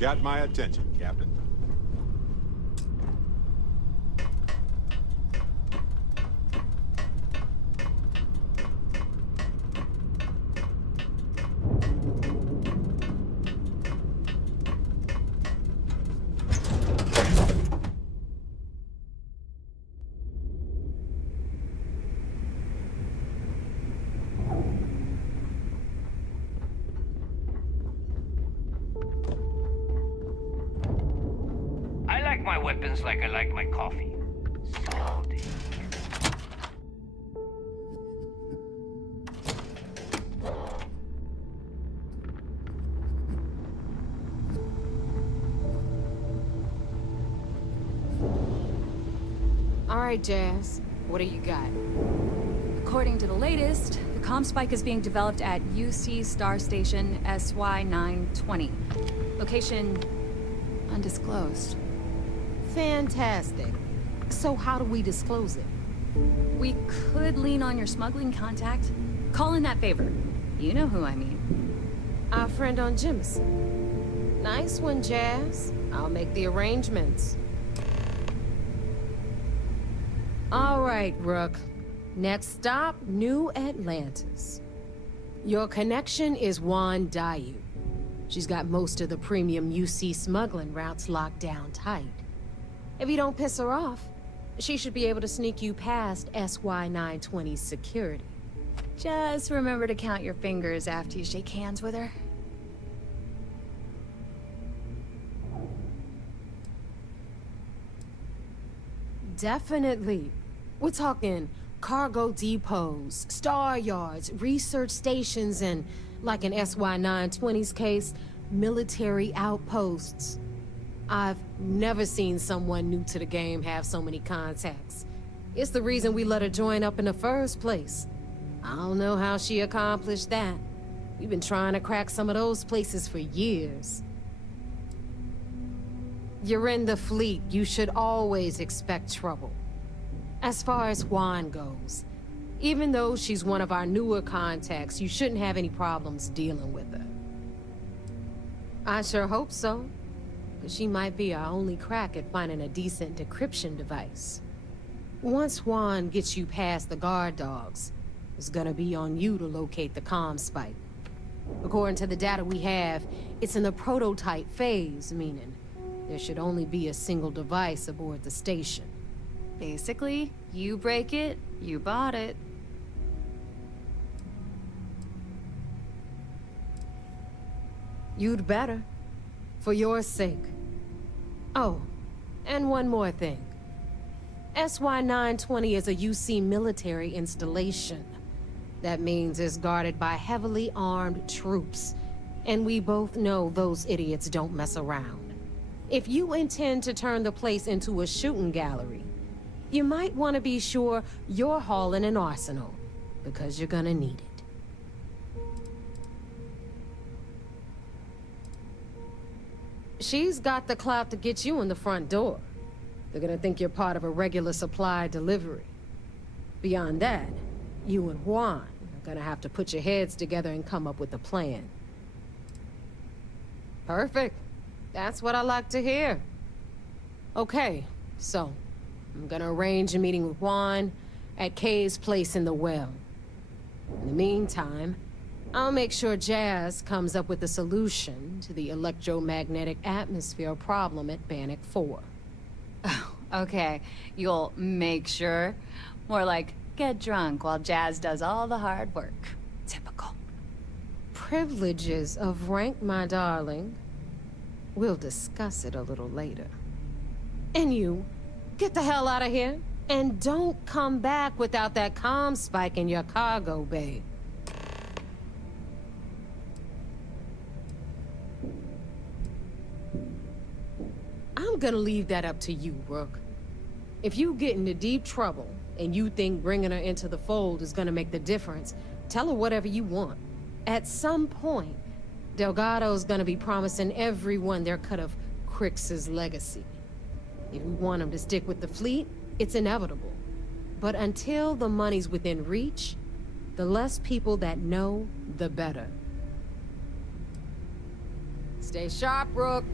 got my attention, Captain. I like my weapons like I like my coffee. Salty. All right, Jazz. What do you got? According to the latest, the comm spike is being developed at UC Star Station SY-920. Location undisclosed. Fantastic. So how do we disclose it? We could lean on your smuggling contact. Call in that favor. You know who I mean. Our friend on Jemison. Nice one, Jazz. I'll make the arrangements. All right, Rook. Next stop, New Atlantis. Your connection is Juan Dayu. She's got most of the premium UC smuggling routes locked down tight. If you don't piss her off, she should be able to sneak you past SY-920's security. Just remember to count your fingers after you shake hands with her. Definitely. We're talking cargo depots, star yards, research stations, and, like in SY-920's case, military outposts. I've never seen someone new to the game have so many contacts. It's the reason we let her join up in the first place. I don't know how she accomplished that. We've been trying to crack some of those places for years. You're in the fleet. You should always expect trouble. As far as Juan goes, even though she's one of our newer contacts, you shouldn't have any problems dealing with her. I sure hope so. But she might be our only crack at finding a decent decryption device. Once Juan gets you past the guard dogs, it's gonna be on you to locate the comm spike. According to the data we have, it's in the prototype phase, meaning there should only be a single device aboard the station. Basically, you break it, you bought it. You'd better. For your sake. Oh, and one more thing. SY-920 is a UC military installation. That means it's guarded by heavily armed troops. And we both know those idiots don't mess around. If you intend to turn the place into a shooting gallery, you might want to be sure you're hauling an arsenal, because you're gonna need it. She's got the clout to get you in the front door. They're gonna think you're part of a regular supply delivery. Beyond that, you and Juan are gonna have to put your heads together and come up with a plan. Perfect. That's what I like to hear. Okay, so I'm gonna arrange a meeting with Juan at Kay's place in the well. In the meantime, I'll make sure Jazz comes up with a solution to the electromagnetic atmosphere problem at Bannock 4. Oh, okay. You'll make sure. More like, get drunk while Jazz does all the hard work. Typical. Privileges of rank, my darling. We'll discuss it a little later. And you, get the hell out of here. And don't come back without that comm spike in your cargo bay. I'm gonna leave that up to you, Rook. If you get into deep trouble, and you think bringing her into the fold is gonna make the difference, tell her whatever you want. At some point, Delgado's gonna be promising everyone their cut of Crix's legacy. If we want him to stick with the fleet, it's inevitable. But until the money's within reach, the less people that know, the better. Stay sharp, Rook.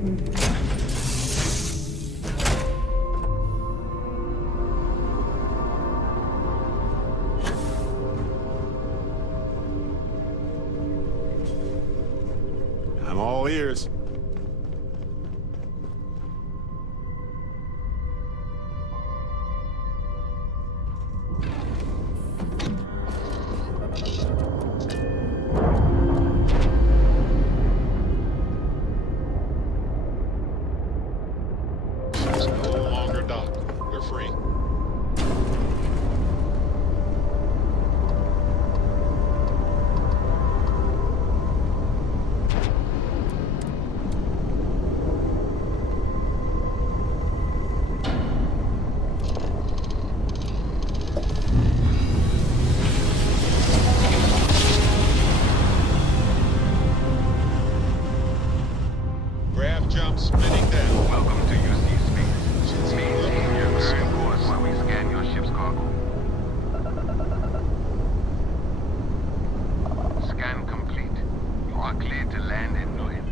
I'm all ears. No longer docked. We're free. Grab jump spinning down. Welcome to UC Space. Maintain your current course while we scan your ship's cargo. Scan complete. You are cleared to land in Newton.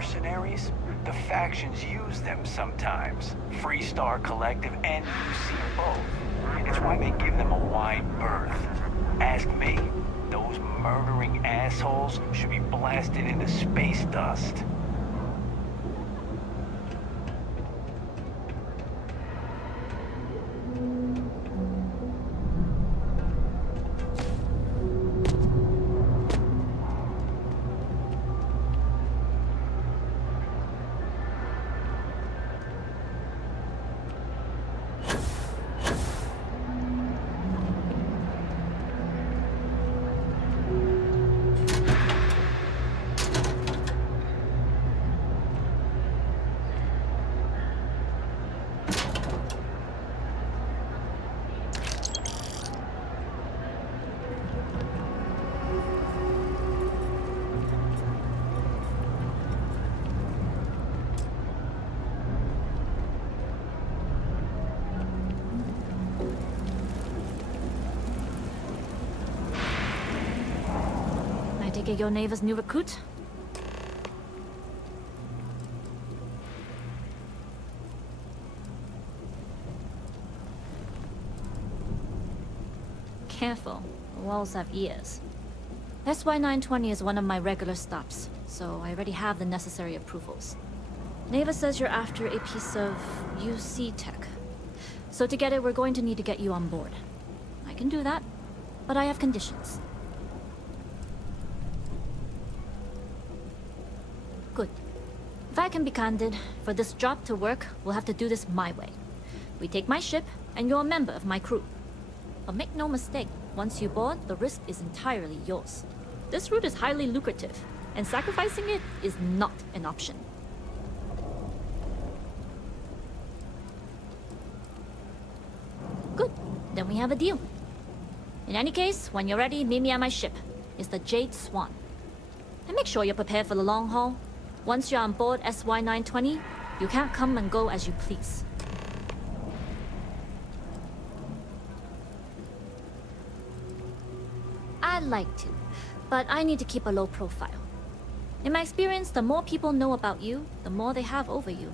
mercenaries? The factions use them sometimes. Freestar Collective and UC both. It's why they give them a wide berth. Ask me, those murdering assholes should be blasted into space dust. I take it you're Neva's new recruit? Careful, the walls have ears. SY 920 is one of my regular stops, so I already have the necessary approvals. Neva says you're after a piece of UC tech. So to get it, we're going to need to get you on board. I can do that, but I have conditions. Good. If I can be candid, for this job to work, we'll have to do this my way. We take my ship, and you're a member of my crew. But make no mistake, once you board, the risk is entirely yours. This route is highly lucrative, and sacrificing it is not an option. Good. Then we have a deal. In any case, when you're ready, meet me at my ship. It's the Jade Swan. And make sure you're prepared for the long haul. Once you're on board SY-920, you can't come and go as you please. I'd like to, but I need to keep a low profile. In my experience, the more people know about you, the more they have over you.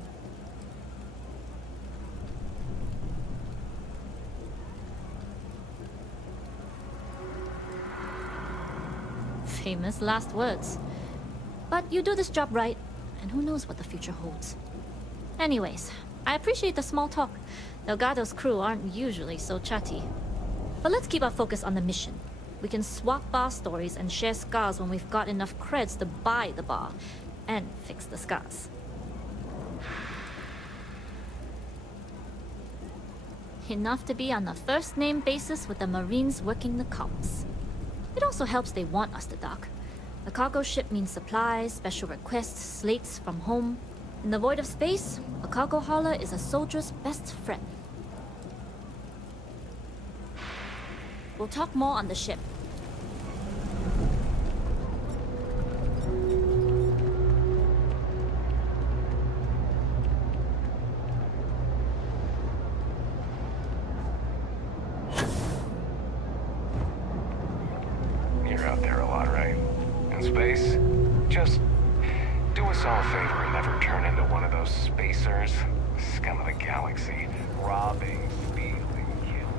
Famous last words. But you do this job right, and who knows what the future holds. Anyways, I appreciate the small talk. Delgado's crew aren't usually so chatty. But let's keep our focus on the mission. We can swap bar stories and share scars when we've got enough creds to buy the bar and fix the scars. Enough to be on a first-name basis with the Marines working the comms. It also helps they want us to dock. A cargo ship means supplies, special requests, slates from home. In the void of space, a cargo hauler is a soldier's best friend. We'll talk more on the ship. You're out there a lot, right? In space? Just do us all a favor and never turn into one of those spacers. Scum of the galaxy. Robbing, stealing, killing.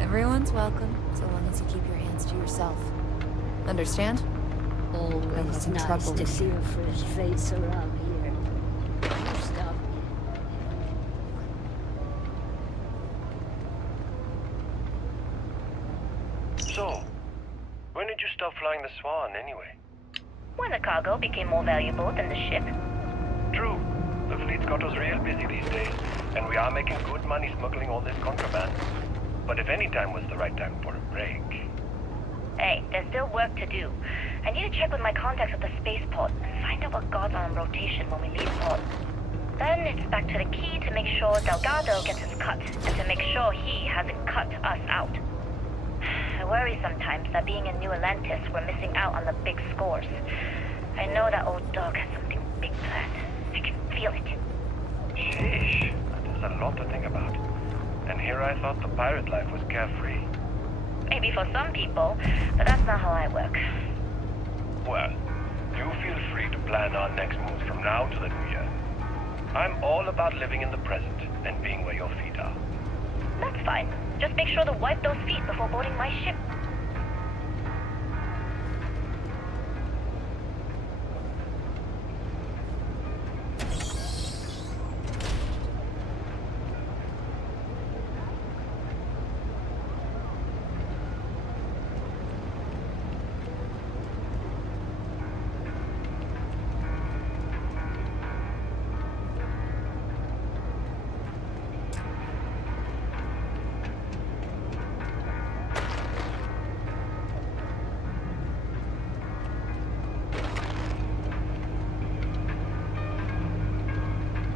Everyone's welcome, so long as you keep your hands to yourself. Understand? Always in nice trouble to with see a fresh face around here. You stop. So, when did you stop flying the Swan anyway? When the cargo became more valuable than the ship. True. The fleet's got us real busy these days, and we are making good money smuggling all this contraband. But if any time was the right time for a break... Hey, there's still work to do. I need to check with my contacts at the spaceport and find out what guards are on rotation when we leave port. Then it's back to the key to make sure Delgado gets his cut, and to make sure he hasn't cut us out. I worry sometimes that being in New Atlantis, we're missing out on the big scores. I know that old dog has something big planned. I can feel it. Sheesh, that is a lot to think about. And here I thought the pirate life was carefree. Maybe for some people, but that's not how I work. Well, you feel free to plan our next moves from now to the new year. I'm all about living in the present and being where your feet are. That's fine. Just make sure to wipe those feet before boarding my ship.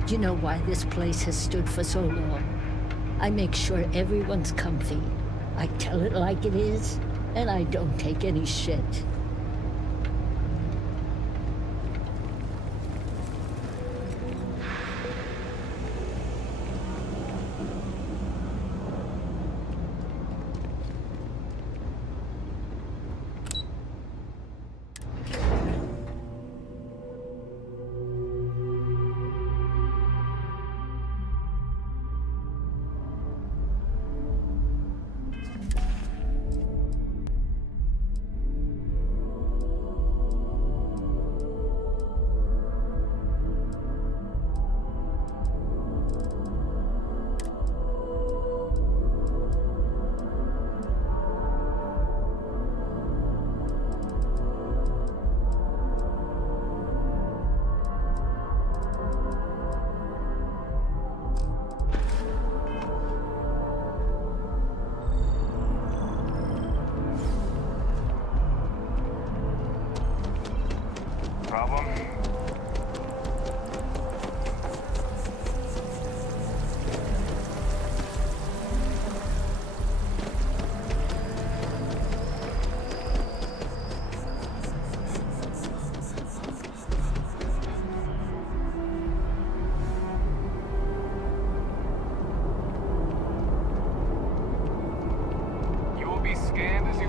You know why this place has stood for so long? I make sure everyone's comfy. I tell it like it is, and I don't take any shit.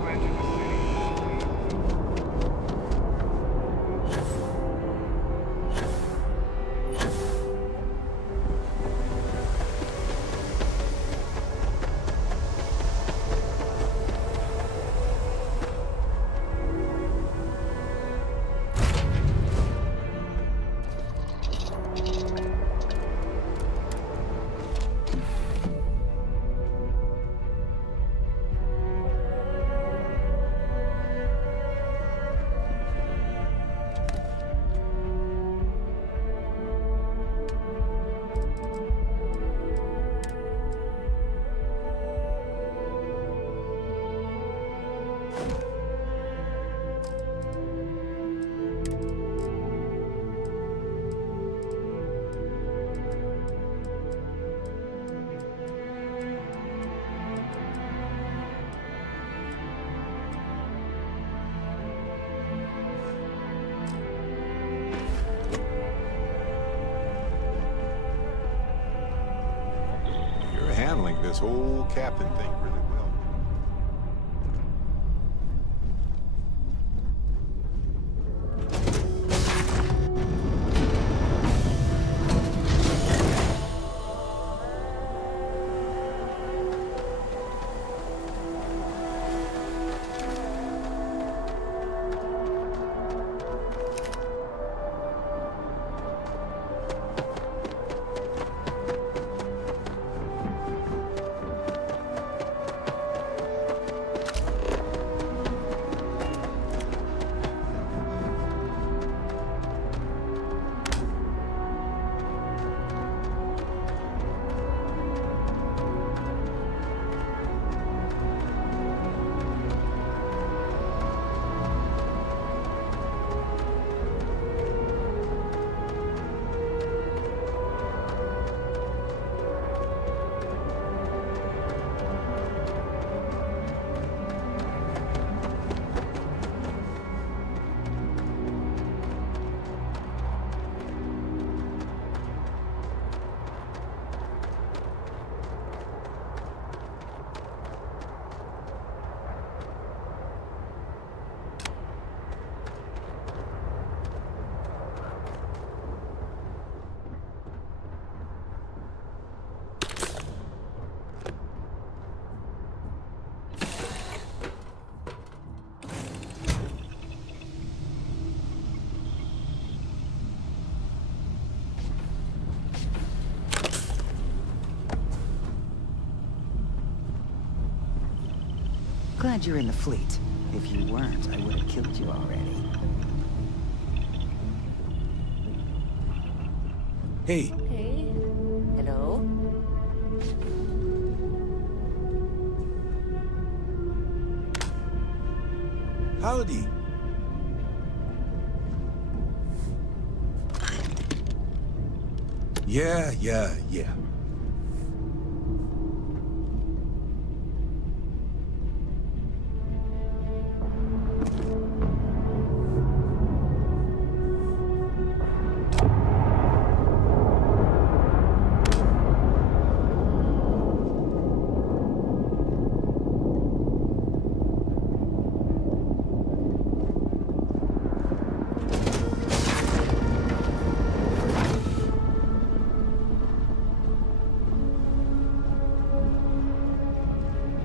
you entered the city. You're handling this whole captain thing really well. Glad you're in the fleet. If you weren't, I would have killed you already. Hey. Hey. Hello? Howdy. Yeah.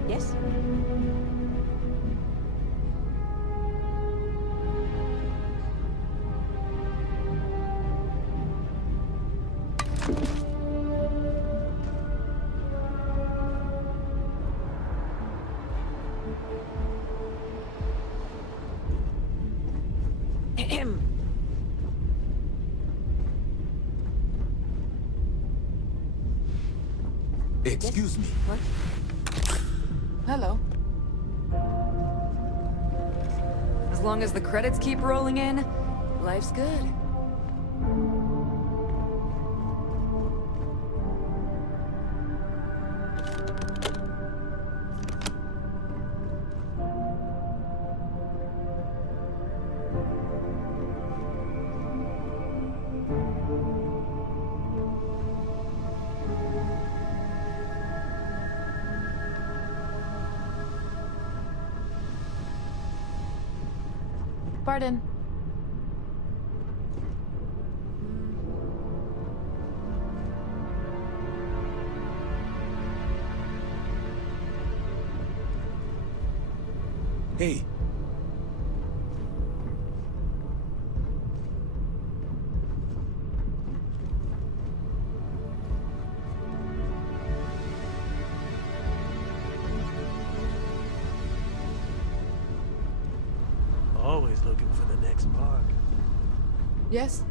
Yes? Excuse me. What? Hello. As long as the credits keep rolling in, life's good. Pardon. Hey. Always looking for the next park. Yes?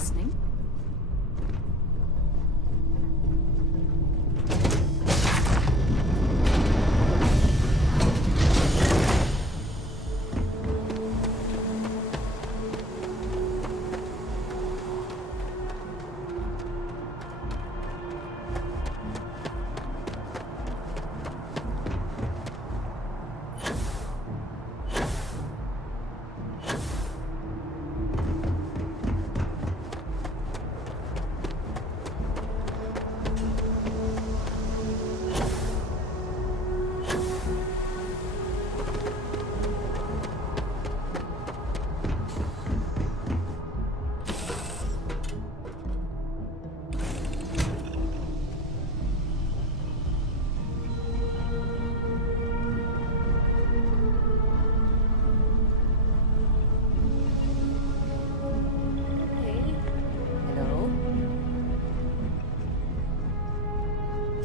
listening.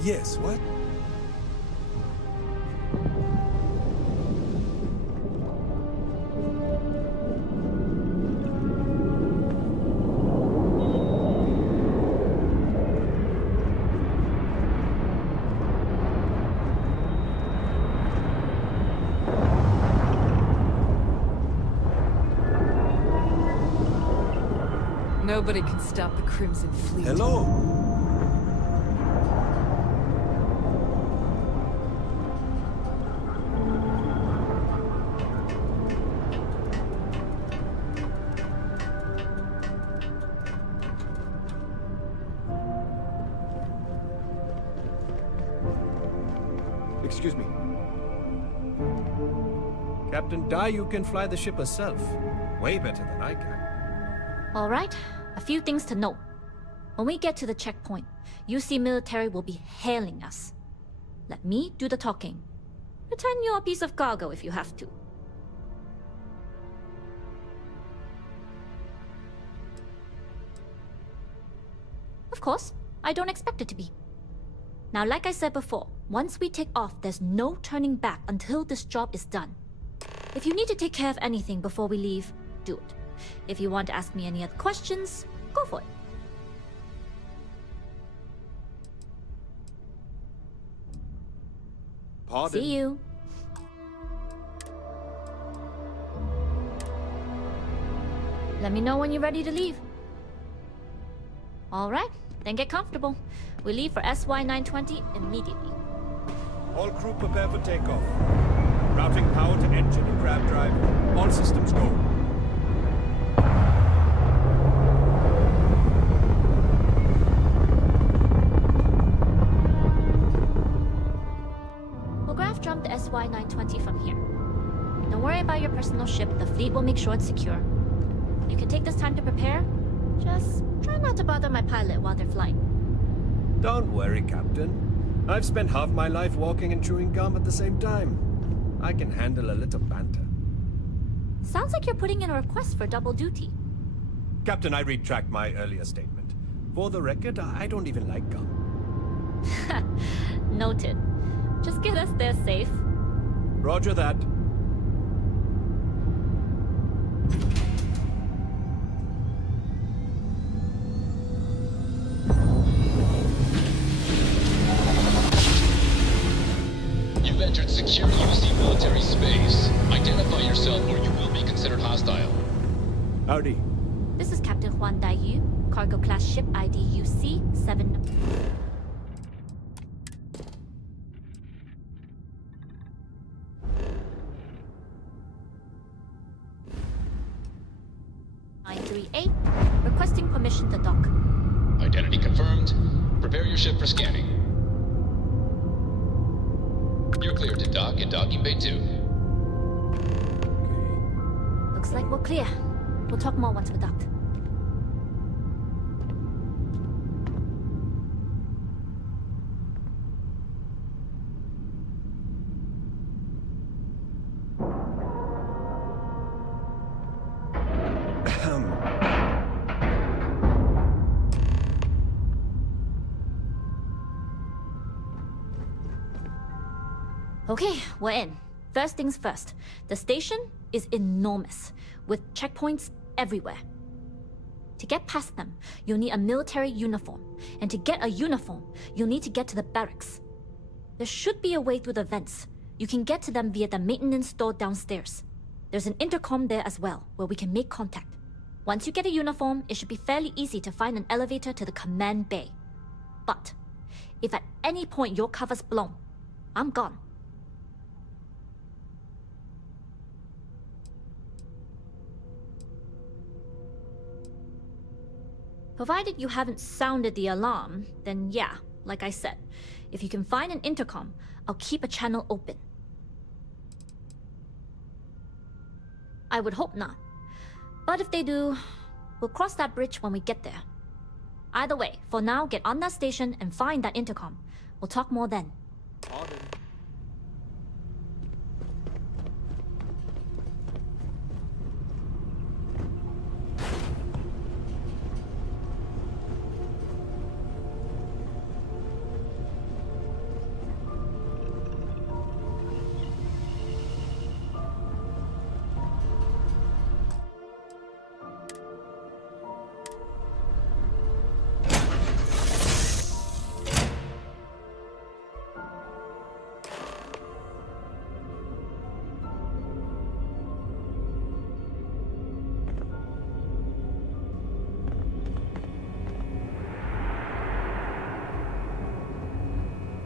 Yes, what? Nobody can stop the Crimson Fleet. Hello? Excuse me. Captain Dai, you can fly the ship herself. Way better than I can. All right, a few things to note. When we get to the checkpoint, UC military will be hailing us. Let me do the talking. Pretend you're a piece of cargo if you have to. Of course, I don't expect it to be. Now, like I said before, once we take off, there's no turning back until this job is done. If you need to take care of anything before we leave, do it. If you want to ask me any other questions, go for it. Pardon? See you. Let me know when you're ready to leave. All right, then get comfortable. We leave for SY-920 immediately. All crew prepare for takeoff. Routing power to engine and grab drive. All systems go. We'll graph jump the SY-920 from here. Don't worry about your personal ship. The fleet will make sure it's secure. You can take this time to prepare. Just try not to bother my pilot while they're flying. Don't worry, Captain. I've spent half my life walking and chewing gum at the same time. I can handle a little banter. Sounds like you're putting in a request for double duty. Captain, I retract my earlier statement. For the record, I don't even like gum. Noted. Just get us there safe. Roger that. You've entered secure UC military space. Identify yourself or you will be considered hostile. Howdy. This is Captain Huan Daiyu, cargo class ship ID UC-7. Requesting permission to dock. Identity confirmed. Prepare your ship for scanning. You're cleared to dock in docking bay 2. Looks like we're clear. We'll talk more once we're docked. Okay, we're in. First things first. The station is enormous, with checkpoints everywhere. To get past them, you'll need a military uniform. And to get a uniform, you'll need to get to the barracks. There should be a way through the vents. You can get to them via the maintenance store downstairs. There's an intercom there as well, where we can make contact. Once you get a uniform, it should be fairly easy to find an elevator to the command bay. But if at any point your cover's blown, I'm gone. Provided you haven't sounded the alarm, then yeah, like I said, if you can find an intercom, I'll keep a channel open. I would hope not. But if they do, we'll cross that bridge when we get there. Either way, for now, get on that station and find that intercom. We'll talk more then.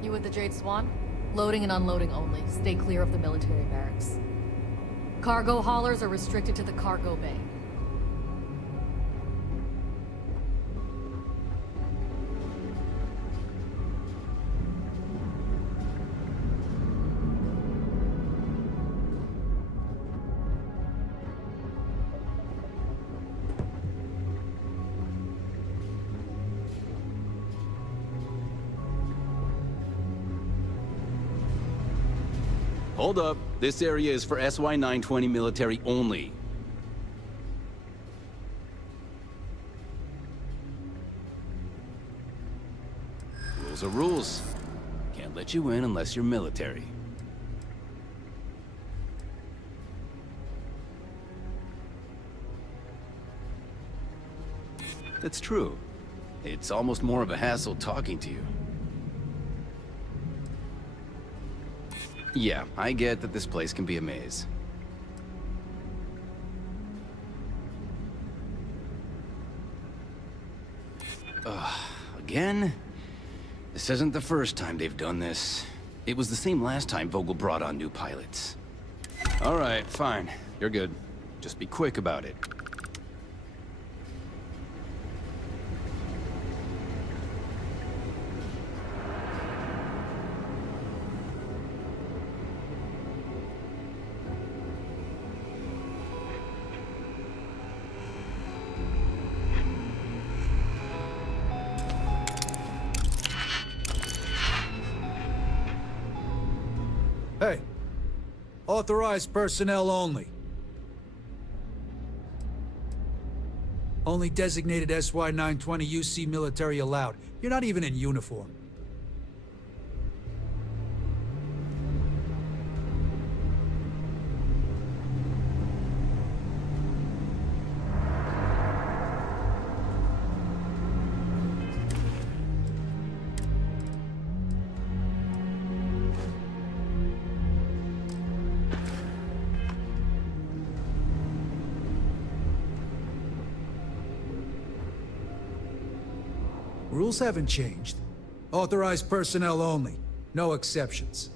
You with the Jade Swan? Loading and unloading only. Stay clear of the military barracks. Cargo haulers are restricted to the cargo bay. Hold up. This area is for SY-920 military only. Rules are rules. Can't let you in unless you're military. That's true. It's almost more of a hassle talking to you. Yeah, I get that this place can be a maze. Again? This isn't the first time they've done this. It was the same last time Vogel brought on new pilots. All right, fine. You're good. Just be quick about it. Hey, authorized personnel only. Only designated SY-920 UC military allowed. You're not even in uniform. Rules haven't changed. Authorized personnel only. No exceptions.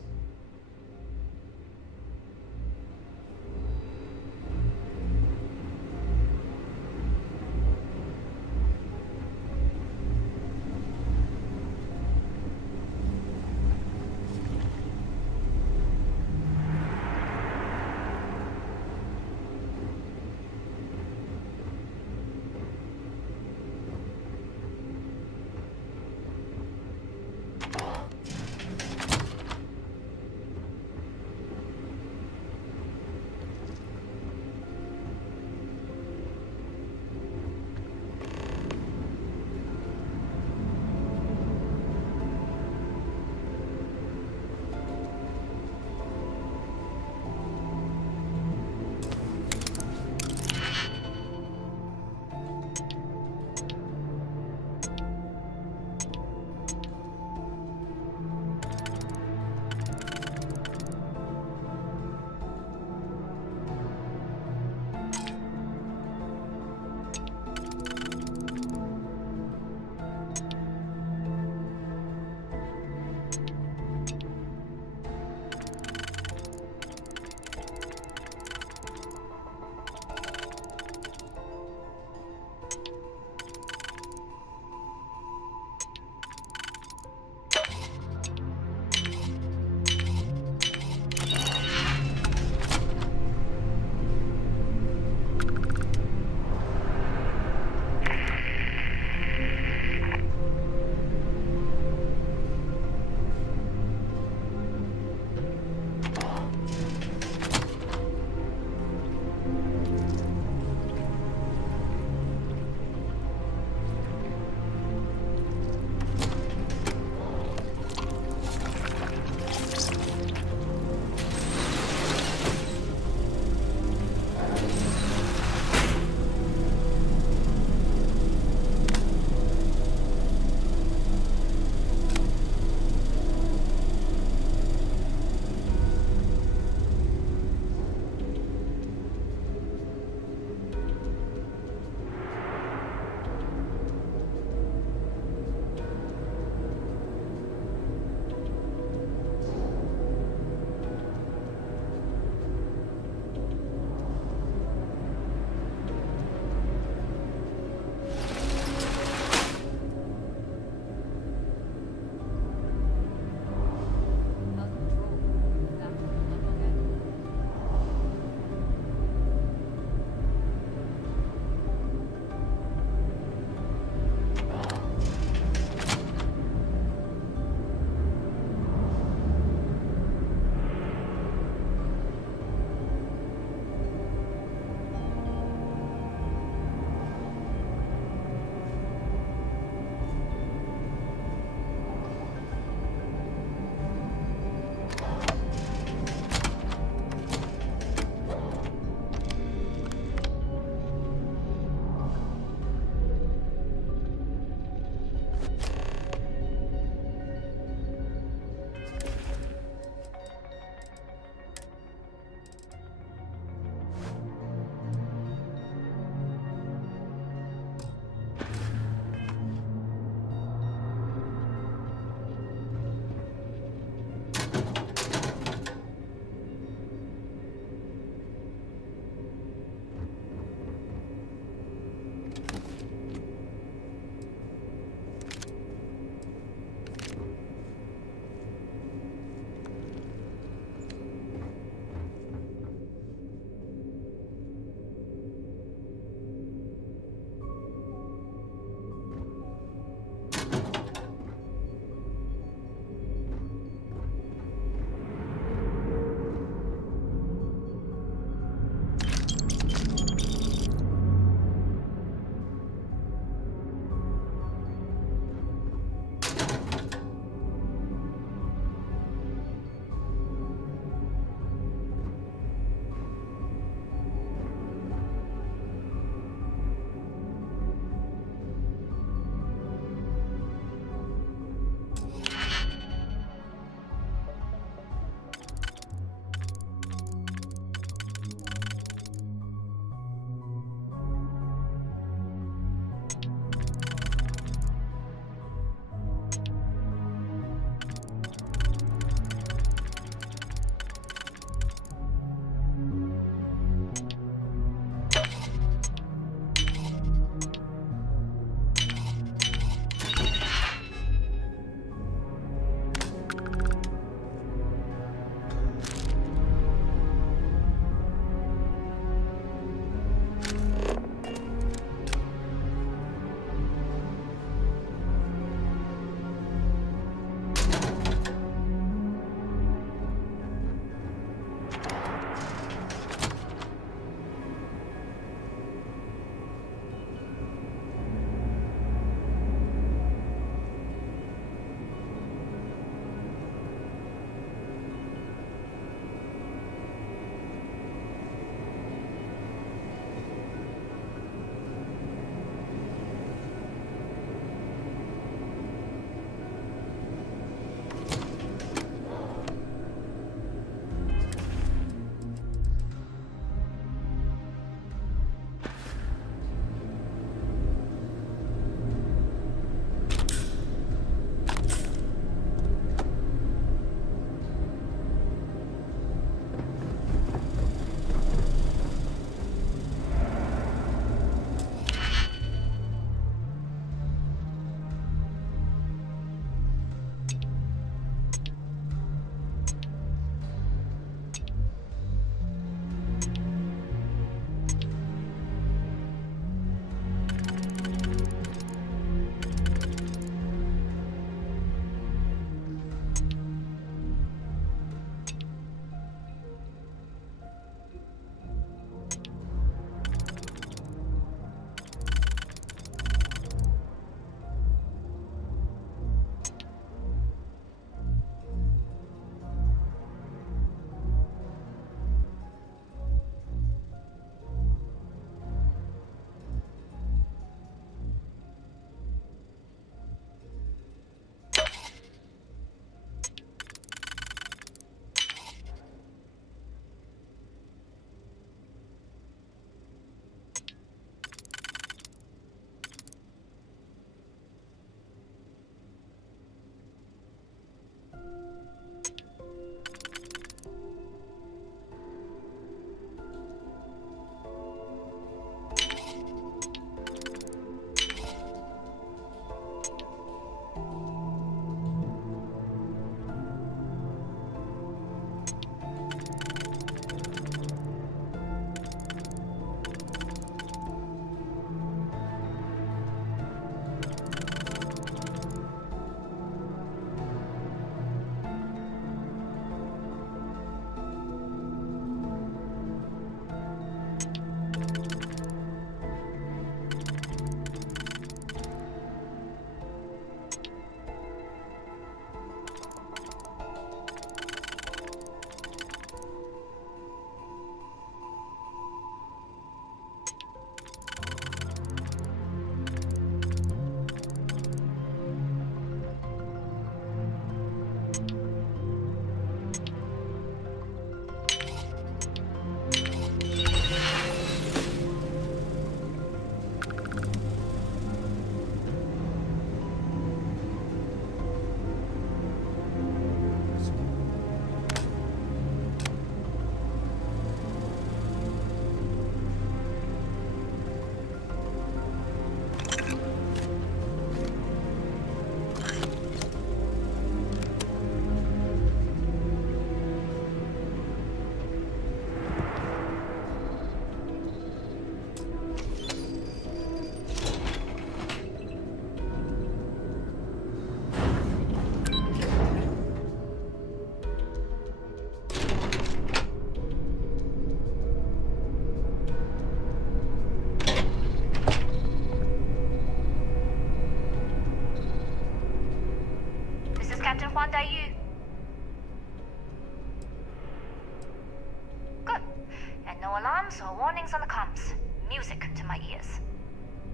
No alarms or warnings on the comms. Music to my ears.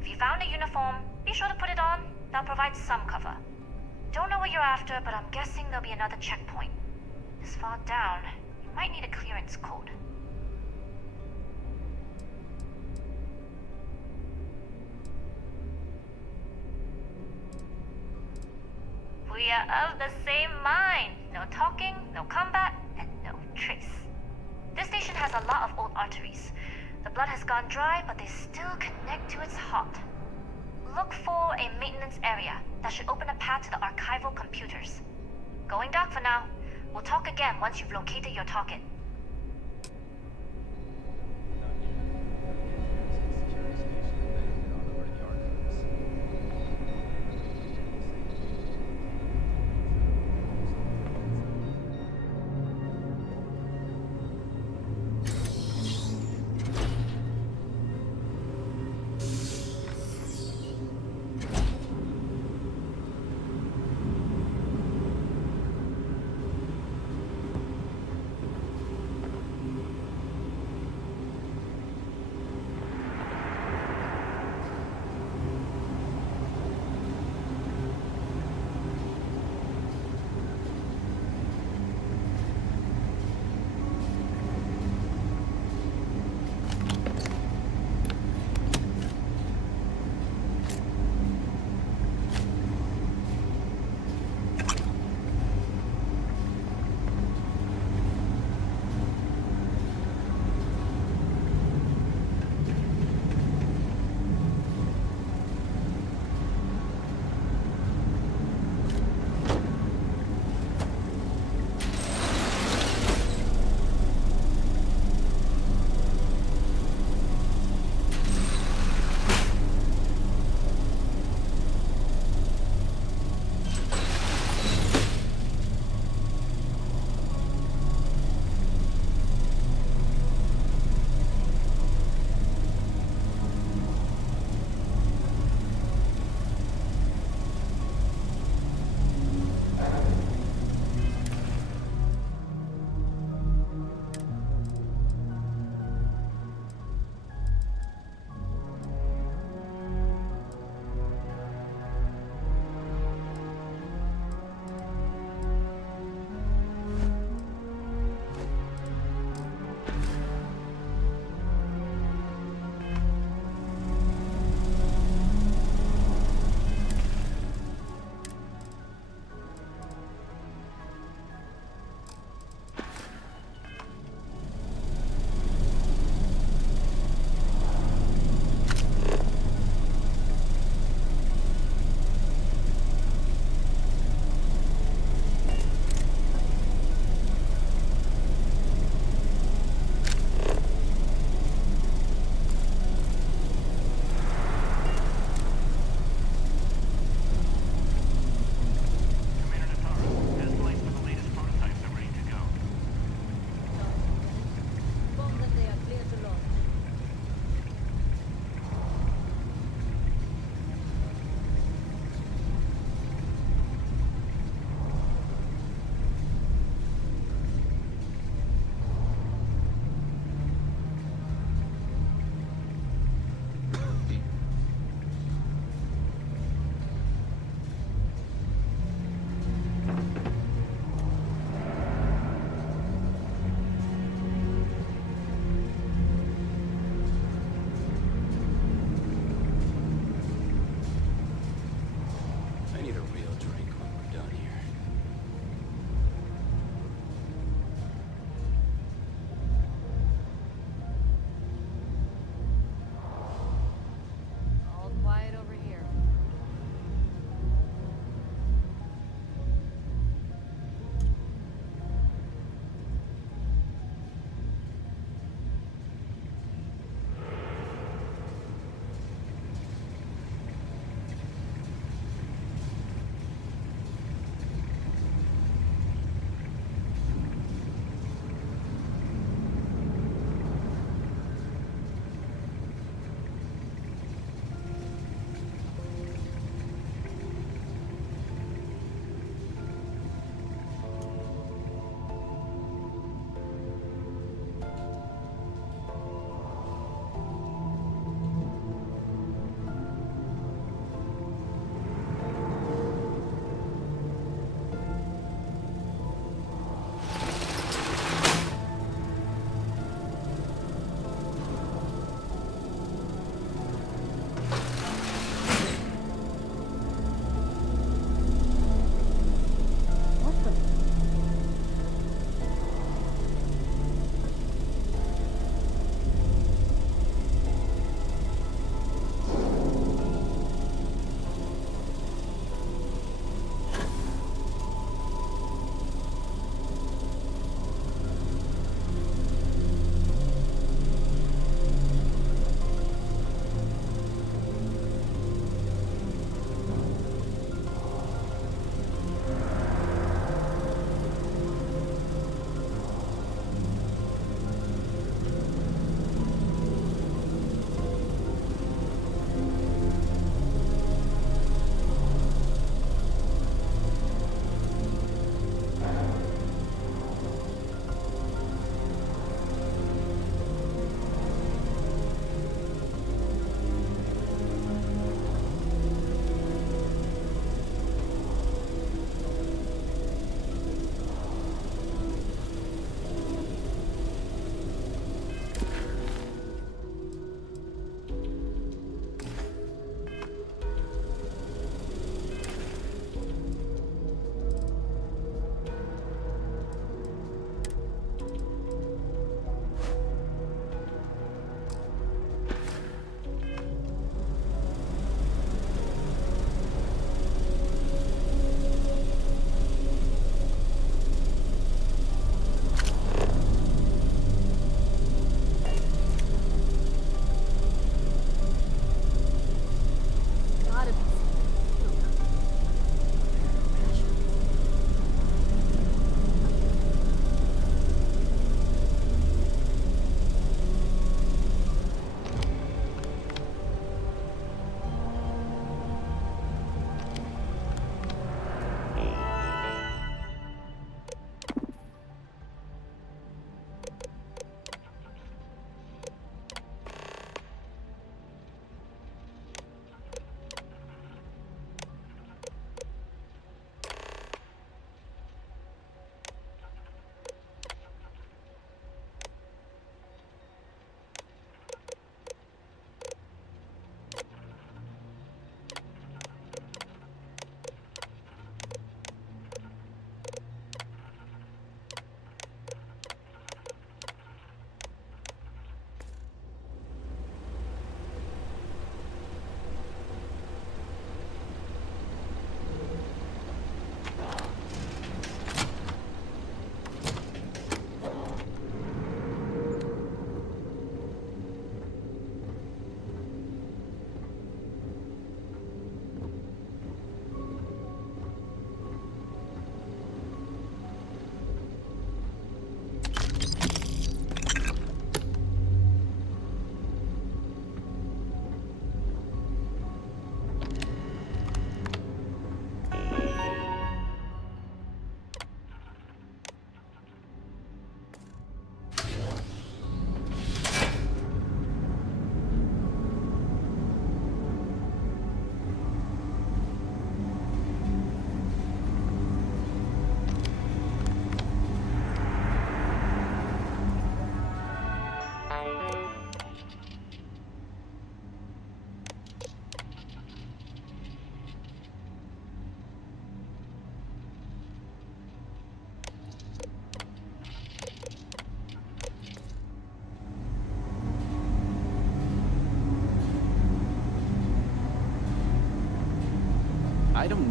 If you found a uniform, be sure to put it on. That'll provide some cover. Don't know what you're after, but I'm guessing there'll be another checkpoint. This far down, you might need a clearance code. We are of the same mind. No talking, no combat, and no trace. This station has a lot of old arteries. The blood has gone dry, but they still connect to its heart. Look for a maintenance area that should open a path to the archival computers. Going dark for now. We'll talk again once you've located your target.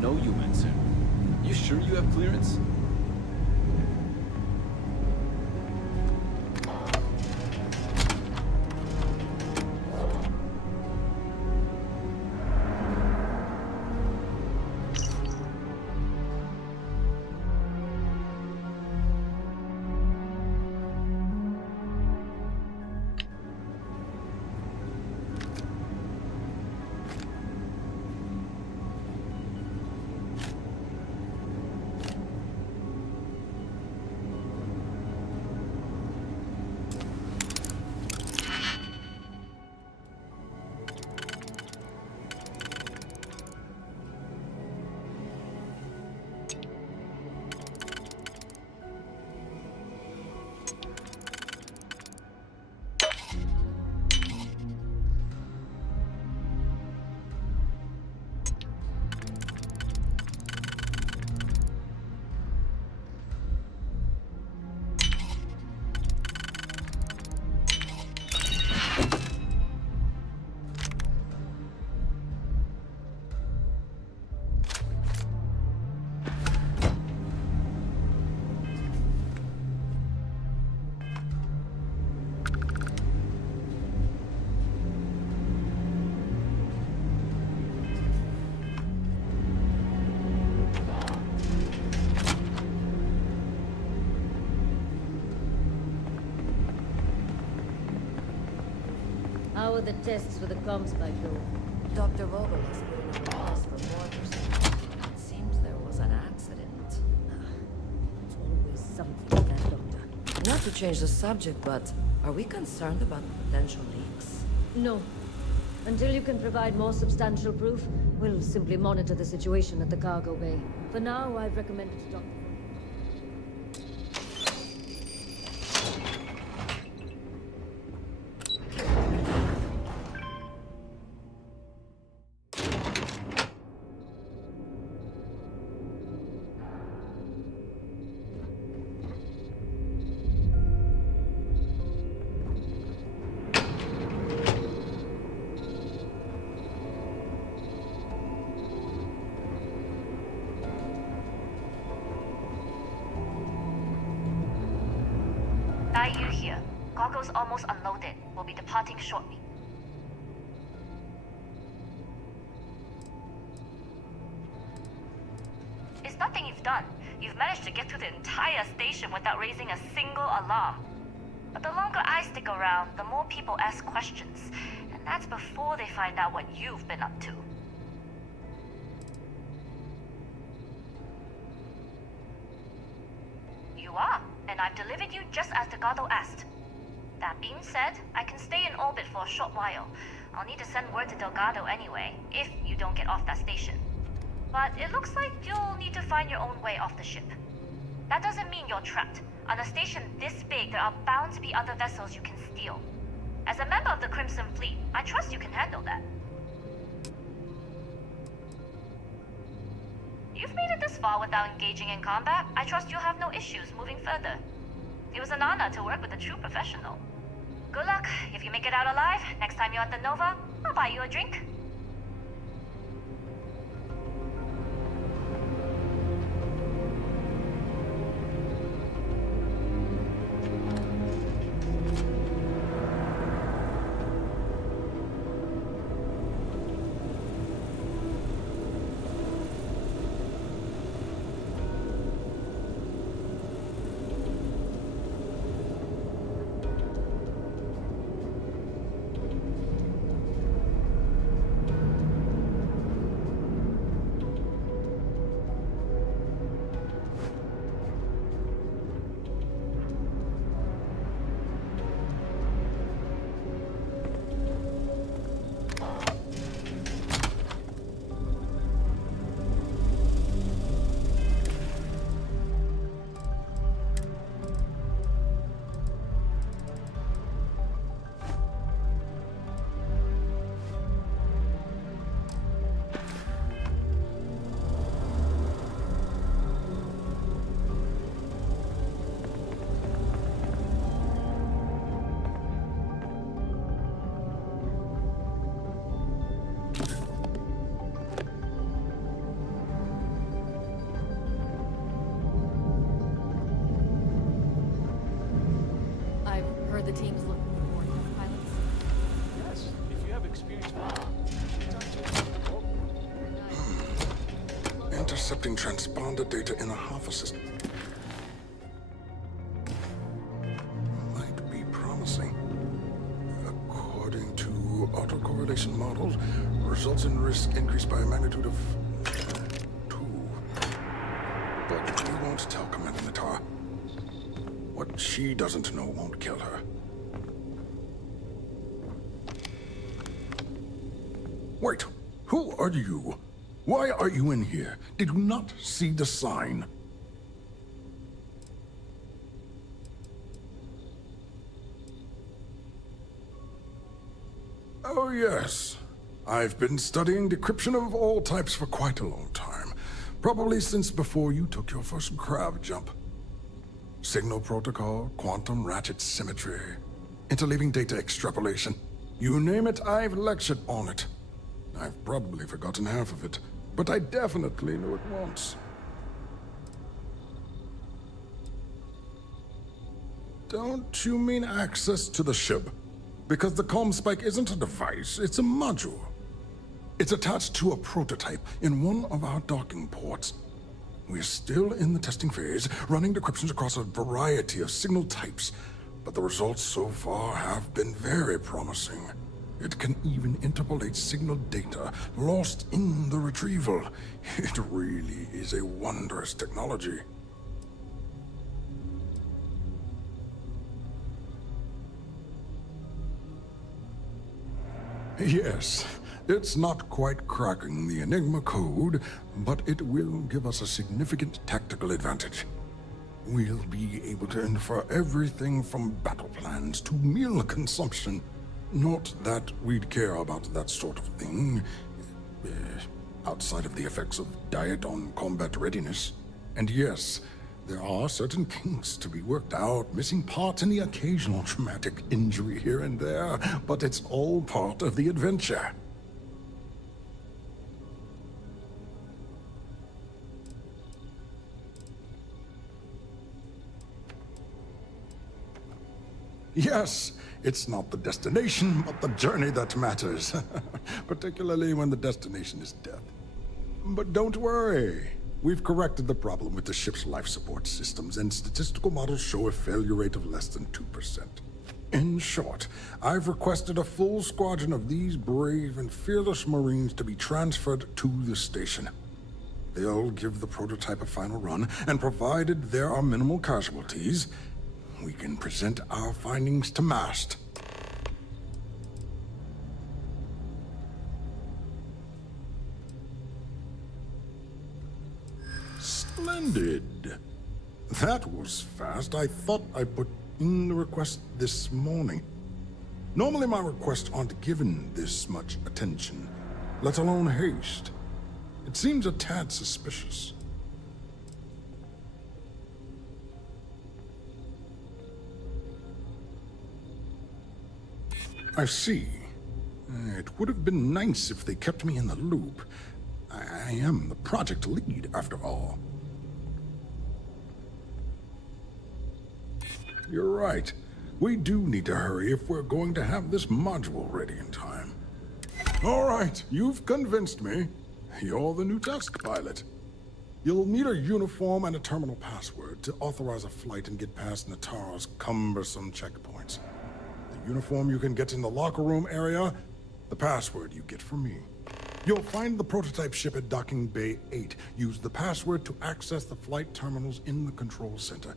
No human, sir. You sure you have clearance? How are the tests for the comms spike going? Dr. Vogel has put in a request for more personnel. It seems there was an accident. There's always something with that doctor. Not to change the subject, but are we concerned about potential leaks? No. Until you can provide more substantial proof, we'll simply monitor the situation at the cargo bay. For now, I've recommended to Dr. You here. Cargo's almost unloaded. We'll be departing shortly. It's nothing you've done. You've managed to get through the entire station without raising a single alarm. But the longer I stick around, the more people ask questions. And that's before they find out what you've been up to. You are, and I've delivered you just as Delgado asked. That being said, I can stay in orbit for a short while. I'll need to send word to Delgado anyway, if you don't get off that station. But it looks like you'll need to find your own way off the ship. That doesn't mean you're trapped. On a station this big, there are bound to be other vessels you can steal. As a member of the Crimson Fleet, I trust you can handle that. You've made it this far without engaging in combat. I trust you'll have no issues moving further. It was an honor to work with a true professional. Good luck. If you make it out alive, next time you're at the Nova, I'll buy you a drink. The team's looking for more test pilots. Yes, if you have experience Intercepting transponder data in a Alpha system. Might be promising. According to autocorrelation models, results in risk increased by a magnitude of 2. But we won't tell Commander Natar. What she doesn't know won't kill her. Wait, who are you? Why are you in here? Did you not see the sign? Oh yes. I've been studying decryption of all types for quite a long time. Probably since before you took your first crab jump. Signal protocol, quantum ratchet symmetry, interleaving data extrapolation. You name it, I've lectured on it. I've probably forgotten half of it, but I definitely knew it once. Don't you mean access to the ship? Because the comm spike isn't a device, it's a module. It's attached to a prototype in one of our docking ports. We're still in the testing phase, running decryptions across a variety of signal types, but the results so far have been very promising. It can even interpolate signal data lost in the retrieval. It really is a wondrous technology. Yes, it's not quite cracking the Enigma code, but it will give us a significant tactical advantage. We'll be able to infer everything from battle plans to meal consumption. Not that we'd care about that sort of thing, outside of the effects of diet on combat readiness. And yes, there are certain kinks to be worked out, missing parts and the occasional traumatic injury here and there, but it's all part of the adventure. Yes, it's not the destination, but the journey that matters. Particularly when the destination is death. But don't worry. We've corrected the problem with the ship's life support systems, and statistical models show a failure rate of less than 2%. In short, I've requested a full squadron of these brave and fearless Marines to be transferred to the station. They'll give the prototype a final run, and provided there are minimal casualties, we can present our findings to MAST. Splendid. That was fast. I thought I put in the request this morning. Normally my requests aren't given this much attention, let alone haste. It seems a tad suspicious. I see. It would have been nice if they kept me in the loop. I am the project lead, after all. You're right. We do need to hurry if we're going to have this module ready in time. All right, you've convinced me. You're the new test pilot. You'll need a uniform and a terminal password to authorize a flight and get past Natar's cumbersome checkpoints. The uniform you can get in the locker room area, the password you get from me. You'll find the prototype ship at Docking Bay 8. Use the password to access the flight terminals in the control center.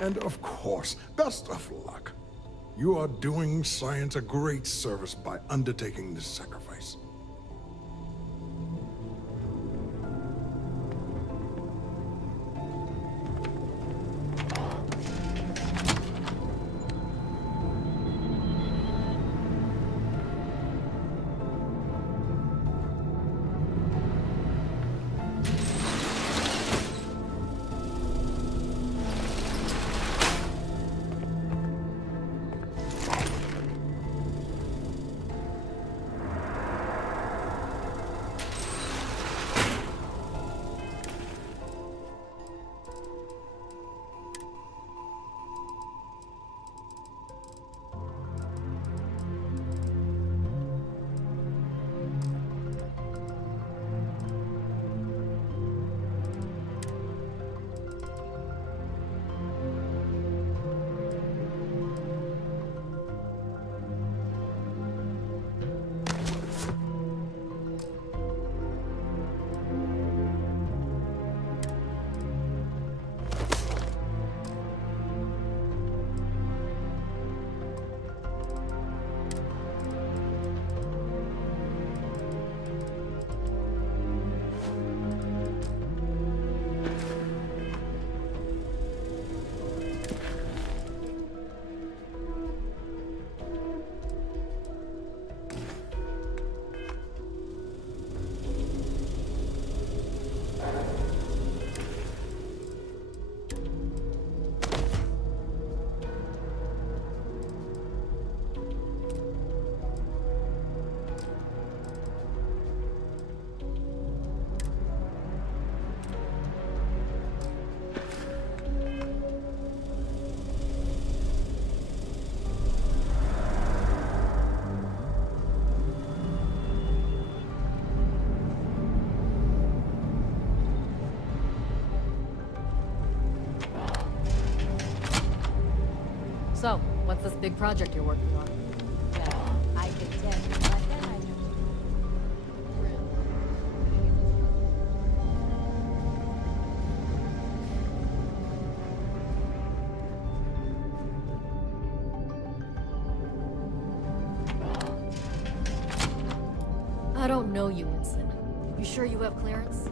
And of course, best of luck. You are doing science a great service by undertaking this sacrifice. So, what's this big project you're working on? Well, I could tell you, but then I don't. I don't know you, Winston. You sure you have clearance?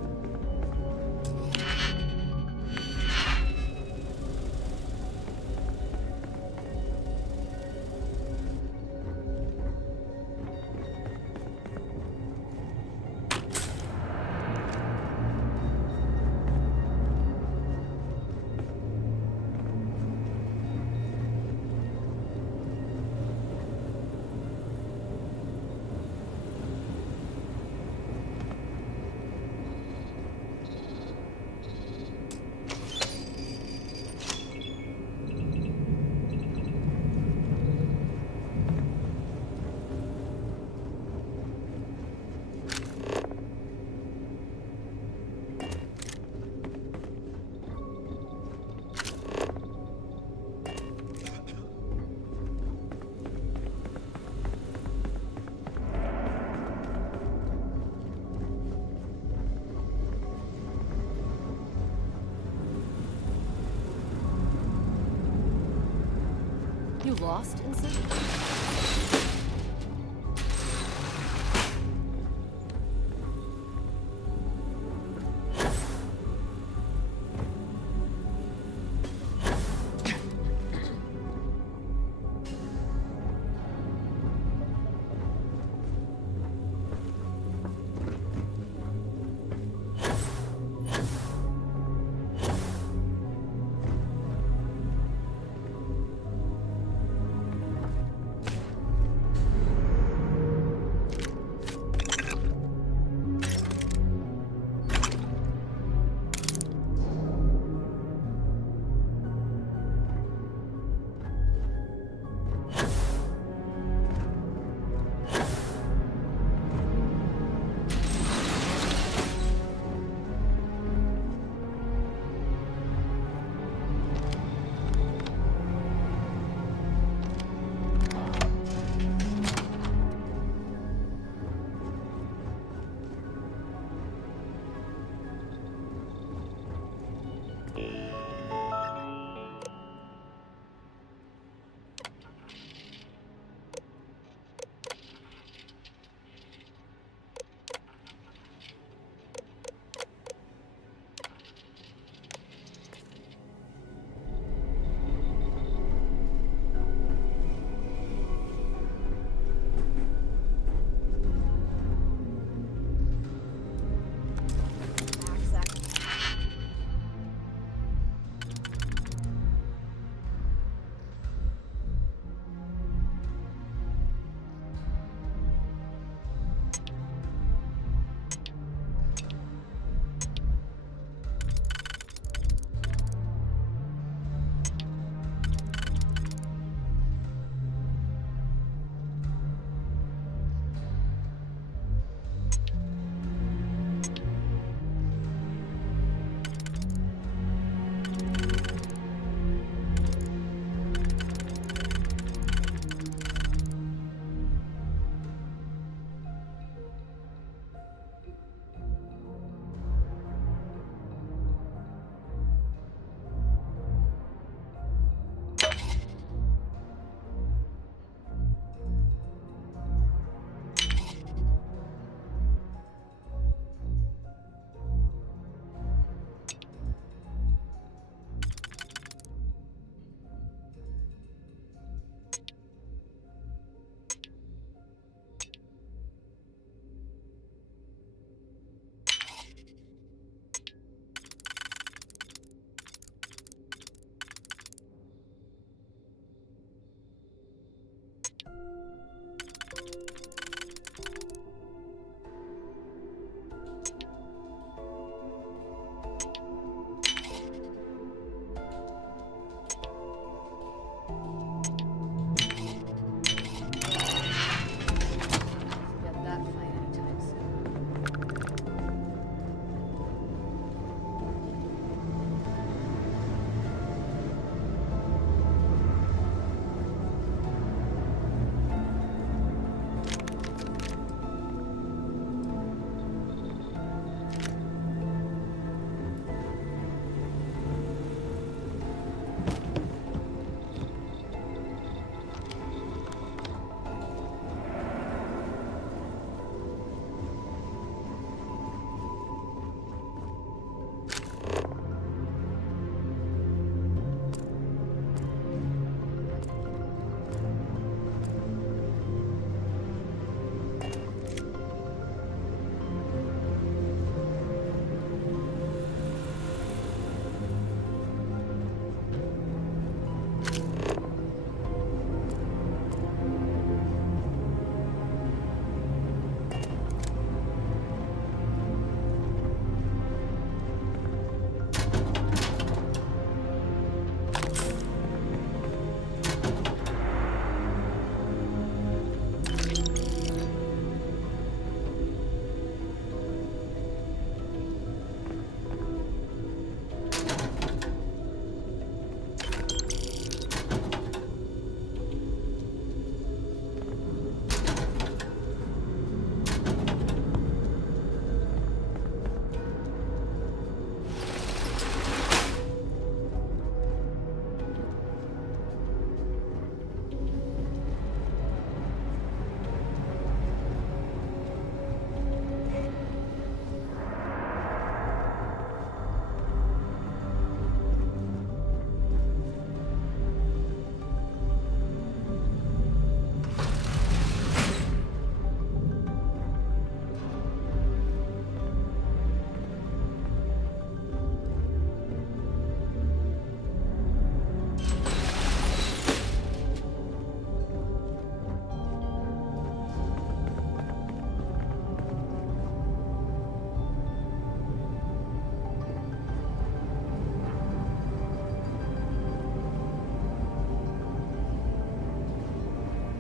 You lost, Ensign?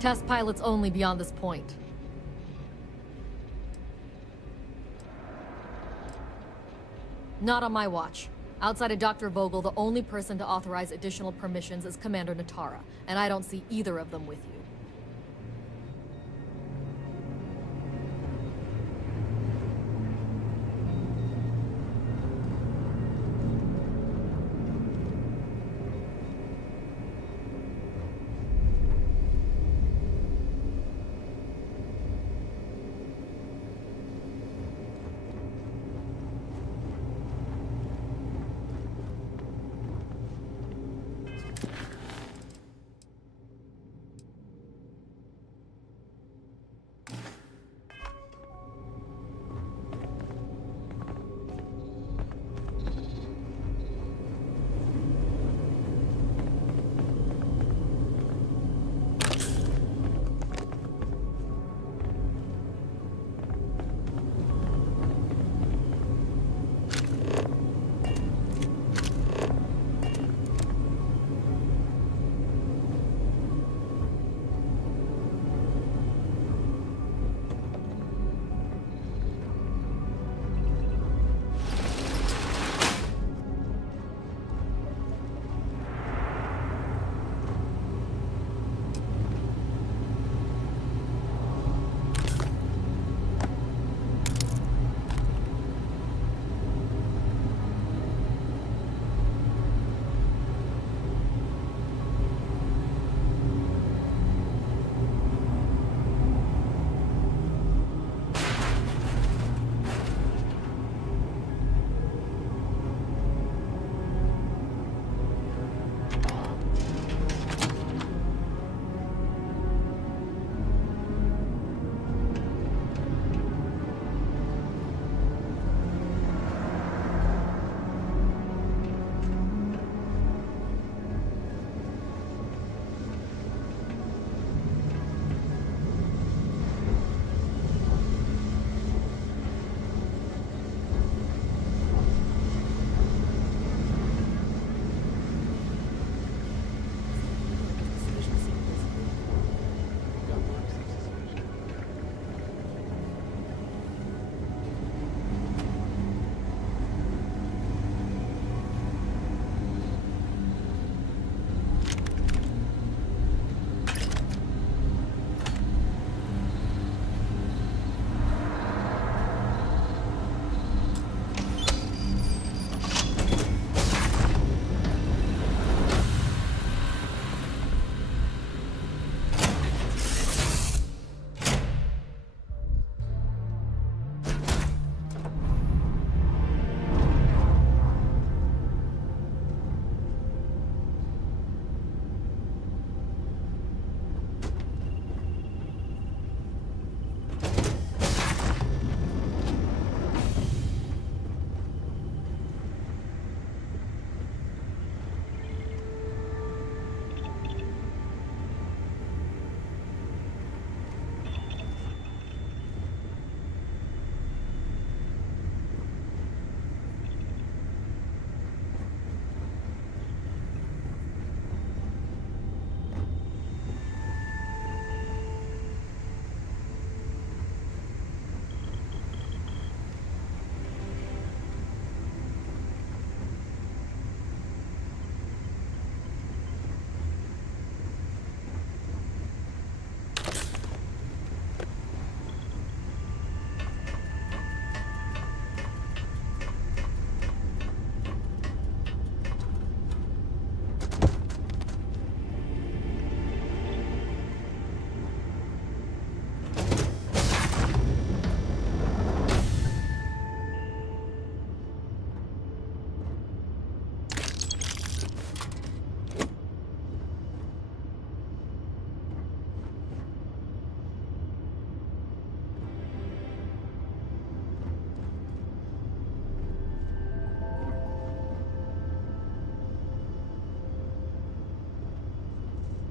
Test pilots only beyond this point. Not on my watch. Outside of Dr. Vogel, the only person to authorize additional permissions is Commander Natara, and I don't see either of them with you.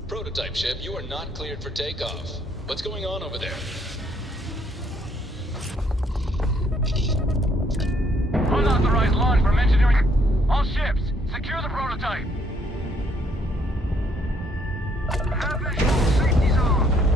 Prototype ship, you are not cleared for takeoff. What's going on over there? Unauthorized launch from engineering. All ships, secure the prototype. Have visual, safety zone.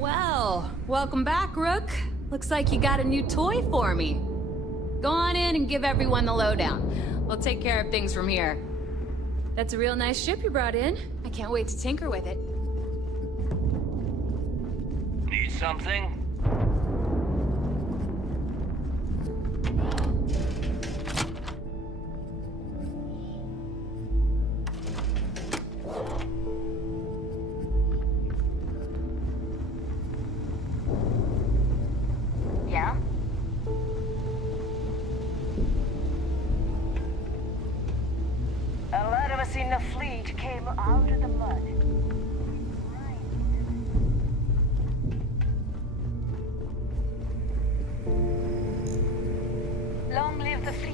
Well. Welcome back, Rook. Looks like you got a new toy for me. Go on in and give everyone the lowdown. We'll take care of things from here. That's a real nice ship you brought in. I can't wait to tinker with it. Need something? Yeah? A lot of us in the fleet came out of the mud. Long live the fleet.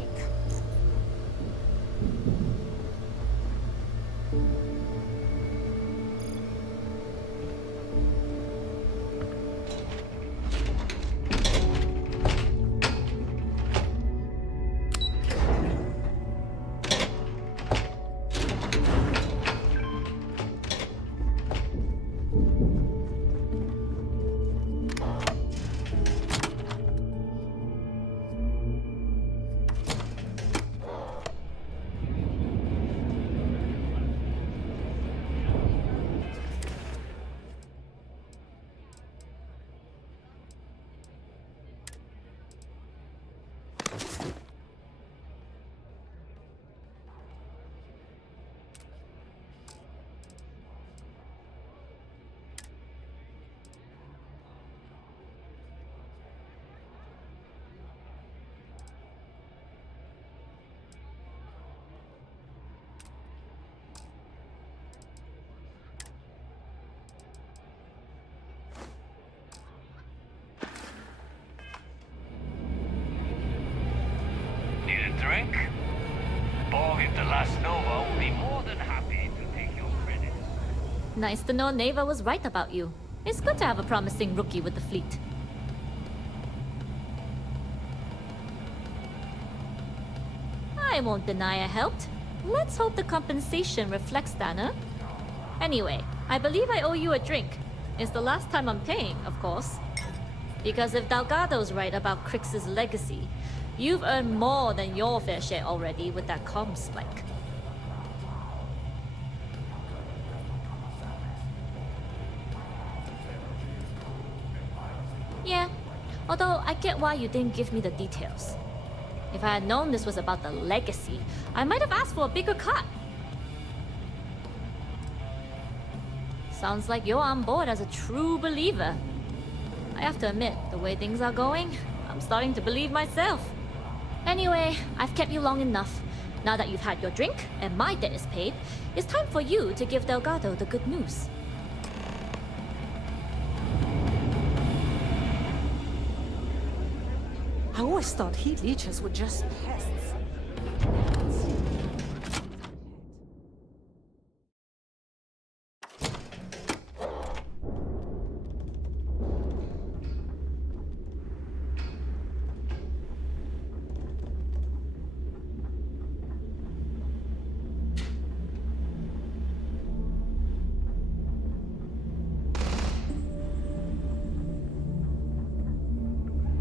Drink? Borg the last Nova will be more than happy to take your credit. Nice to know Neva was right about you. It's good to have a promising rookie with the fleet. I won't deny I helped. Let's hope the compensation reflects that, huh? Anyway, I believe I owe you a drink. It's the last time I'm paying, of course. Because if Delgado's right about Crix's legacy, you've earned more than your fair share already with that comm spike. Yeah, although I get why you didn't give me the details. If I had known this was about the legacy, I might have asked for a bigger cut. Sounds like you're on board as a true believer. I have to admit, the way things are going, I'm starting to believe myself. Anyway, I've kept you long enough. Now that you've had your drink and my debt is paid, it's time for you to give Delgado the good news. I always thought heat leeches were just pests.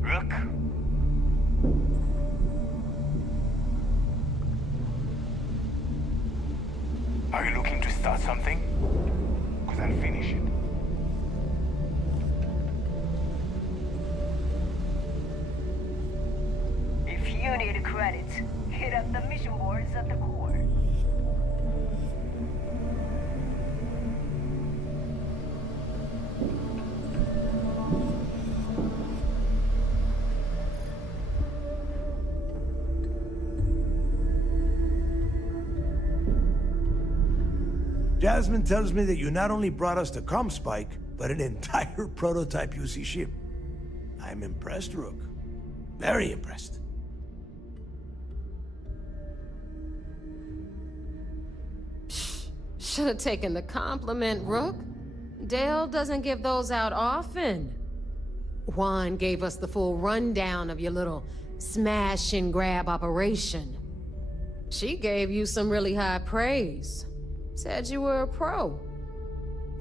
Rook? Are you looking to start something? Because I'll finish it. If you need credit, hit up the mission boards at the core. Jasmine tells me that you not only brought us the comm spike, but an entire prototype UC ship. I'm impressed, Rook. Very impressed. Should have taken the compliment, Rook. Dale doesn't give those out often. Juan gave us the full rundown of your little smash and grab operation. She gave you some really high praise. Said you were a pro.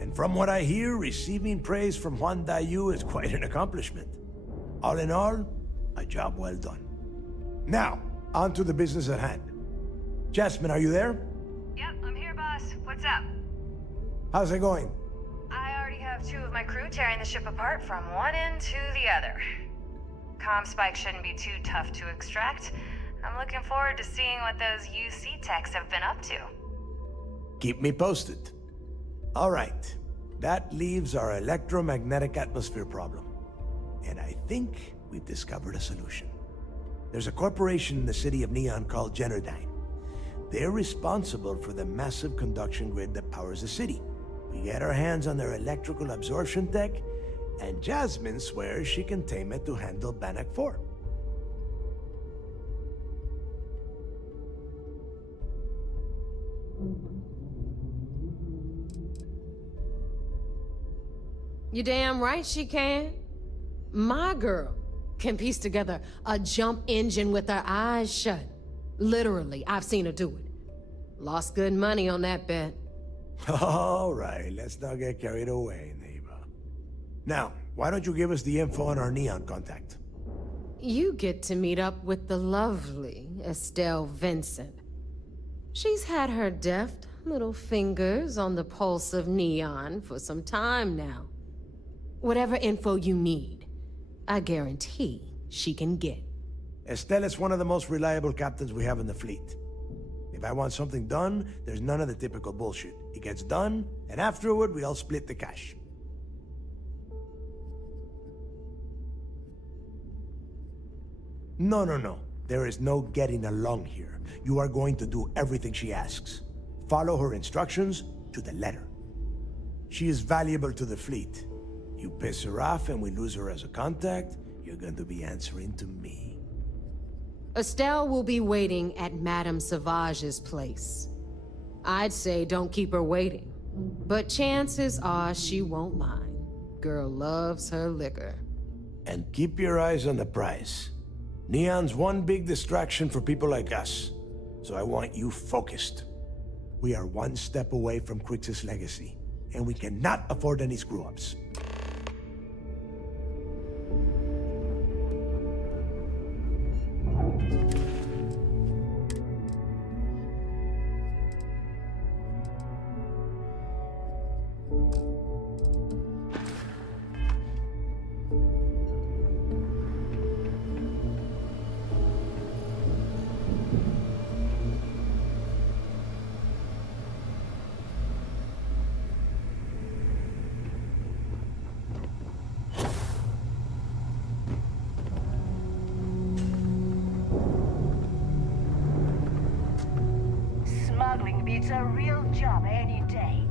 And from what I hear, receiving praise from Juan Dayu is quite an accomplishment. All in all, a job well done. Now, on to the business at hand. Jasmine, are you there? Yep, I'm here, boss. What's up? How's it going? I already have 2 of my crew tearing the ship apart from one end to the other. Comm spike shouldn't be too tough to extract. I'm looking forward to seeing what those UC techs have been up to. Keep me posted. All right, that leaves our electromagnetic atmosphere problem. And I think we've discovered a solution. There's a corporation in the city of Neon called Generdyne. They're responsible for the massive conduction grid that powers the city. We get our hands on their electrical absorption tech, and Jasmine swears she can tame it to handle Bannock 4. You damn right she can. My girl can piece together a jump engine with her eyes shut. Literally, I've seen her do it. Lost good money on that bet. All right, let's not get carried away, neighbor. Now, why don't you give us the info on our Neon contact? You get to meet up with the lovely Estelle Vincent. She's had her deft little fingers on the pulse of Neon for some time now. Whatever info you need, I guarantee she can get. Estelle is one of the most reliable captains we have in the fleet. If I want something done, there's none of the typical bullshit. It gets done, and afterward, we all split the cash. No. There is no getting along here. You are going to do everything she asks. Follow her instructions to the letter. She is valuable to the fleet. You piss her off and we lose her as a contact, you're going to be answering to me. Estelle will be waiting at Madame Sauvage's place. I'd say don't keep her waiting, but chances are she won't mind. Girl loves her liquor. And keep your eyes on the prize. Neon's one big distraction for people like us, so I want you focused. We are one step away from Crix's legacy, and we cannot afford any screw-ups. Smuggling beats a real job any day.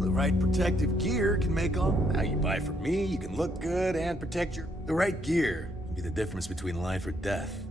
The right protective gear can make all. Now you buy from me, you can look good and protect your. The right gear can be the difference between life or death.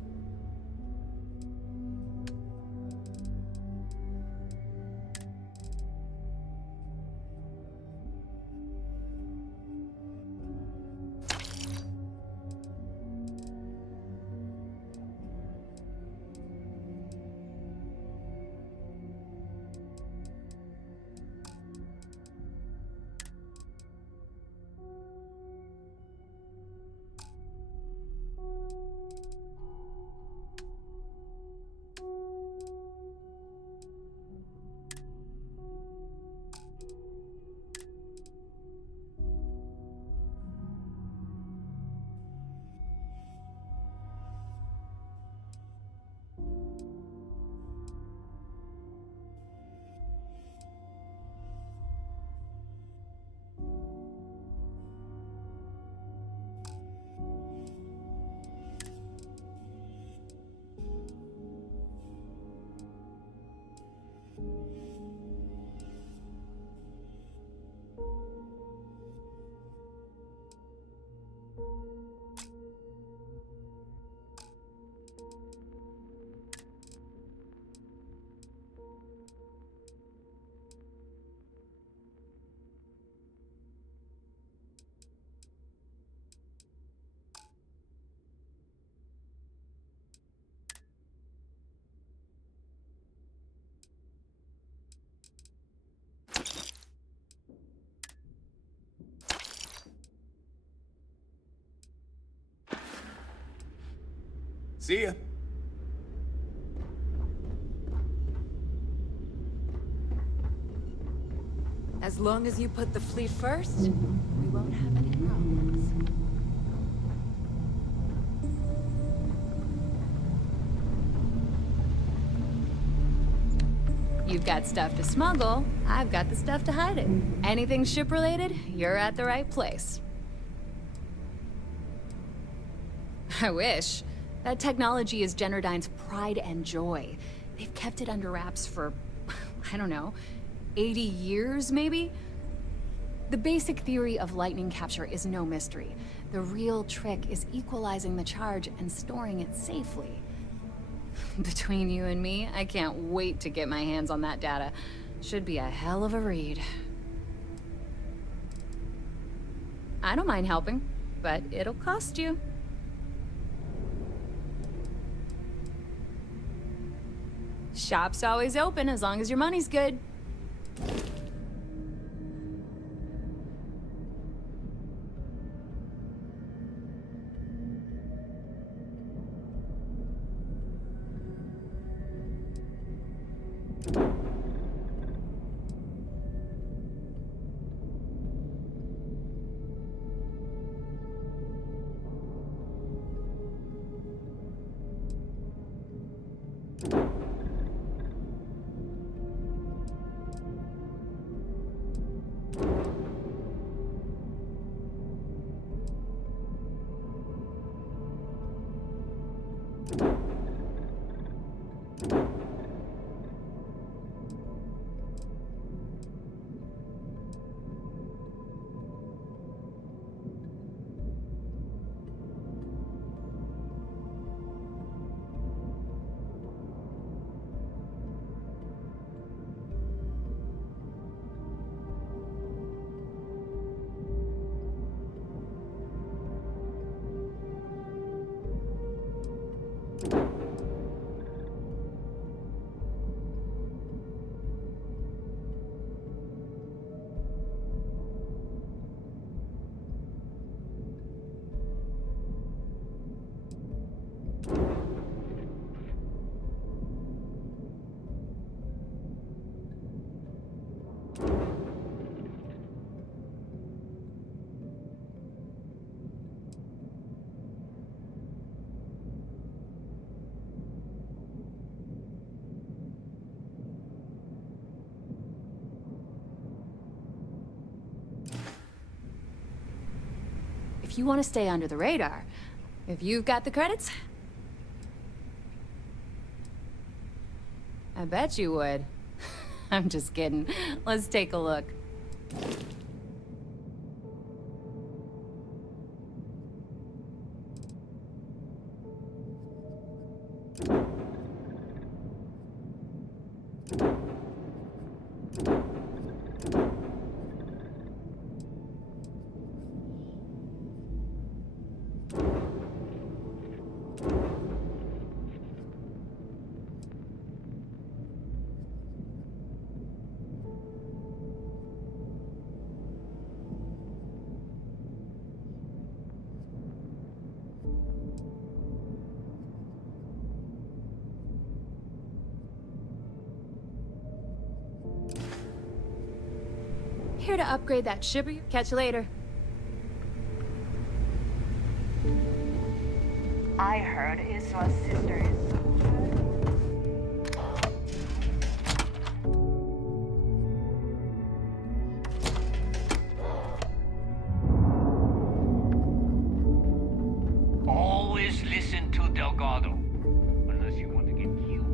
See ya. As long as you put the fleet first, we won't have any problems. You've got stuff to smuggle, I've got the stuff to hide it. Anything ship-related, you're at the right place. I wish. That technology is Generdyne's pride and joy. They've kept it under wraps for, I don't know, 80 years, maybe? The basic theory of lightning capture is no mystery. The real trick is equalizing the charge and storing it safely. Between you and me, I can't wait to get my hands on that data. Should be a hell of a read. I don't mind helping, but it'll cost you. Shop's always open as long as your money's good. If you want to stay under the radar, if you've got the credits, I bet you would. I'm just kidding. Let's take a look. Here to upgrade that ship. Catch you later. I heard Iswa's sister is Always listen to Delgado, unless you want to get killed.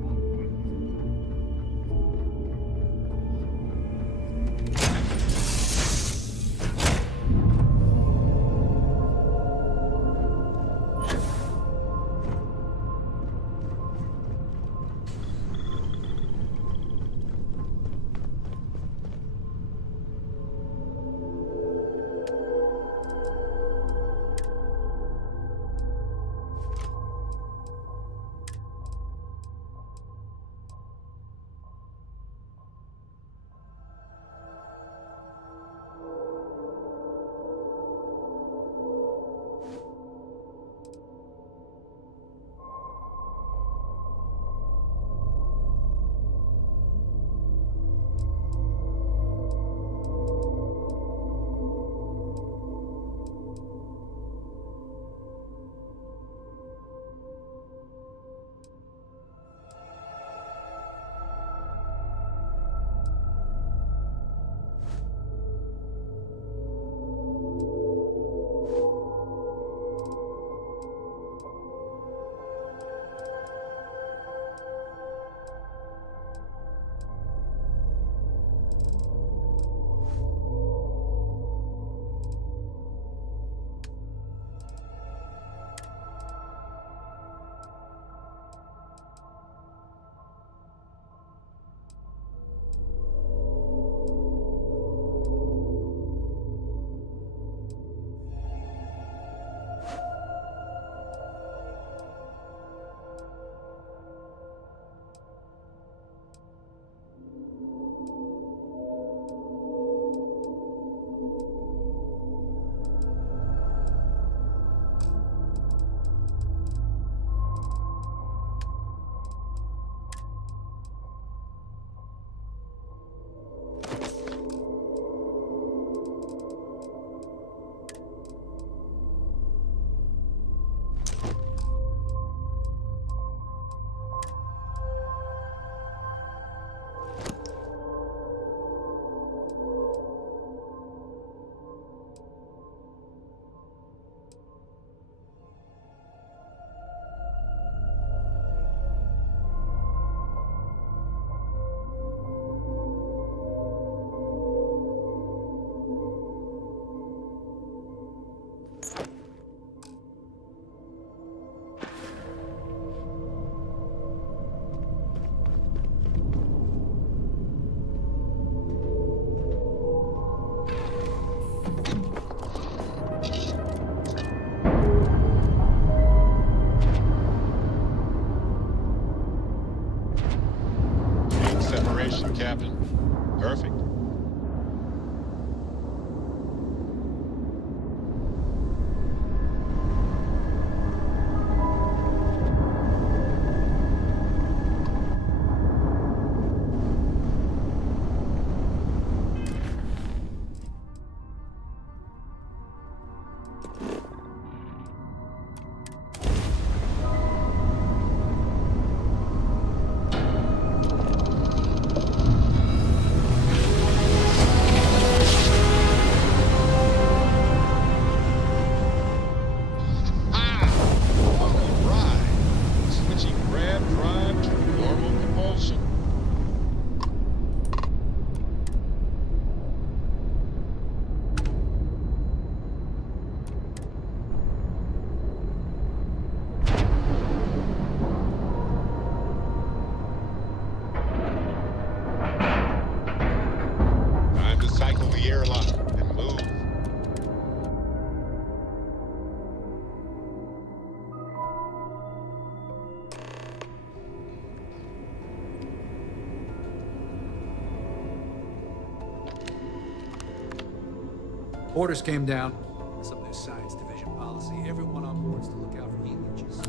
Orders came down. Some new science division policy. Everyone on board is to look out for heat leeches.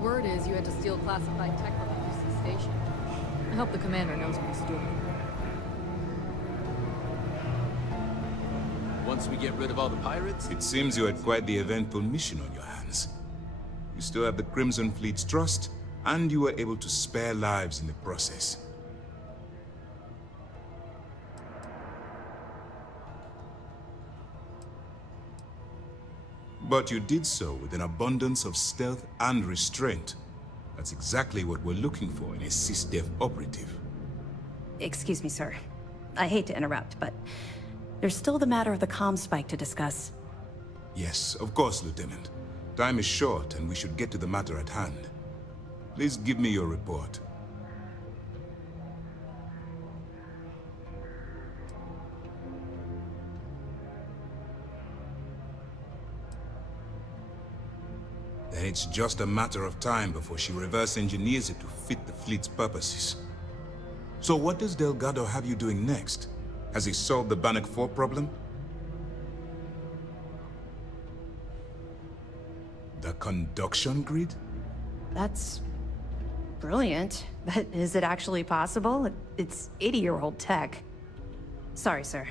Word is you had to steal classified tech from the UC station. I hope the commander knows what he's doing. Once we get rid of all the pirates? It seems you had quite the eventful mission on your hands. You still have the Crimson Fleet's trust, and you were able to spare lives in the process. But you did so with an abundance of stealth and restraint. That's exactly what we're looking for in a SysDef operative. Excuse me, sir. I hate to interrupt, but there's still the matter of the comm spike to discuss. Yes, of course, Lieutenant. Time is short, and we should get to the matter at hand. Please give me your report. Then it's just a matter of time before she reverse engineers it to fit the fleet's purposes. So what does Delgado have you doing next? Has he solved the Bannock 4 problem? The conduction grid? That's brilliant, but is it actually possible? It's 80-year-old tech. Sorry, sir.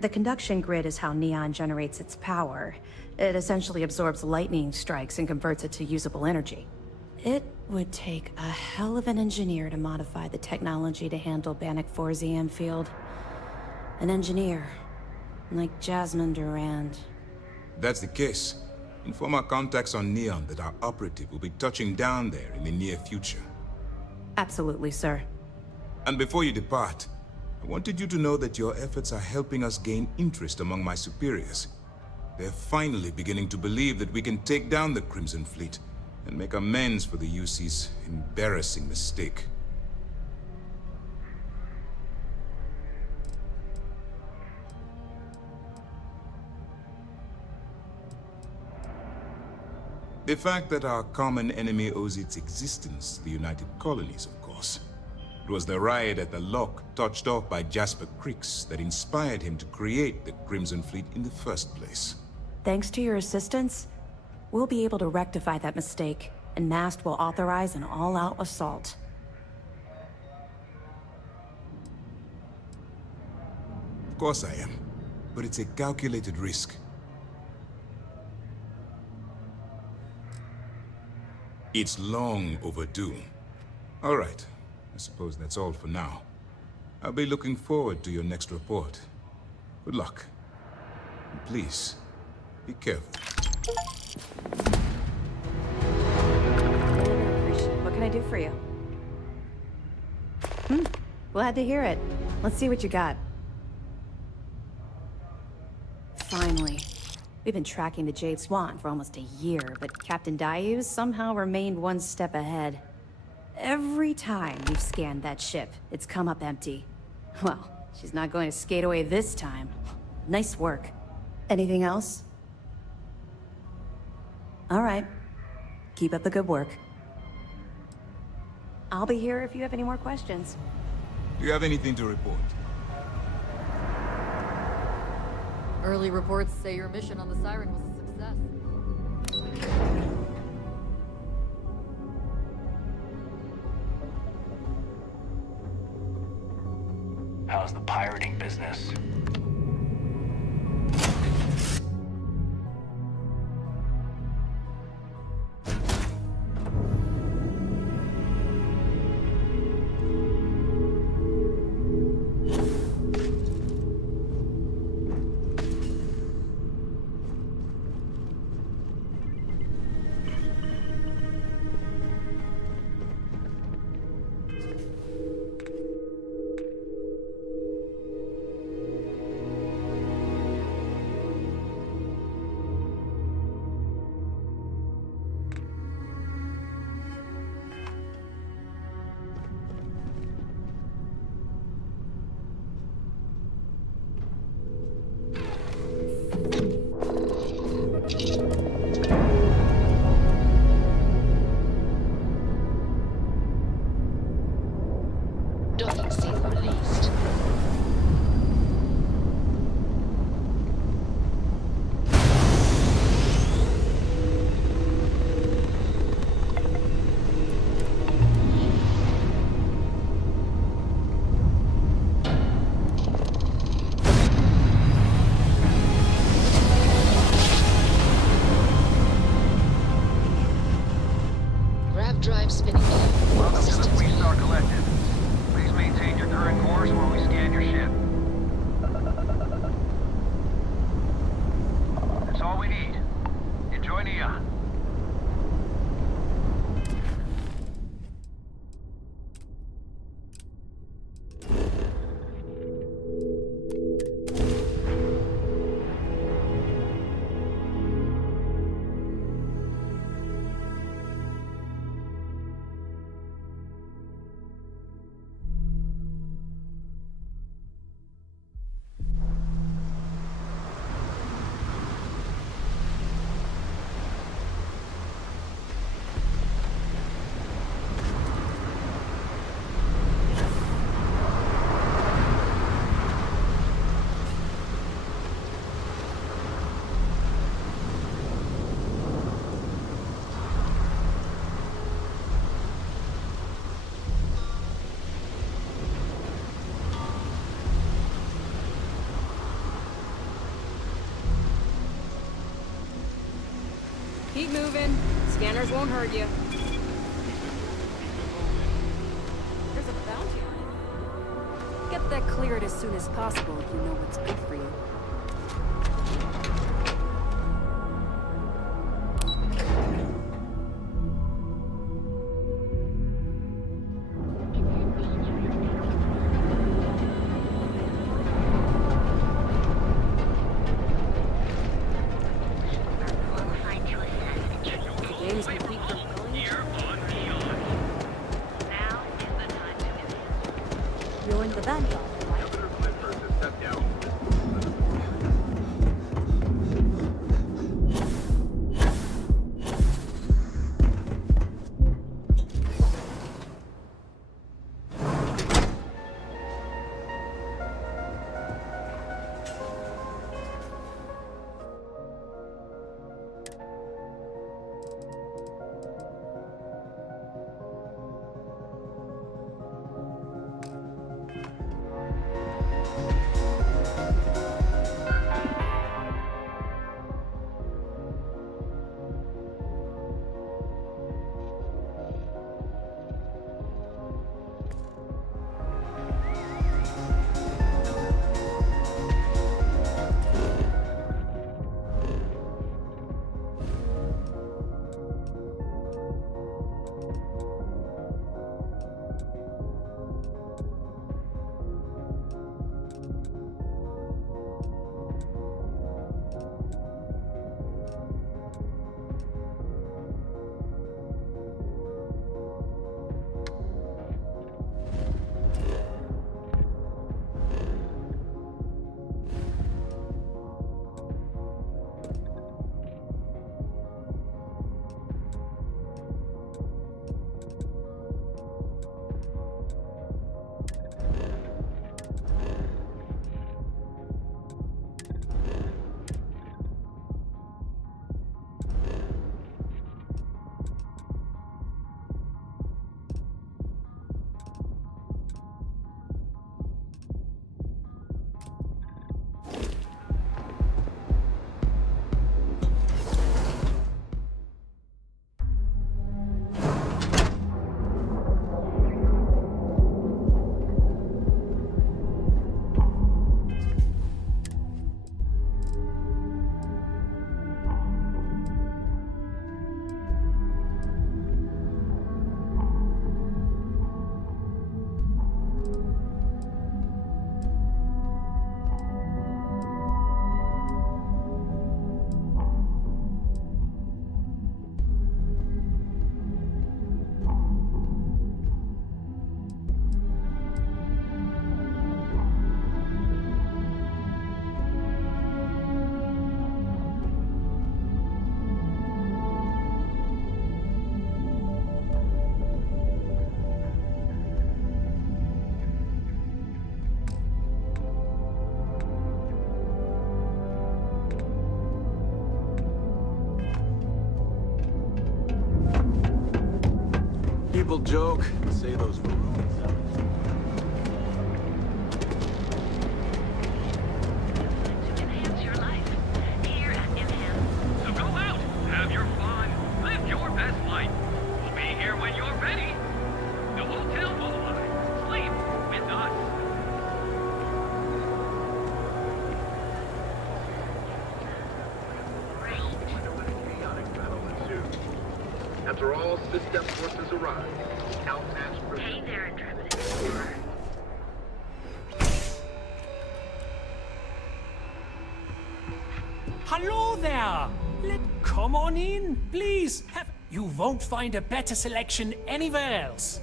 The conduction grid is how Neon generates its power. It essentially absorbs lightning strikes and converts it to usable energy. It would take a hell of an engineer to modify the technology to handle Bannock 4's EM field. An engineer, like Jasmine Durand. That's the case. Inform our contacts on Neon that our operative will be touching down there in the near future. Absolutely, sir. And before you depart, I wanted you to know that your efforts are helping us gain interest among my superiors. They're finally beginning to believe that we can take down the Crimson Fleet and make amends for the UC's embarrassing mistake. The fact that our common enemy owes its existence to the United Colonies, of course. It was the riot at the Lock, touched off by Jasper Creeks, that inspired him to create the Crimson Fleet in the first place. Thanks to your assistance, we'll be able to rectify that mistake, and Mast will authorize an all-out assault. Of course I am, but it's a calculated risk. It's long overdue. All right, I suppose that's all for now. I'll be looking forward to your next report. Good luck. And please, be careful. What can I do for you? Glad to hear it. Let's see what you got. Finally. We've been tracking the Jade Swan for almost a year, but Captain Dayus somehow remained one step ahead. Every time we've scanned that ship, it's come up empty. Well, she's not going to skate away this time. Nice work. Anything else? All right. Keep up the good work. I'll be here if you have any more questions. Do you have anything to report? Early reports say your mission on the Siren was a success. How's the pirating business? moving. Scanners won't hurt you. There's a bounty on it. Get that cleared as soon as possible if you know what's good for you. You're in the Vanguard, right? People joke, say those were ruins. So go out, have your fun, live your best life. We'll be here when you're ready. The hotel will arrive. Sleep with us. After all system forces arrive, outmatched. Hey there, Intrepid. Hello there! Come on in, please. You won't find a better selection anywhere else.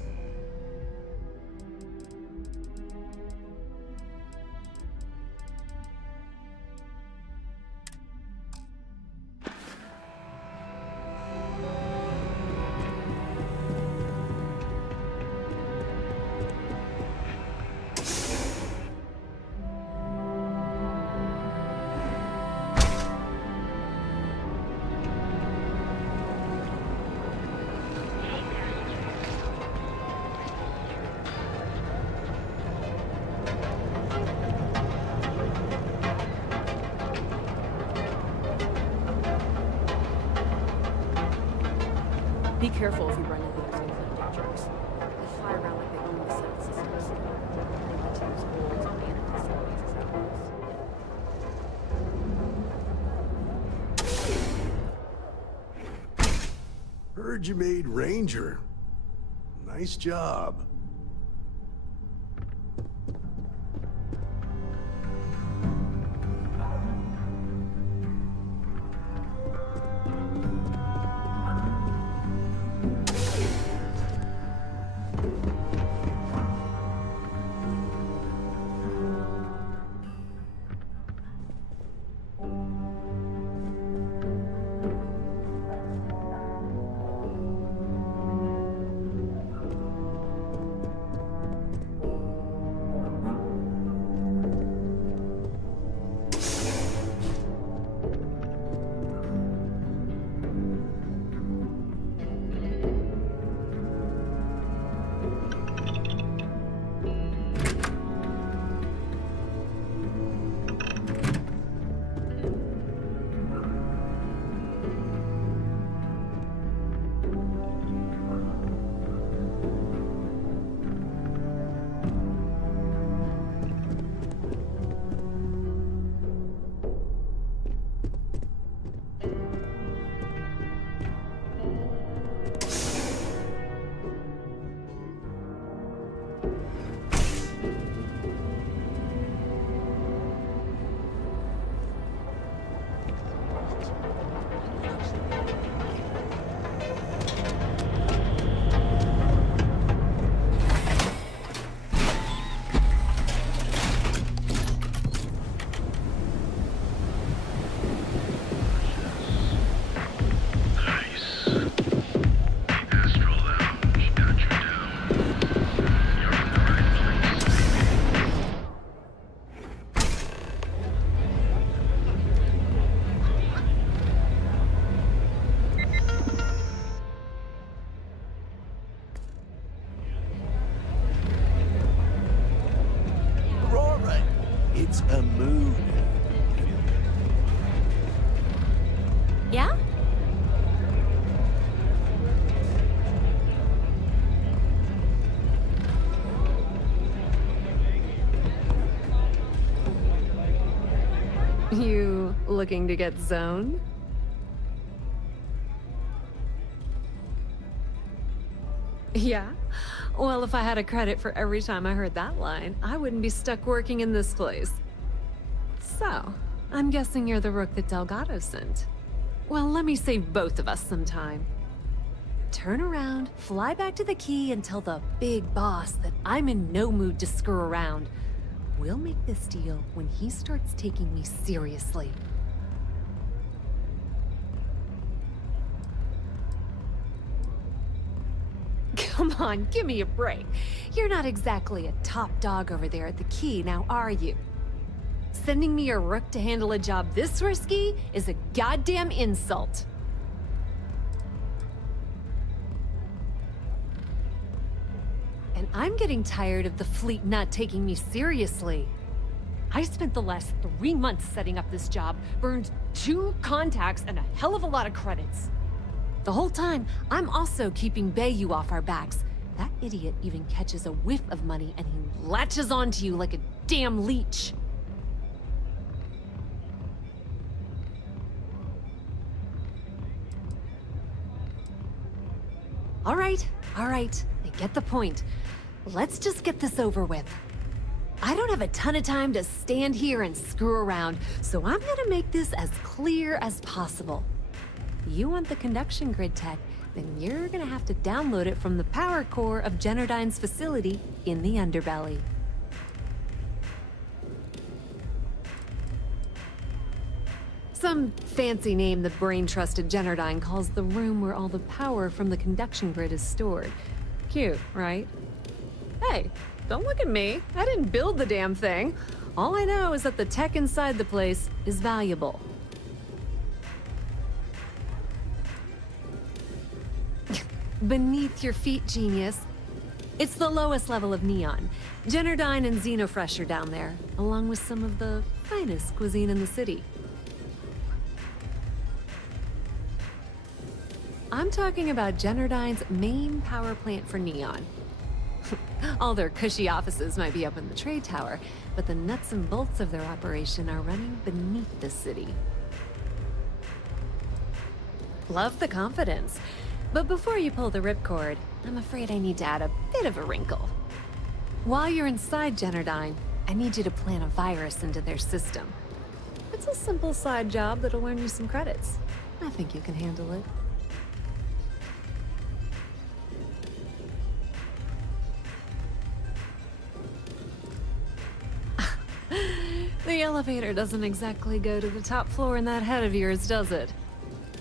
careful if you run into those implanted jerks. They fly around like they own the sound systems. They like to use old abandoned facilities as outposts. Heard you made Ranger. Nice job. It's a mood. Yeah? You looking to get zoned? Yeah? Well, if I had a credit for every time I heard that line, I wouldn't be stuck working in this place. So, I'm guessing you're the rook that Delgado sent. Well, let me save both of us some time. Turn around, fly back to the key, and tell the big boss that I'm in no mood to screw around. We'll make this deal when he starts taking me seriously. Come on, give me a break. You're not exactly a top dog over there at the key, now are you? Sending me a rook to handle a job this risky is a goddamn insult. And I'm getting tired of the fleet not taking me seriously. I spent the last 3 months setting up this job, burned 2 contacts and a hell of a lot of credits. The whole time, I'm also keeping Bayou off our backs. That idiot even catches a whiff of money and he latches onto you like a damn leech. All right, I get the point. Let's just get this over with. I don't have a ton of time to stand here and screw around, so I'm gonna make this as clear as possible. You want the conduction grid tech, then you're gonna have to download it from the power core of Generdyne's facility in the underbelly. Some fancy name the brain-trusted Generdyne calls the room where all the power from the conduction grid is stored. Cute, right? Hey, don't look at me. I didn't build the damn thing. All I know is that the tech inside the place is valuable. Beneath your feet, genius. It's the lowest level of Neon. Generdyne and Xenofresh are down there, along with some of the finest cuisine in the city. I'm talking about Generdyne's main power plant for Neon. All their cushy offices might be up in the trade tower, but the nuts and bolts of their operation are running beneath the city. Love the confidence. But before you pull the ripcord, I'm afraid I need to add a bit of a wrinkle. While you're inside Generdyne, I need you to plant a virus into their system. It's a simple side job that'll earn you some credits. I think you can handle it. The elevator doesn't exactly go to the top floor in that head of yours, does it?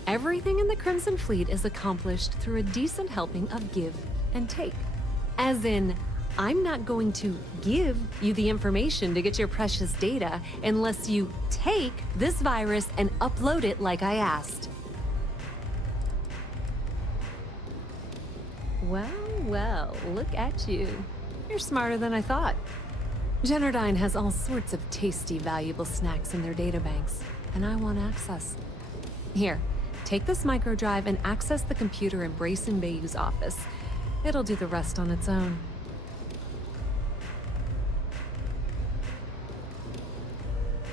Everything in the Crimson Fleet is accomplished through a decent helping of give and take. As in, I'm not going to give you the information to get your precious data unless you take this virus and upload it like I asked. Well, well, look at you. You're smarter than I thought. Generdyne has all sorts of tasty, valuable snacks in their databanks, and I want access. Here, take this microdrive and access the computer in Brayson Bayou's office. It'll do the rest on its own.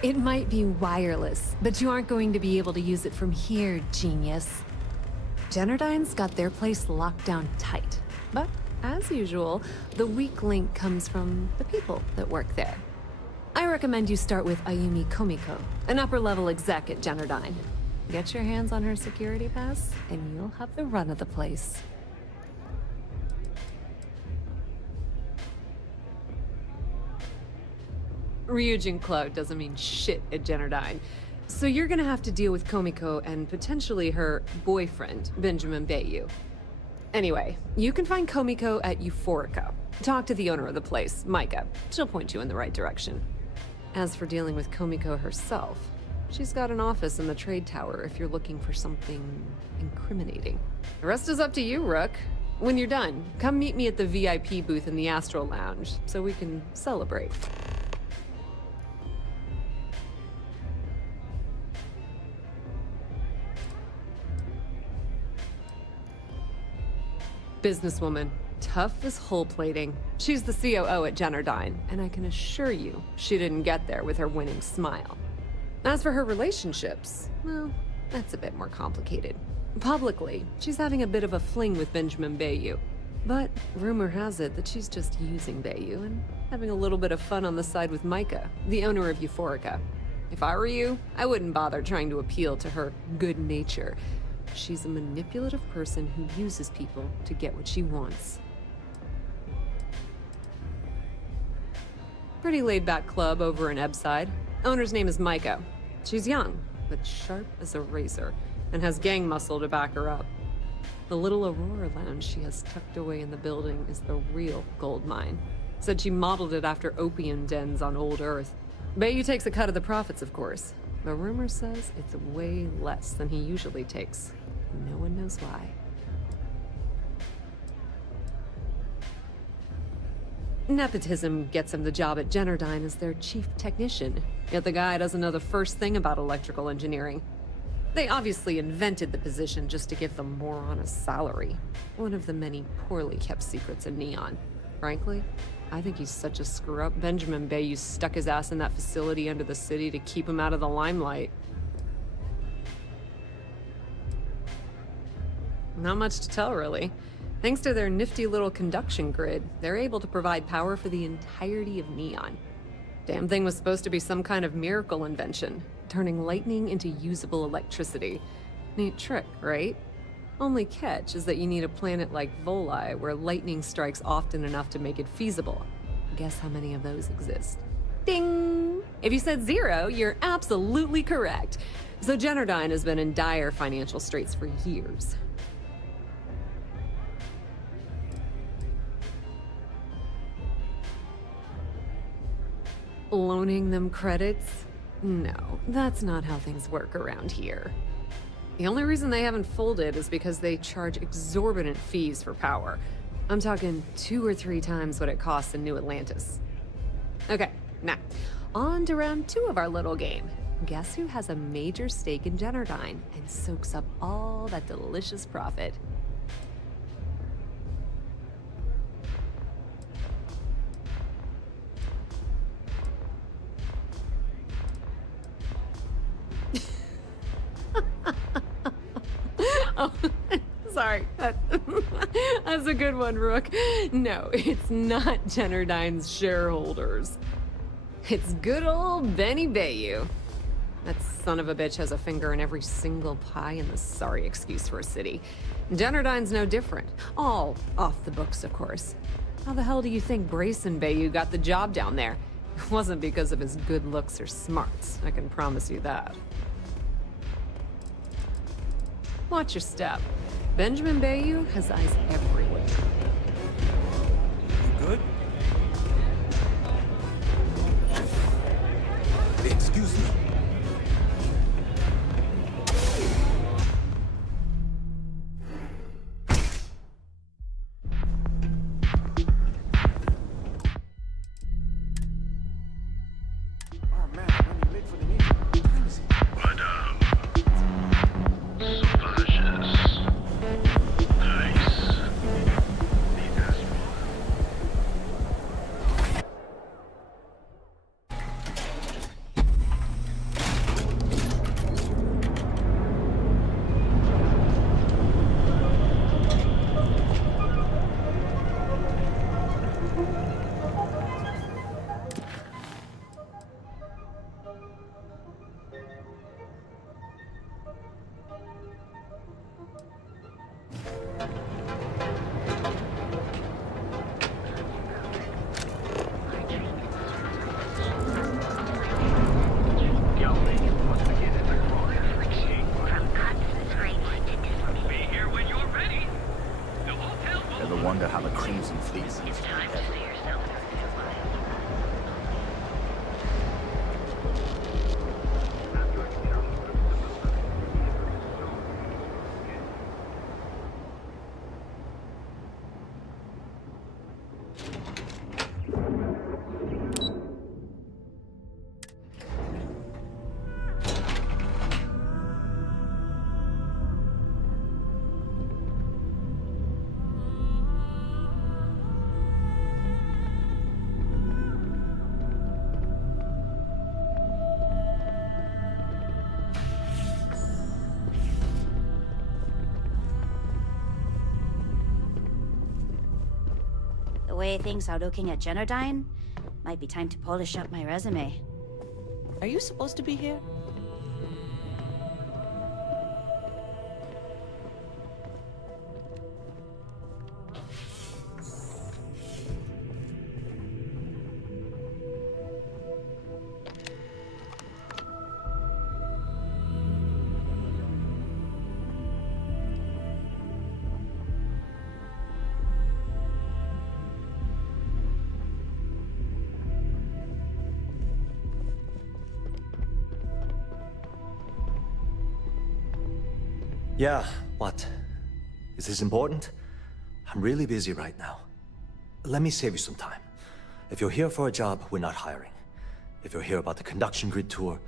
It might be wireless, but you aren't going to be able to use it from here, genius. Generdyne's got their place locked down tight, but as usual, the weak link comes from the people that work there. I recommend you start with Ayumi Komiko, an upper-level exec at Generdyne. Get your hands on her security pass, and you'll have the run of the place. Ryujin Cloud doesn't mean shit at Generdyne, so you're gonna have to deal with Komiko and potentially her boyfriend, Benjamin Bayou. Anyway, you can find Komiko at Euphorica. Talk to the owner of the place, Micah. She'll point you in the right direction. As for dealing with Komiko herself, she's got an office in the trade tower if you're looking for something incriminating. The rest is up to you, Rook. When you're done, come meet me at the VIP booth in the Astral Lounge so we can celebrate. Businesswoman, tough as hull plating. She's the COO at Generdyne, and I can assure you she didn't get there with her winning smile. As for her relationships, well, that's a bit more complicated. Publicly, she's having a bit of a fling with Benjamin Bayou, but rumor has it that she's just using Bayou and having a little bit of fun on the side with Micah, the owner of Euphorica. If I were you, I wouldn't bother trying to appeal to her good nature. She's a manipulative person who uses people to get what she wants. Pretty laid-back club over in Ebbside. Owner's name is Micah. She's young, but sharp as a razor, and has gang muscle to back her up. The little Aurora Lounge she has tucked away in the building is the real gold mine. Said she modeled it after opium dens on old Earth. Bayou takes a cut of the profits, of course, but rumor says it's way less than he usually takes. No one knows why. Nepotism gets him the job at Generdyne as their chief technician, yet the guy doesn't know the first thing about electrical engineering. They obviously invented the position just to give the moron a salary. One of the many poorly kept secrets in Neon. Frankly, I think he's such a screw-up. Benjamin Bayou stuck his ass in that facility under the city to keep him out of the limelight. Not much to tell, really. Thanks to their nifty little conduction grid, they're able to provide power for the entirety of Neon. Damn thing was supposed to be some kind of miracle invention, turning lightning into usable electricity. Neat trick, right? Only catch is that you need a planet like Voli, where lightning strikes often enough to make it feasible. Guess how many of those exist? Ding! If you said 0, you're absolutely correct. So Generdyne has been in dire financial straits for years. Loaning them credits? No, that's not how things work around here. The only reason they haven't folded is because they charge exorbitant fees for power. I'm talking 2 or 3 times what it costs in New Atlantis. Okay, now, on to round 2 of our little game. guess who has a major stake in Generdyne and soaks up all that delicious profit? Oh, sorry. That's a good one, Rook. No, it's not Generdyne's shareholders. It's good old Benny Bayou. That son of a bitch has a finger in every single pie in the sorry excuse for a city. Generdyne's no different. All off the books, of course. How the hell do you think Brayson Bayou got the job down there? It wasn't because of his good looks or smarts, I can promise you that. Watch your step. Benjamin Bayou has eyes everywhere. You good? Excuse me. Wonder how the Crimson Fleet sees it. The way things are looking at Generdyne, might be time to polish up my resume. Are you supposed to be here? Yeah, what? Is this important? I'm really busy right now. Let me save you some time. If you're here for a job, we're not hiring. If you're here about the conduction grid tour,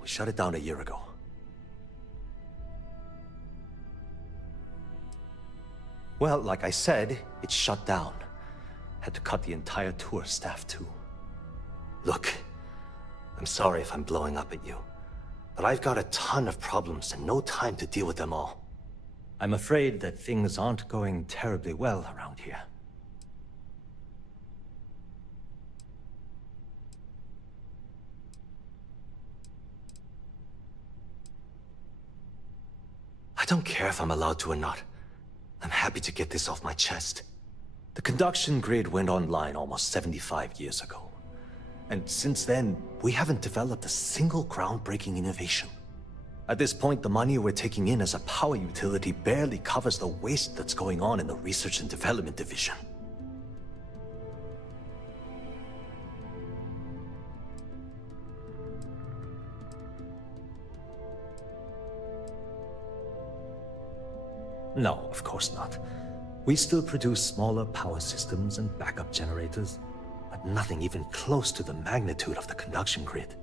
we shut it down a year ago. Well, like I said, it's shut down. Had to cut the entire tour staff too. Look, I'm sorry if I'm blowing up at you. But I've got a ton of problems and no time to deal with them all. I'm afraid that things aren't going terribly well around here. I don't care if I'm allowed to or not. I'm happy to get this off my chest. The conduction grid went online almost 75 years ago. And since then, we haven't developed a single groundbreaking innovation. At this point, the money we're taking in as a power utility barely covers the waste that's going on in the research and development division. No, of course not. We still produce smaller power systems and backup generators, but nothing even close to the magnitude of the conduction grid.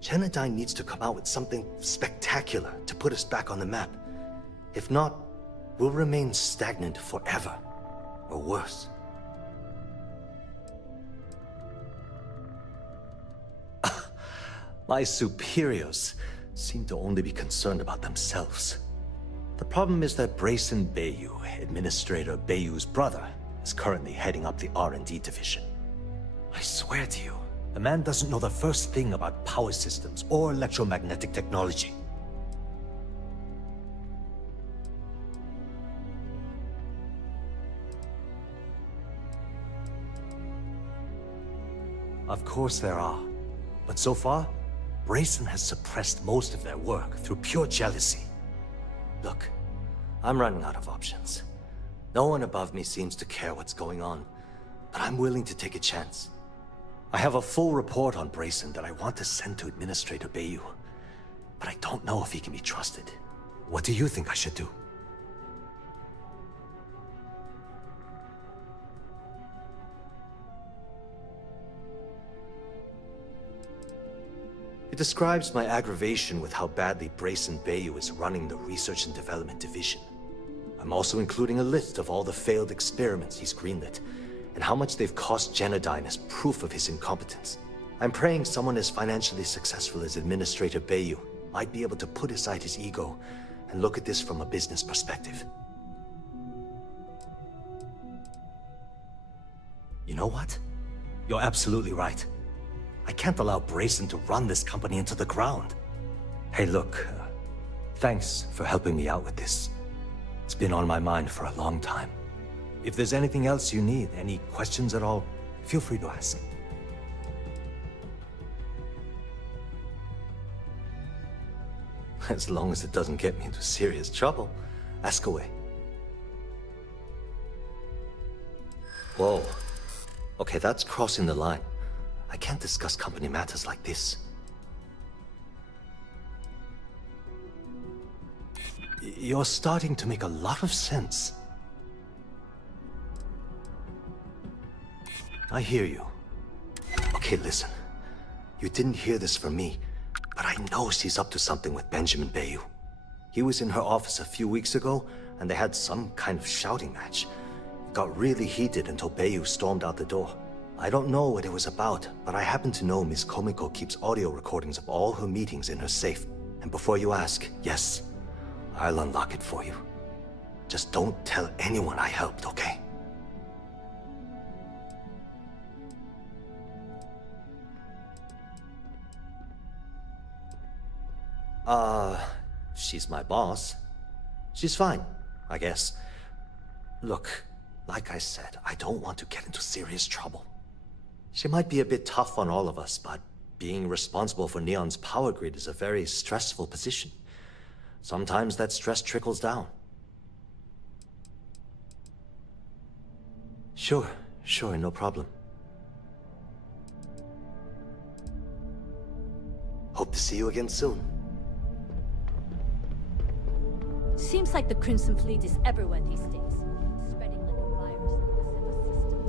Genodyne needs to come out with something spectacular to put us back on the map. If not, we'll remain stagnant forever. Or worse. My superiors seem to only be concerned about themselves. The problem is that Brayson Bayou, Administrator Bayou's brother, is currently heading up the R&D division. I swear to you, the man doesn't know the first thing about power systems or electromagnetic technology. Of course there are. But so far, Brayson has suppressed most of their work through pure jealousy. Look, I'm running out of options. No one above me seems to care what's going on, but I'm willing to take a chance. I have a full report on Brayson that I want to send to Administrator Bayou, but I don't know if he can be trusted. What do you think I should do? It describes my aggravation with how badly Brayson Bayou is running the Research and Development Division. I'm also including a list of all the failed experiments he's greenlit, and how much they've cost Genodyne as proof of his incompetence. I'm praying someone as financially successful as Administrator Bayou might be able to put aside his ego and look at this from a business perspective. You know what? You're absolutely right. I can't allow Brayson to run this company into the ground. Hey, look, thanks for helping me out with this. It's been on my mind for a long time. If there's anything else you need, any questions at all, feel free to ask. As long as it doesn't get me into serious trouble, ask away. Whoa. Okay, that's crossing the line. I can't discuss company matters like this. You're starting to make a lot of sense. I hear you. Okay, listen. You didn't hear this from me, but I know she's up to something with Benjamin Bayou. He was in her office a few weeks ago, and they had some kind of shouting match. It got really heated until Bayou stormed out the door. I don't know what it was about, but I happen to know Miss Komiko keeps audio recordings of all her meetings in her safe. And before you ask, yes, I'll unlock it for you. Just don't tell anyone I helped, okay? She's my boss. She's fine, I guess. Look, like I said, I don't want to get into serious trouble. She might be a bit tough on all of us, but being responsible for Neon's power grid is a very stressful position. Sometimes that stress trickles down. Sure, no problem. Hope to see you again soon. Seems like the Crimson Fleet is everywhere these days. Spreading like a virus through the set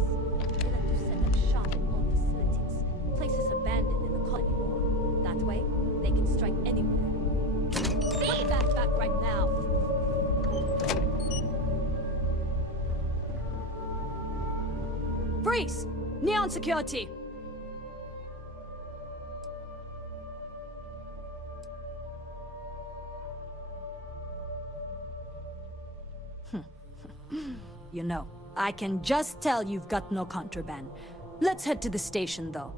of systems. They like to set up shop in all facilities. Places abandoned in the colony war. That way, they can strike anywhere. Put that back right now! Freeze! Neon security! You know, I can just tell you've got no contraband. Let's head to the station, though.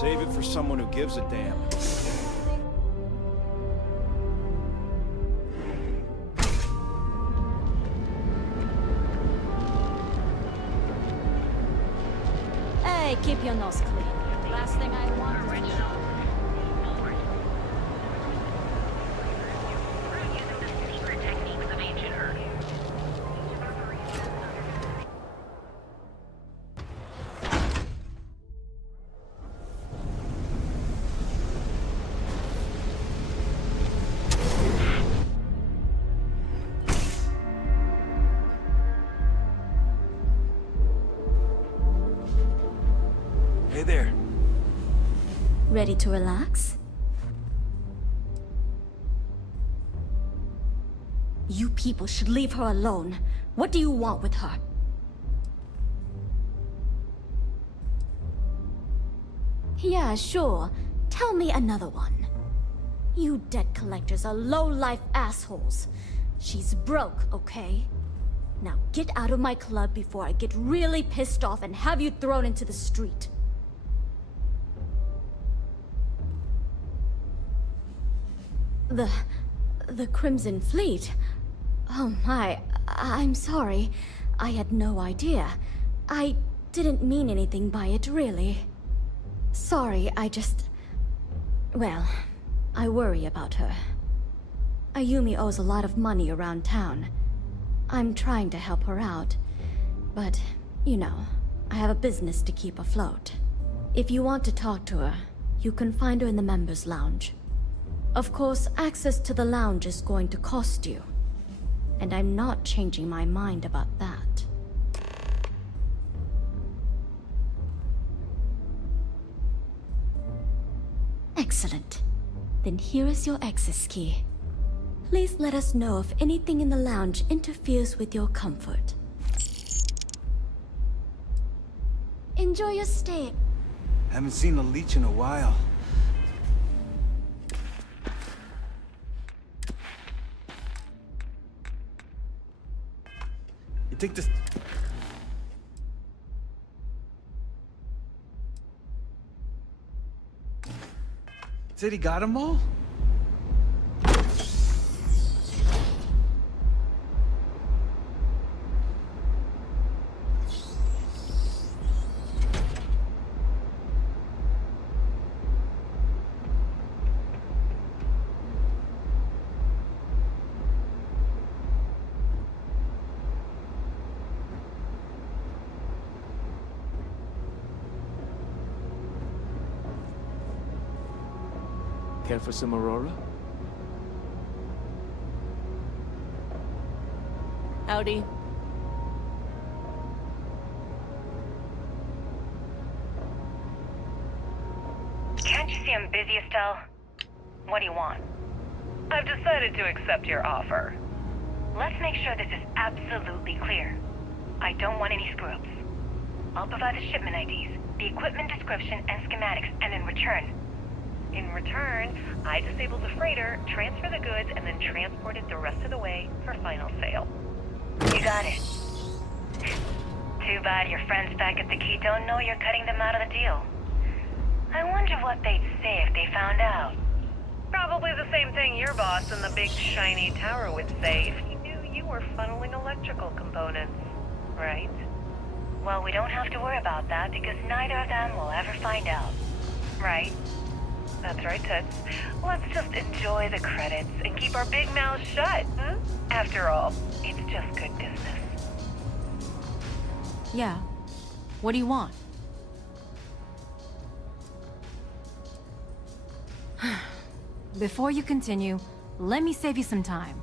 Save it for someone who gives a damn. Hey, keep your nose clean. Last thing I want is original. Using the secret techniques of ancient Earth. Ready to relax? You people should leave her alone. What do you want with her? Yeah, sure. Tell me another one. You debt collectors are low-life assholes. She's broke, okay? Now get out of my club before I get really pissed off and have you thrown into the street. The Crimson Fleet? Oh my, I'm sorry. I had no idea. I didn't mean anything by it, really. Sorry, well, I worry about her. Ayumi owes a lot of money around town. I'm trying to help her out, but, you know, I have a business to keep afloat. If you want to talk to her, you can find her in the members' lounge. Of course, access to the lounge is going to cost you, and I'm not changing my mind about that. Excellent. Then here is your access key. Please let us know if anything in the lounge interferes with your comfort. Enjoy your stay. Haven't seen the leech in a while. You think this... Said he got them all? Care for some Aurora? Howdy. Can't you see I'm busy, Estelle? What do you want? I've decided to accept your offer. Let's make sure this is absolutely clear. I don't want any screw-ups. I'll provide the shipment IDs, the equipment description, and schematics, and in return, I disable the freighter, transfer the goods, and then transport it the rest of the way for final sale. You got it. Too bad your friends back at the Key don't know you're cutting them out of the deal. I wonder what they'd say if they found out. Probably the same thing your boss in the big shiny tower would say if he knew you were funneling electrical components, right? Well, we don't have to worry about that because neither of them will ever find out. Right? That's right, Toots. Let's just enjoy the credits and keep our big mouths shut, huh? After all, it's just good business. Yeah. What do you want? Before you continue, let me save you some time.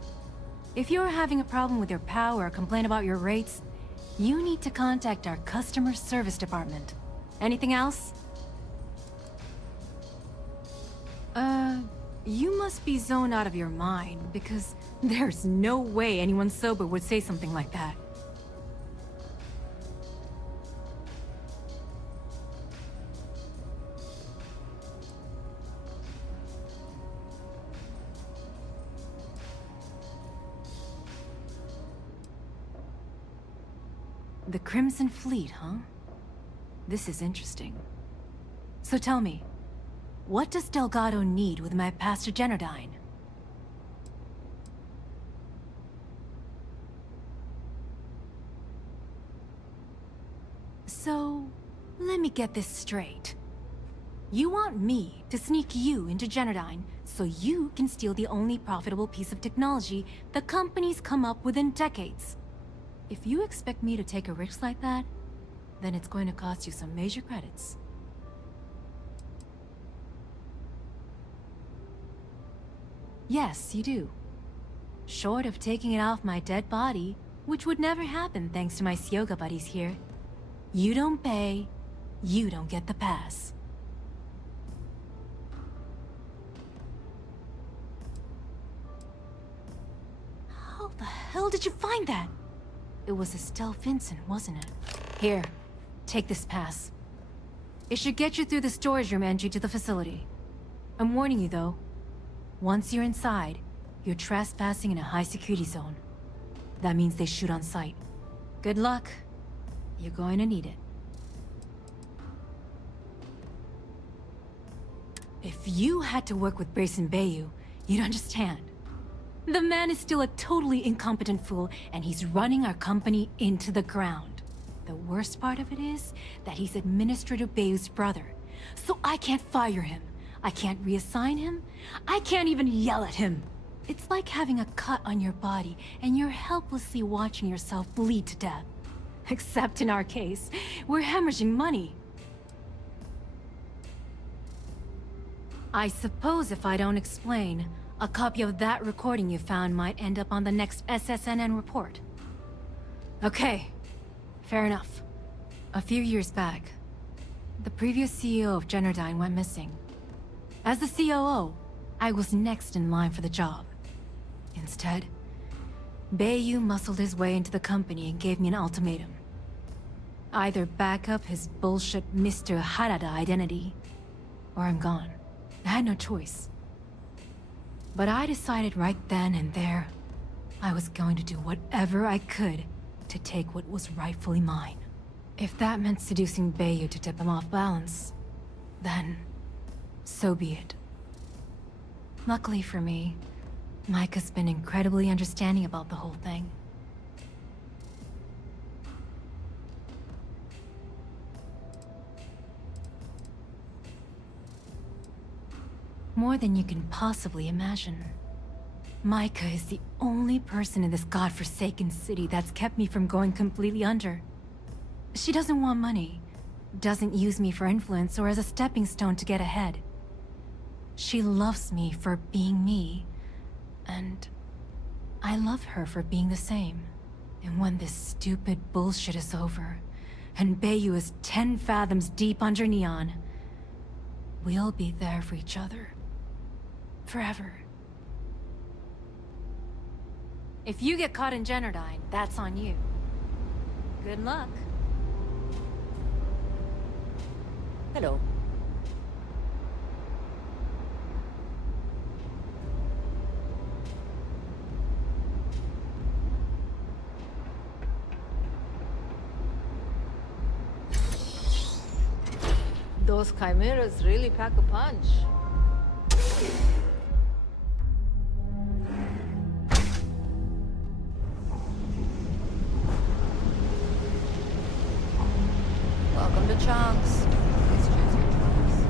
If you're having a problem with your power or complain about your rates, you need to contact our customer service department. Anything else? You must be zoned out of your mind, because there's no way anyone sober would say something like that. The Crimson Fleet, huh? This is interesting. So tell me, what does Delgado need with my Pastor Genodyne? So, let me get this straight. You want me to sneak you into Genodyne so you can steal the only profitable piece of technology the company's come up with in decades. If you expect me to take a risk like that, then it's going to cost you some major credits. Yes, you do. Short of taking it off my dead body, which would never happen thanks to my Syoga buddies here. You don't pay, you don't get the pass. hell did you find that? It was Estelle Vincent, wasn't it? Here, take this pass. It should get you through the storage room entry to the facility. I'm warning you though. Once you're inside, you're trespassing in a high-security zone. That means they shoot on sight. Good luck. You're going to need it. If you had to work with Grayson Bayou, you'd understand. The man is still a totally incompetent fool, and he's running our company into the ground. The worst part of it is that he's Administrator Bayou's brother. So I can't fire him. I can't reassign him. I can't even yell at him. It's like having a cut on your body, and you're helplessly watching yourself bleed to death. Except in our case, we're hemorrhaging money. I suppose if I don't explain, a copy of that recording you found might end up on the next SSNN report. Okay, fair enough. A few years back, the previous CEO of Generdyne went missing. As the COO, I was next in line for the job. Instead, Bayou muscled his way into the company and gave me an ultimatum. Either back up his bullshit Mr. Harada identity, or I'm gone. I had no choice. But I decided right then and there, I was going to do whatever I could to take what was rightfully mine. If that meant seducing Bayou to tip him off balance, then so be it. Luckily for me, Mike has been incredibly understanding about the whole thing. More than you can possibly imagine. Micah is the only person in this godforsaken city that's kept me from going completely under. She doesn't want money, doesn't use me for influence or as a stepping stone to get ahead. She loves me for being me, and I love her for being the same. And when this stupid bullshit is over, and Bayou is 10 fathoms deep under Neon, we'll be there for each other. Forever. If you get caught in Generdyne, that's on you. Good luck. Hello. Those chimeras really pack a punch. Welcome to Chunks. Please choose your trunks.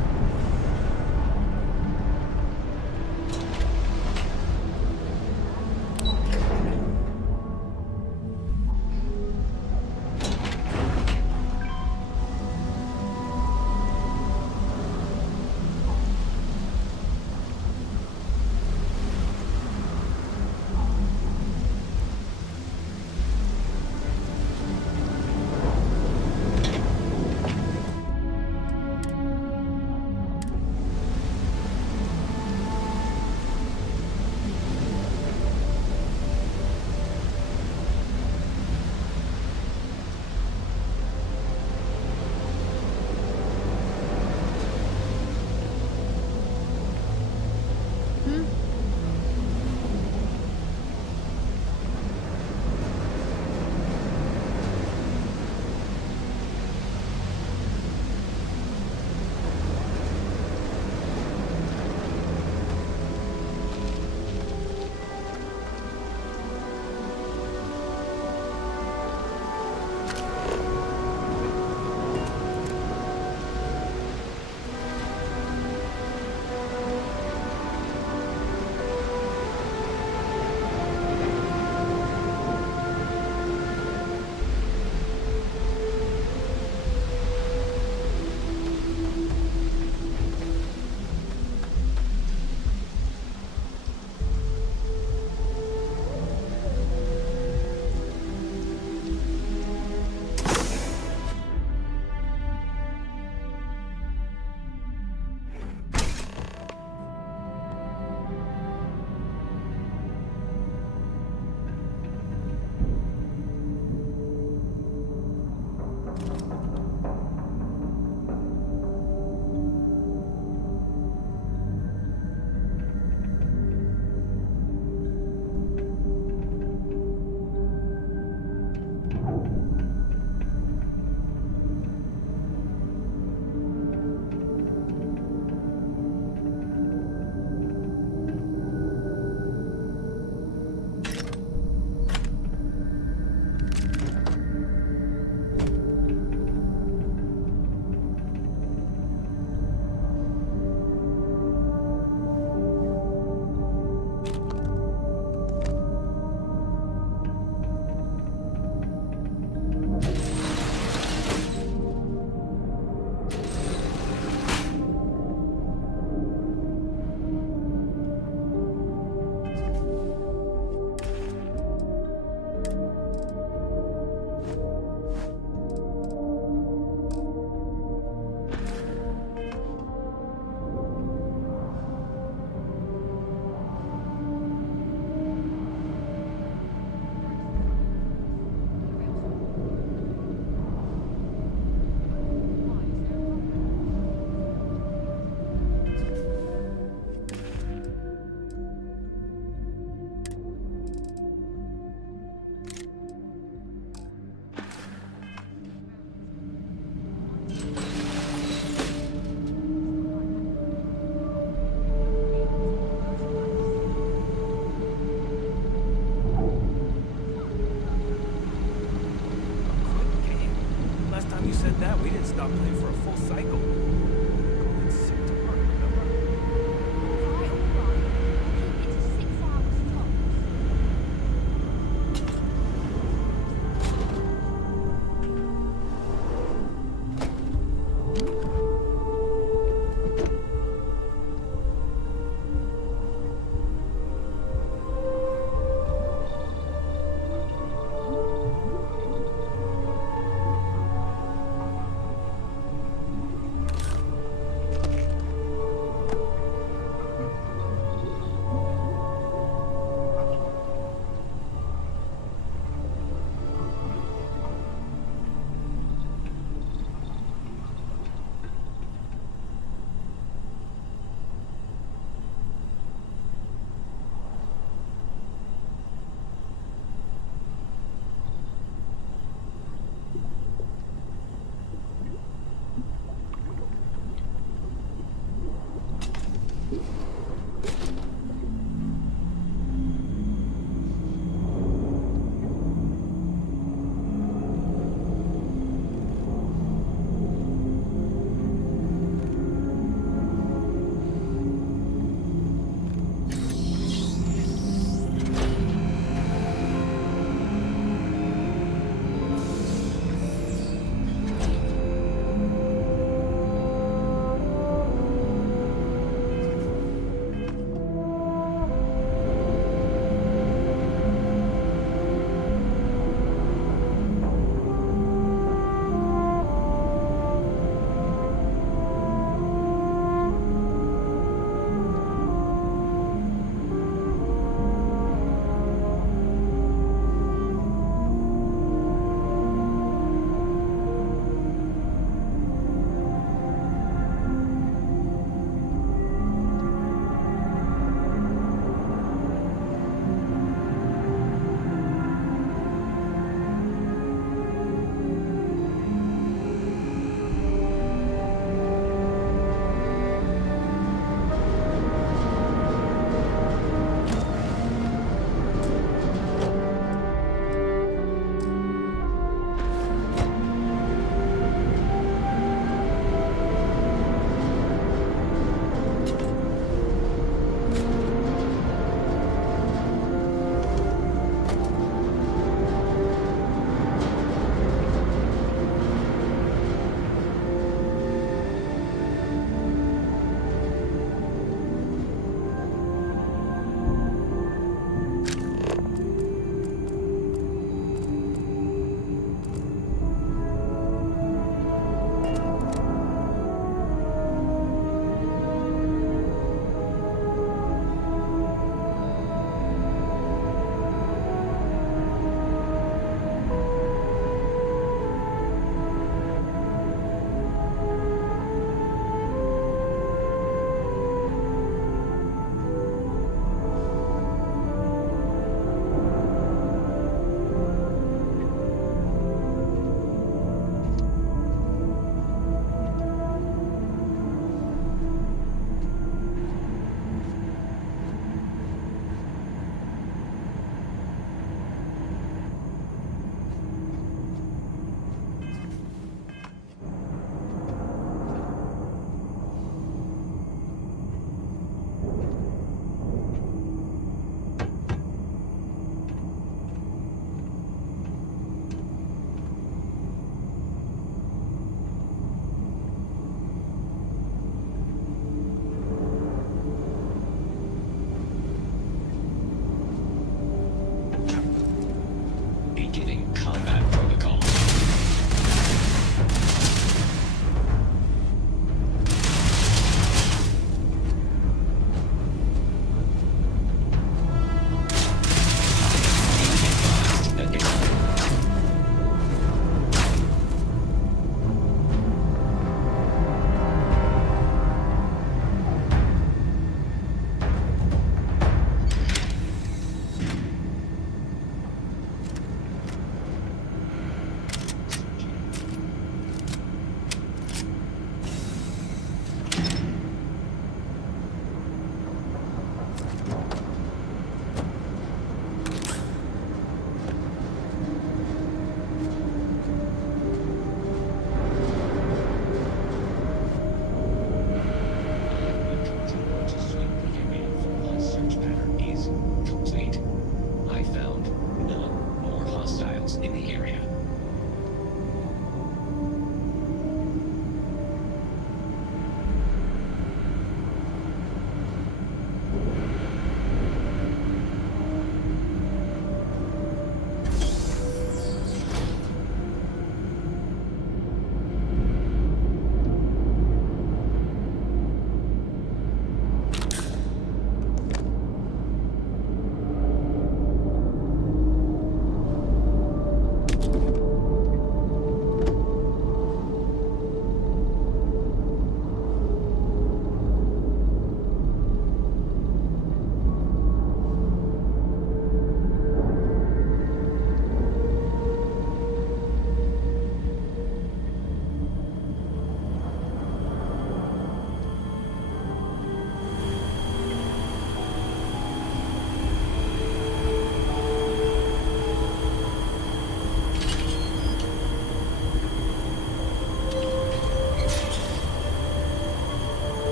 said that, we didn't stop playing for a full cycle. Going sick to work, remember?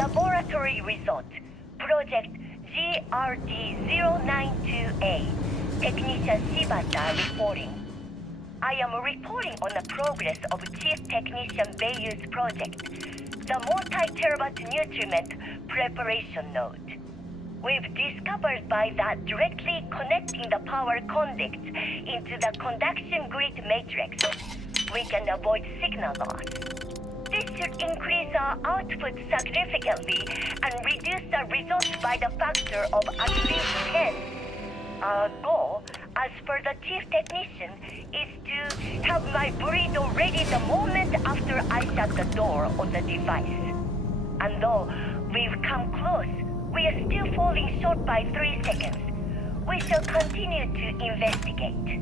Laboratory result. Project GRD-092A. Technician Shibata reporting. I am reporting on the progress of Chief Technician Beiyu's project, the multi-terabyte nutriment preparation node. We've discovered by that directly connecting the power conducts into the conduction grid matrix, we can avoid signal loss. This should increase our output significantly and reduce the results by the factor of at least 10. Our goal, as per the chief technician, is to have my burrito ready the moment after I shut the door on the device. And though we've come close, we are still falling short by 3 seconds. We shall continue to investigate.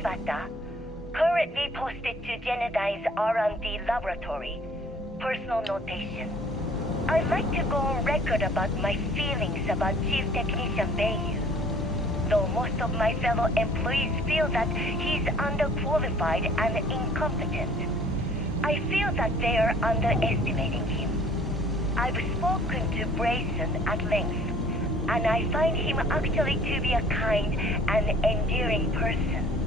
Shibata, currently posted to Genodyne's R&D laboratory. Personal notation. I'd like to go on record about my feelings about Chief Technician Bayu. Though most of my fellow employees feel that he's underqualified and incompetent, I feel that they are underestimating him. I've spoken to Brayson at length, and I find him actually to be a kind and endearing person.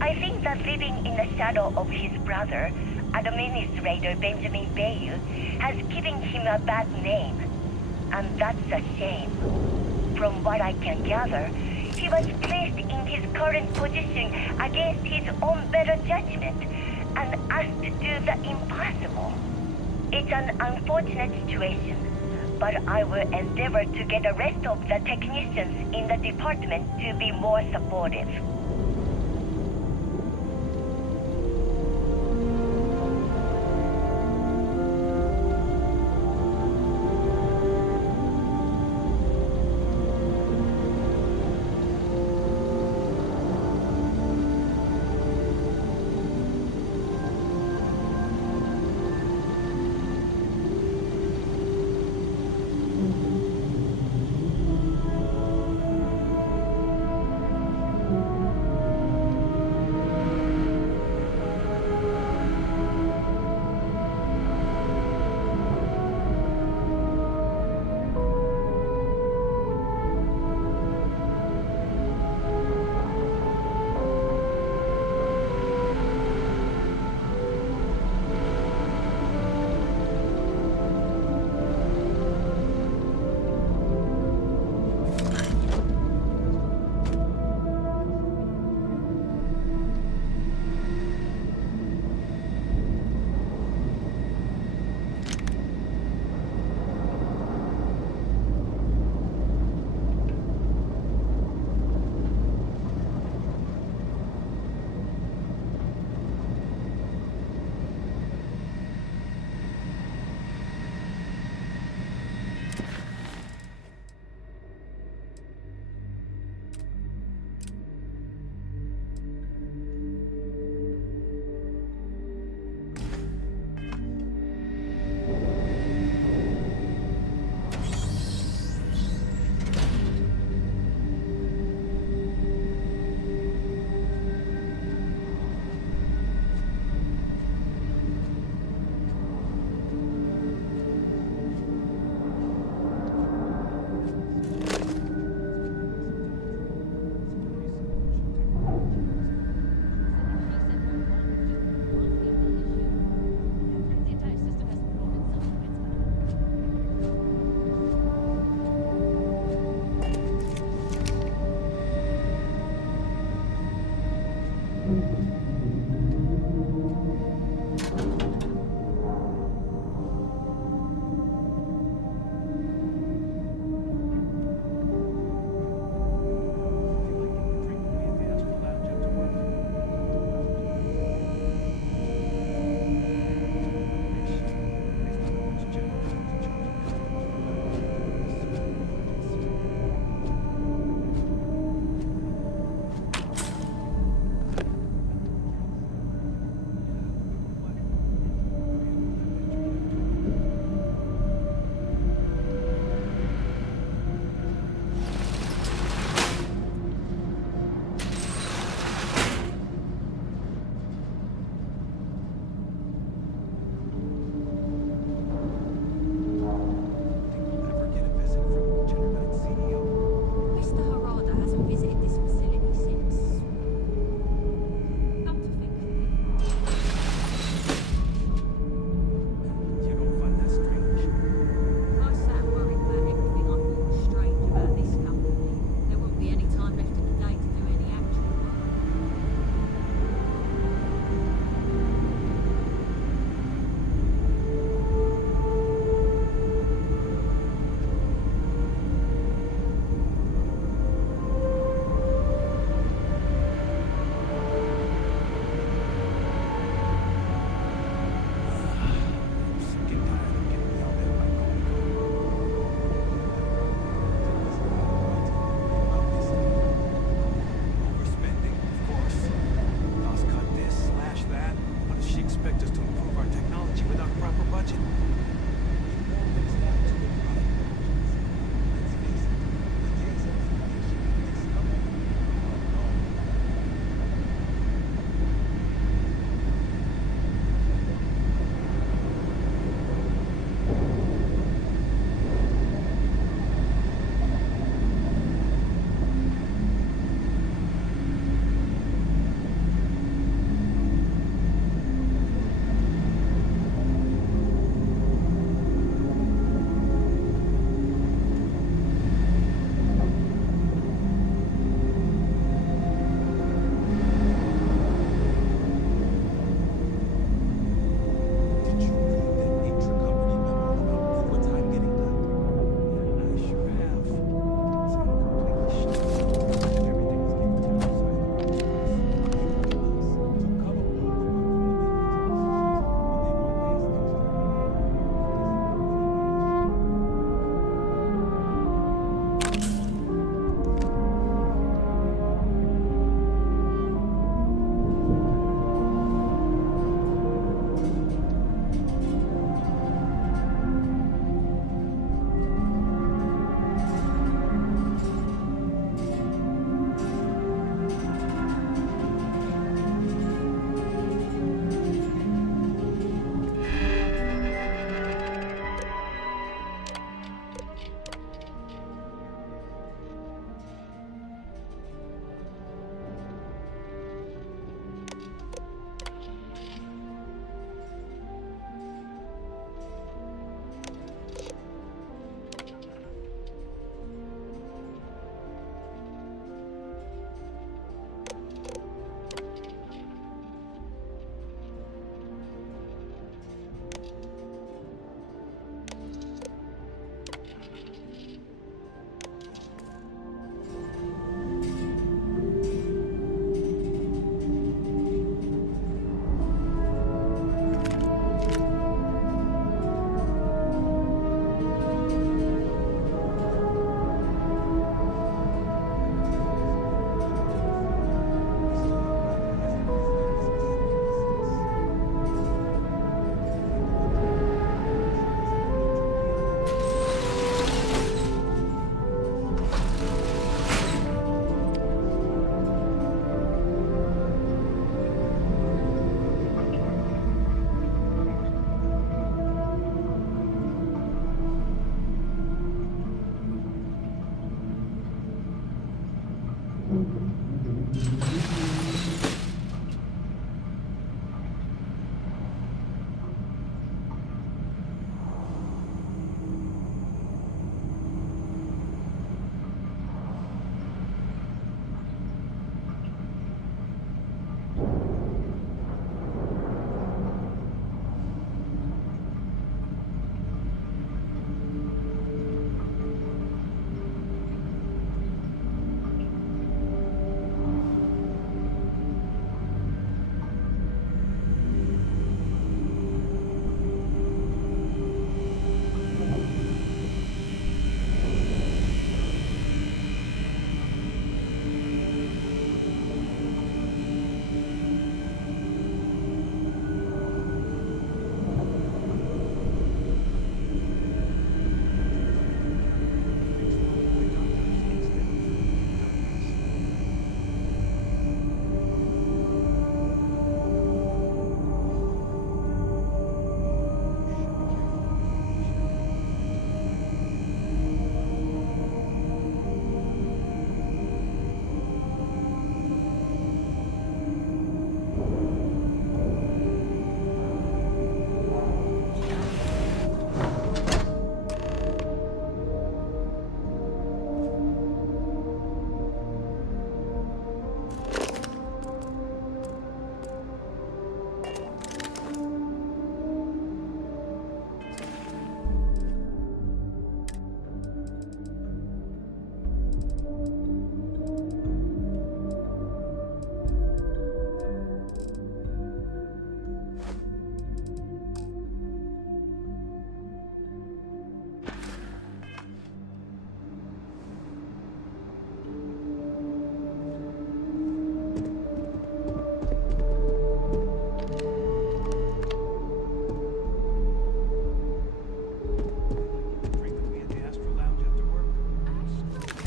I think that living in the shadow of his brother, Administrator Benjamin Bayu, has given him a bad name, and that's a shame. From what I can gather, he was placed in his current position against his own better judgment and asked to do the impossible. It's an unfortunate situation, but I will endeavor to get the rest of the technicians in the department to be more supportive.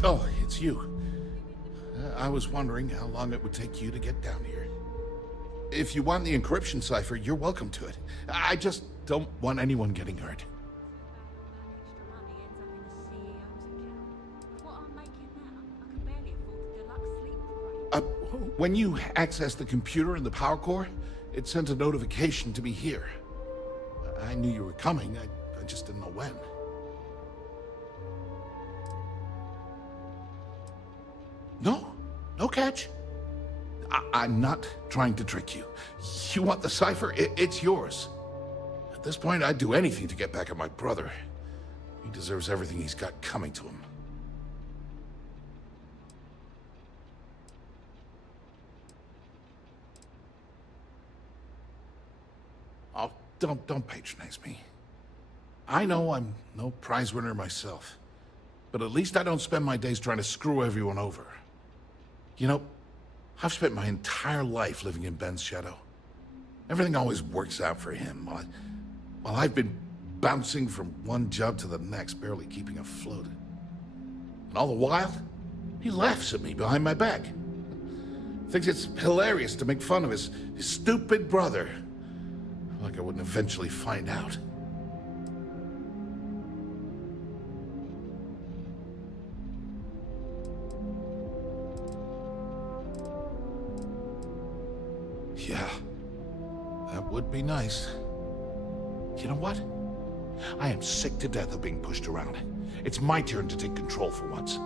Oh, it's you. I was wondering how long it would take you to get down here. If you want the encryption cipher, you're welcome to it. I just don't want anyone getting hurt. When you accessed the computer in the power core, it sent a notification to me here. I knew you were coming, I just didn't know when. No catch. I'm not trying to trick you. You want the cipher? It's yours. At this point, I'd do anything to get back at my brother. He deserves everything he's got coming to him. Oh, don't patronize me. I know I'm no prize winner myself, but at least I don't spend my days trying to screw everyone over. You know, I've spent my entire life living in Ben's shadow. Everything always works out for him, while I've been bouncing from one job to the next, barely keeping afloat. And all the while, he laughs at me behind my back. Thinks it's hilarious to make fun of his stupid brother. Like I wouldn't eventually find out. Yeah, that would be nice. You know what? I am sick to death of being pushed around. It's my turn to take control for once.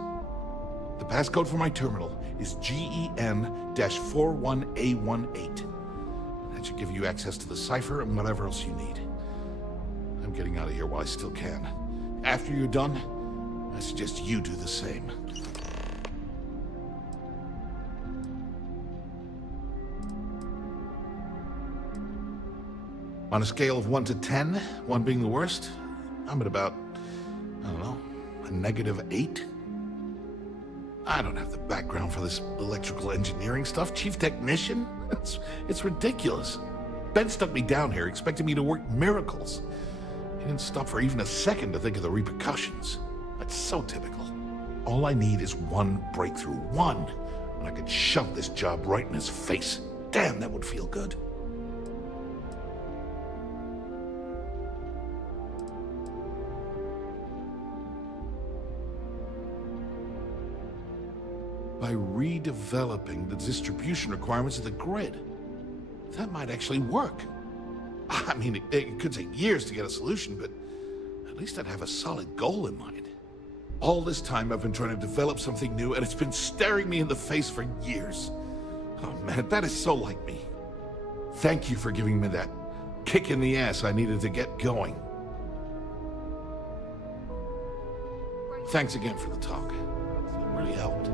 The passcode for my terminal is GEN-41A18. That should give you access to the cipher and whatever else you need. I'm getting out of here while I still can. After you're done, I suggest you do the same. On a scale of 1 to 10, 1 being the worst, I'm at about, I don't know, a -8. I don't have the background for this electrical engineering stuff. Chief technician? It's ridiculous. Ben stuck me down here expecting me to work miracles. He didn't stop for even a second to think of the repercussions. That's so typical. All I need is one breakthrough. One. And I could shove this job right in his face. Damn, that would feel good. by redeveloping the distribution requirements of the grid. That might actually work. I mean, it could take years to get a solution, but at least I'd have a solid goal in mind. All this time I've been trying to develop something new, and it's been staring me in the face for years. Oh man, that is so like me. Thank you for giving me that kick in the ass I needed to get going. Thanks again for the talk. It really helped.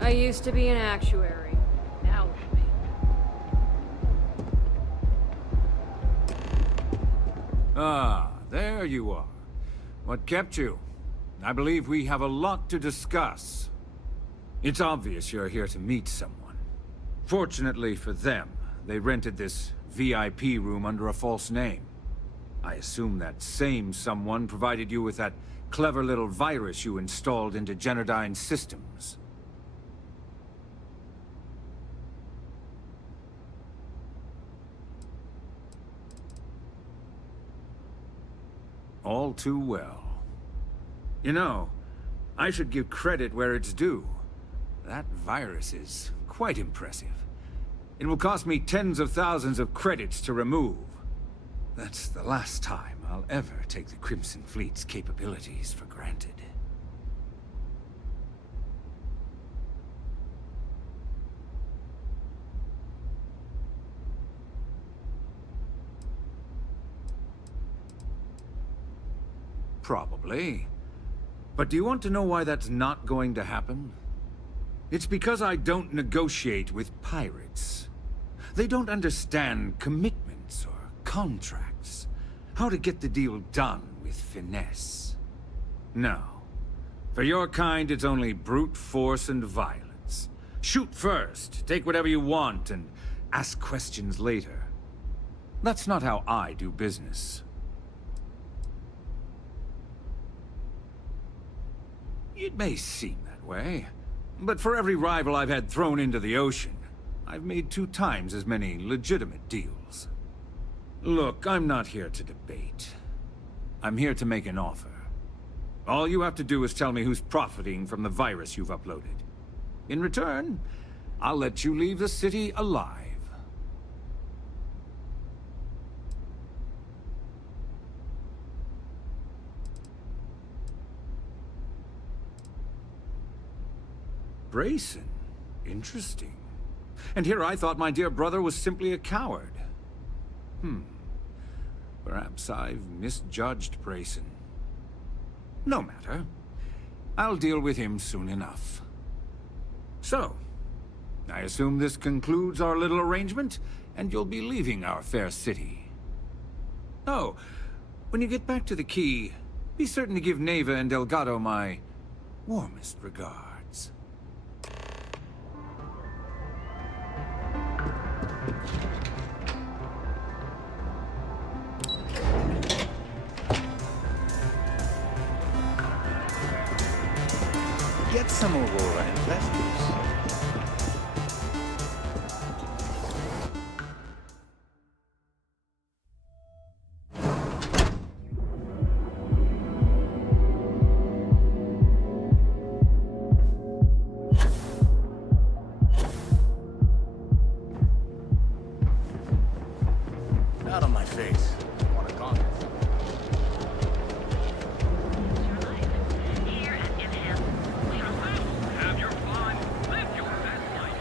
I used to be an actuary. Now look at me. Ah, there you are. What kept you? I believe we have a lot to discuss. It's obvious you're here to meet someone. Fortunately for them, they rented this VIP room under a false name. I assume that same someone provided you with that clever little virus you installed into Genodyne's systems. All too well. You know, I should give credit where it's due. That virus is quite impressive. It will cost me tens of thousands of credits to remove. That's the last time I'll ever take the Crimson Fleet's capabilities for granted. Probably. But do you want to know why that's not going to happen? It's because I don't negotiate with pirates. They don't understand commitments or contracts. How to get the deal done with finesse. No. For your kind, it's only brute force and violence. Shoot first, take whatever you want, and ask questions later. That's not how I do business. It may seem that way, but for every rival I've had thrown into the ocean, I've made 2 times as many legitimate deals. Look, I'm not here to debate. I'm here to make an offer. All you have to do is tell me who's profiting from the virus you've uploaded. In return, I'll let you leave the city alive. Brayson? Interesting. And here I thought my dear brother was simply a coward. Perhaps I've misjudged Brayson. No matter. I'll deal with him soon enough. So, I assume this concludes our little arrangement, and you'll be leaving our fair city. Oh, when you get back to the Key, be certain to give Neva and Delgado my warmest regards. Get some Aurora and let loose. Not on my face. I want to conquer. Have your fun. Live your best life.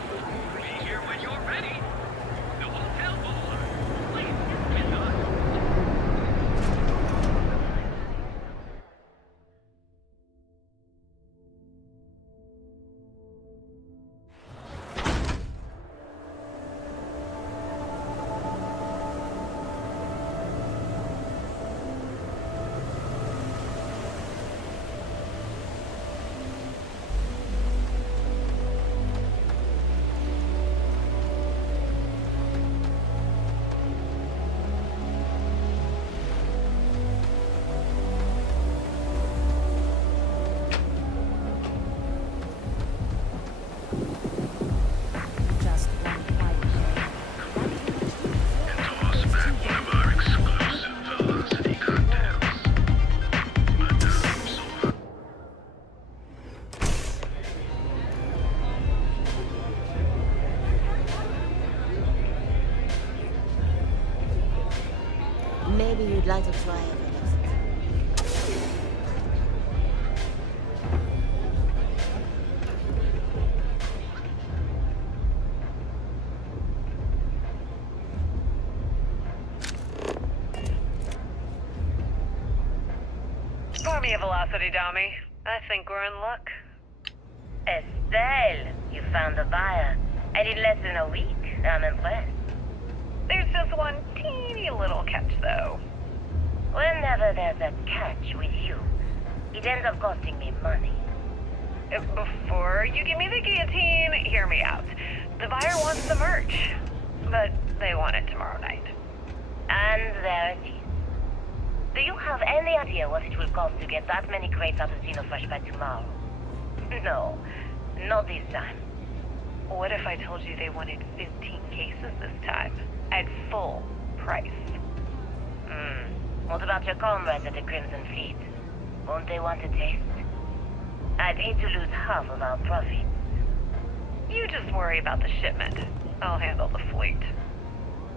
Be here when you're ready. The Hotel Boulevard. Please get us. Maybe you'd like to try it. Pour me a velocity, dummy. I think we're in luck. Estelle, you found a buyer. And in less than a week. I'm impressed. There's just one teeny little catch, though. Whenever there's a catch with you, it ends up costing me money. Before you give me the guillotine, hear me out. The buyer wants the merch, but they want it tomorrow night. And there it is. Do you have any idea what it will cost to get that many crates out of Xenofresh by tomorrow? No, not this time. What if I told you they wanted 15 cases this time, at full price? What about your comrades at the Crimson Fleet? Won't they want a taste? I'd hate to lose half of our profits. You just worry about the shipment. I'll handle the fleet.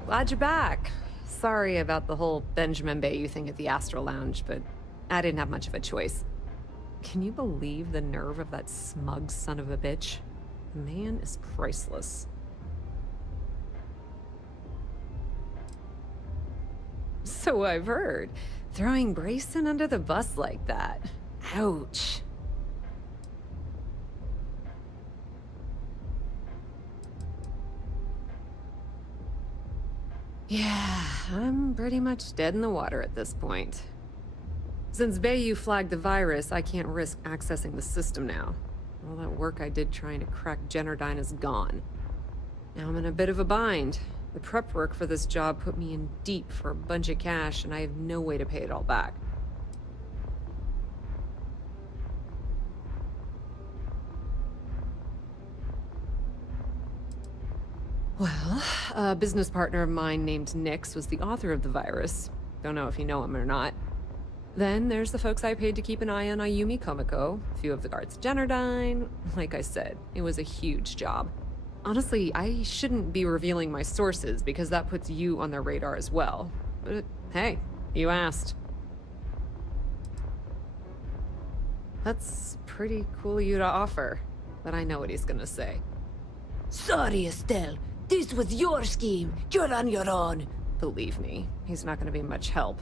Glad you're back. Sorry about the whole Benjamin Bayou thing at the Astral Lounge, but I didn't have much of a choice. Can you believe the nerve of that smug son of a bitch? The man is priceless. So I've heard. Throwing Brayson under the bus like that. Ouch. Yeah, I'm pretty much dead in the water at this point. Since Bayou flagged the virus, I can't risk accessing the system now. All that work I did trying to crack Generdyne is gone. Now I'm in a bit of a bind. The prep work for this job put me in deep for a bunch of cash, and I have no way to pay it all back. Well, a business partner of mine named Nix was the author of the virus. Don't know if you know him or not. Then there's the folks I paid to keep an eye on Ayumi Komiko, a few of the guards at Generdyne. Like I said, it was a huge job. Honestly, I shouldn't be revealing my sources because that puts you on their radar as well. But hey, you asked. That's pretty cool of you to offer, but I know what he's gonna say. Sorry, Estelle. This was your scheme. You're on your own. Believe me, he's not gonna be much help.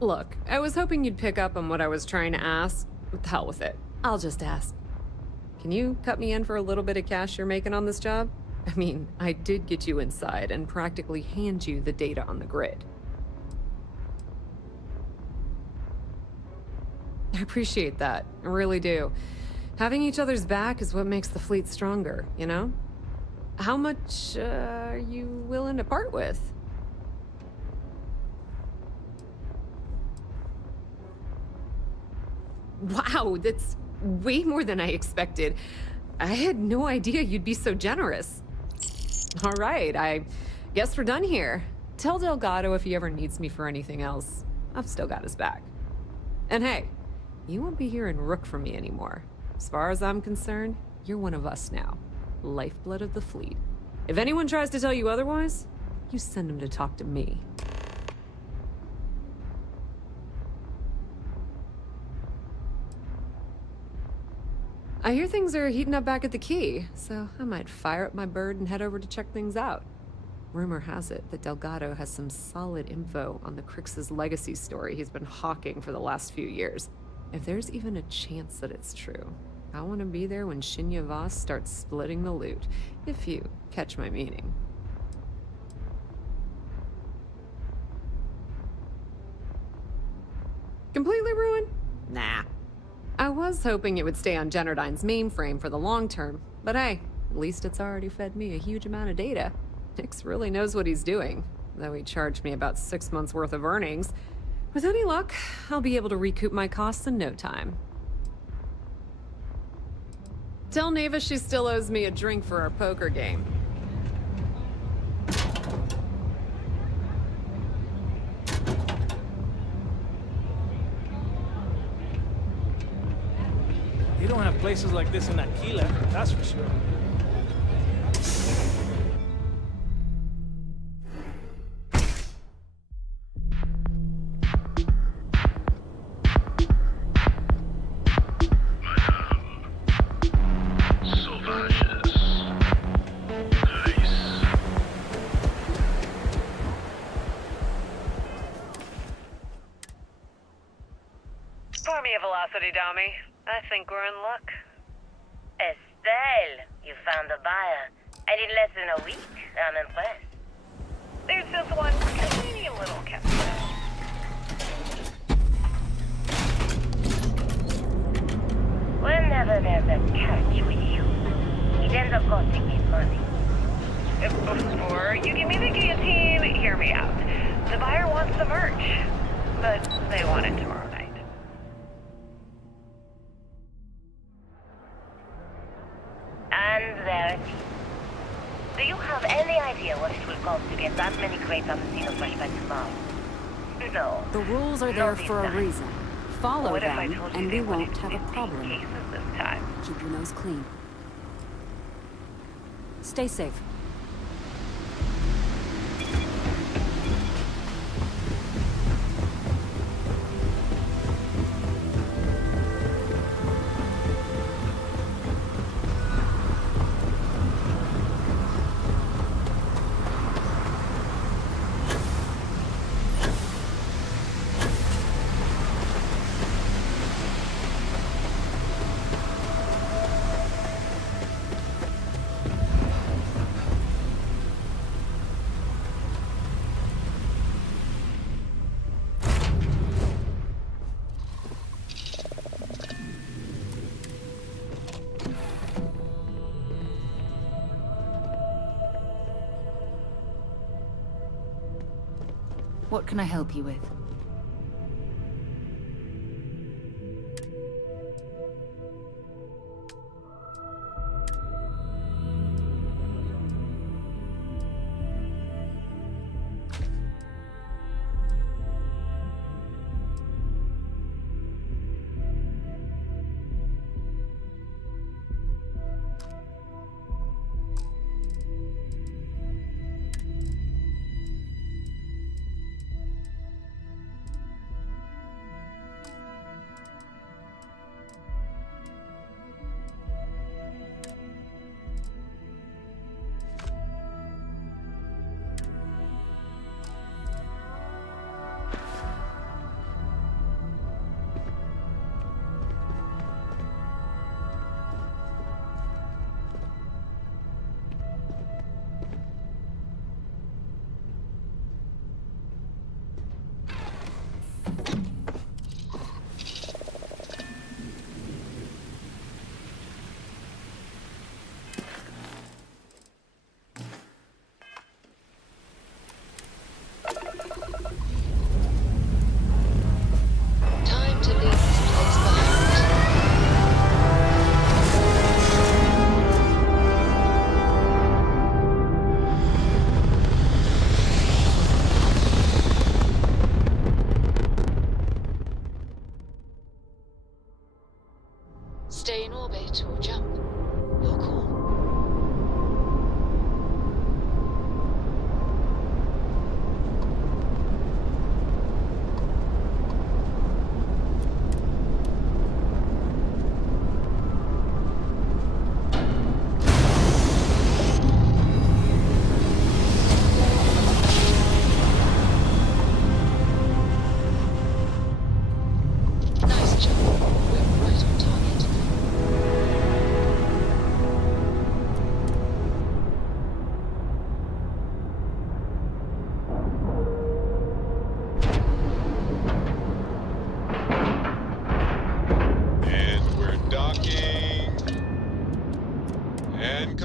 Look, I was hoping you'd pick up on what I was trying to ask. The hell with it. I'll just ask. Can you cut me in for a little bit of cash you're making on this job? I mean, I did get you inside and practically hand you the data on the grid. I appreciate that. I really do. Having each other's back is what makes the fleet stronger, you know? How much are you willing to part with? Wow, that's way more than I expected. I had no idea you'd be so generous. All right, I guess we're done here. Tell Delgado if he ever needs me for anything else. I've still got his back. And hey, you won't be hearing Rook from me anymore. As far as I'm concerned, you're one of us now. Lifeblood of the fleet. If anyone tries to tell you otherwise, you send them to talk to me. I hear things are heating up back at the Key, so I might fire up my bird and head over to check things out. Rumor has it that Delgado has some solid info on the Crix's legacy story he's been hawking for the last few years. If there's even a chance that it's true, I want to be there when Shinya Voss starts splitting the loot, if you catch my meaning. Completely ruined? Nah. I was hoping it would stay on Generdyne's mainframe for the long term, but hey, at least it's already fed me a huge amount of data. Nix really knows what he's doing, though he charged me about 6 months worth of earnings. With any luck, I'll be able to recoup my costs in no time. Tell Neva she still owes me a drink for our poker game. You don't have places like this in Aquila, that's for sure. Pour me a velocity, Dummy. I think we're in luck. Estelle, you found a buyer. And in less than a week, I'm impressed. There's just one tiny little catch. Whenever there's a catch with you, it ends up costing me money. Before you give me the guillotine, hear me out. The buyer wants the merch, but they want it tomorrow night. And there it is. Do you have any idea what it will cost to get that many crates on the Xenofresh by tomorrow? No. The rules are there for a reason. Follow What if I them, told you and they we wanted won't have a 50 problem. cases this time? Keep your nose clean. Stay safe. What can I help you with?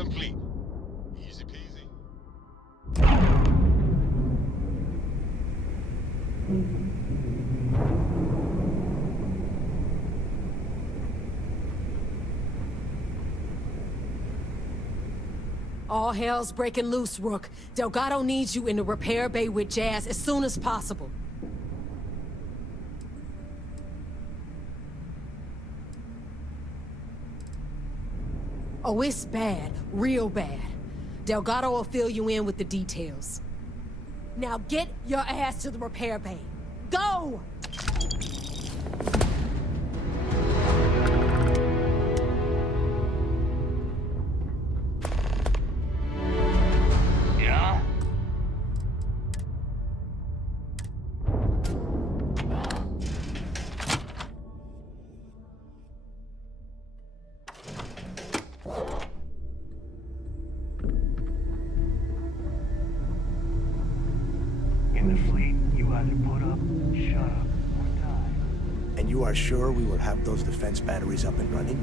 complete. Easy peasy. All hell's breaking loose, Rook. Delgado needs you in the repair bay with Jazz as soon as possible. Oh, it's bad. Real bad. Delgado will fill you in with the details. Now get your ass to the repair bay. Go! Yeah? In the fleet, you either put up, shut up, or die. And you are sure we will have those defense batteries up and running?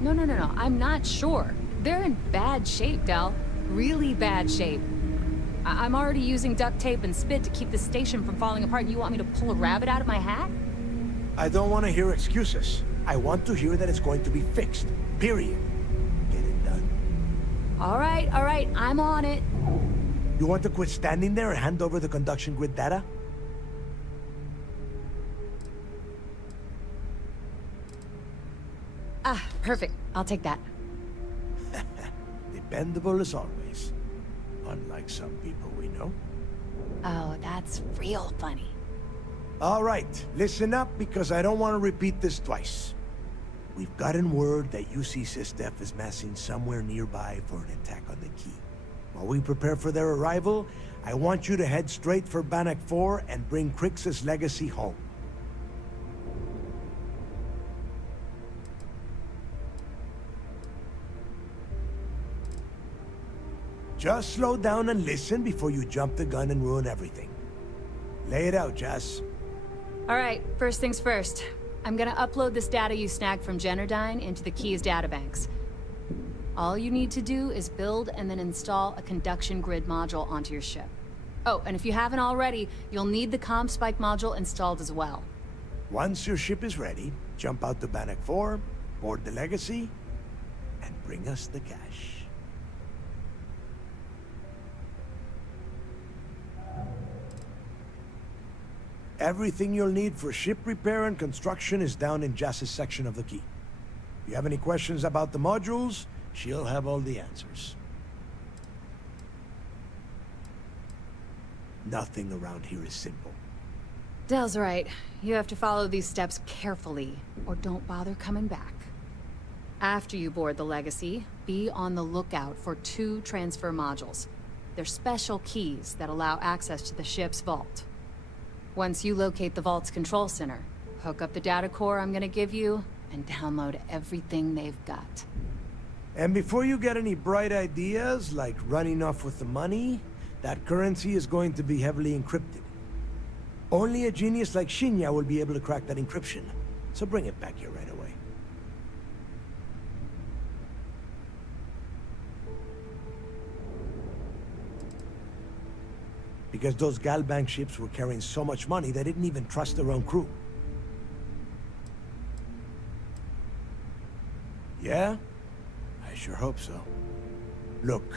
No, I'm not sure. They're in bad shape, Del. Really bad shape. I'm already using duct tape and spit to keep the station from falling apart, and you want me to pull a rabbit out of my hat? I don't want to hear excuses. I want to hear that it's going to be fixed. Period. Get it done. All right, I'm on it. You want to quit standing there and hand over the conduction grid data? Ah, perfect. I'll take that. Dependable as always. Unlike some people we know. Oh, that's real funny. All right, listen up because I don't want to repeat this twice. We've gotten word that UC SysDef is massing somewhere nearby for an attack on the key. While we prepare for their arrival, I want you to head straight for Bannock 4 and bring Crix's legacy home. Just slow down and listen before you jump the gun and ruin everything. Lay it out, Jess. All right, first things first. I'm gonna upload this data you snagged from Generdyne into the Key's databanks. All you need to do is build and then install a conduction grid module onto your ship. Oh, and if you haven't already, you'll need the comm spike module installed as well. Once your ship is ready, jump out to Bannock 4, board the legacy, and bring us the cash. Everything you'll need for ship repair and construction is down in Jass's section of the key. If you have any questions about the modules, she'll have all the answers. Nothing around here is simple. Del's right. You have to follow these steps carefully, or don't bother coming back. After you board the Legacy, be on the lookout for 2 transfer modules. They're special keys that allow access to the ship's vault. Once you locate the vault's control center, hook up the data core I'm gonna give you, and download everything they've got. And before you get any bright ideas, like running off with the money, that currency is going to be heavily encrypted. Only a genius like Shinya will be able to crack that encryption, so bring it back here right away. Because those Galbank ships were carrying so much money, they didn't even trust their own crew. Yeah? I sure hope so. Look,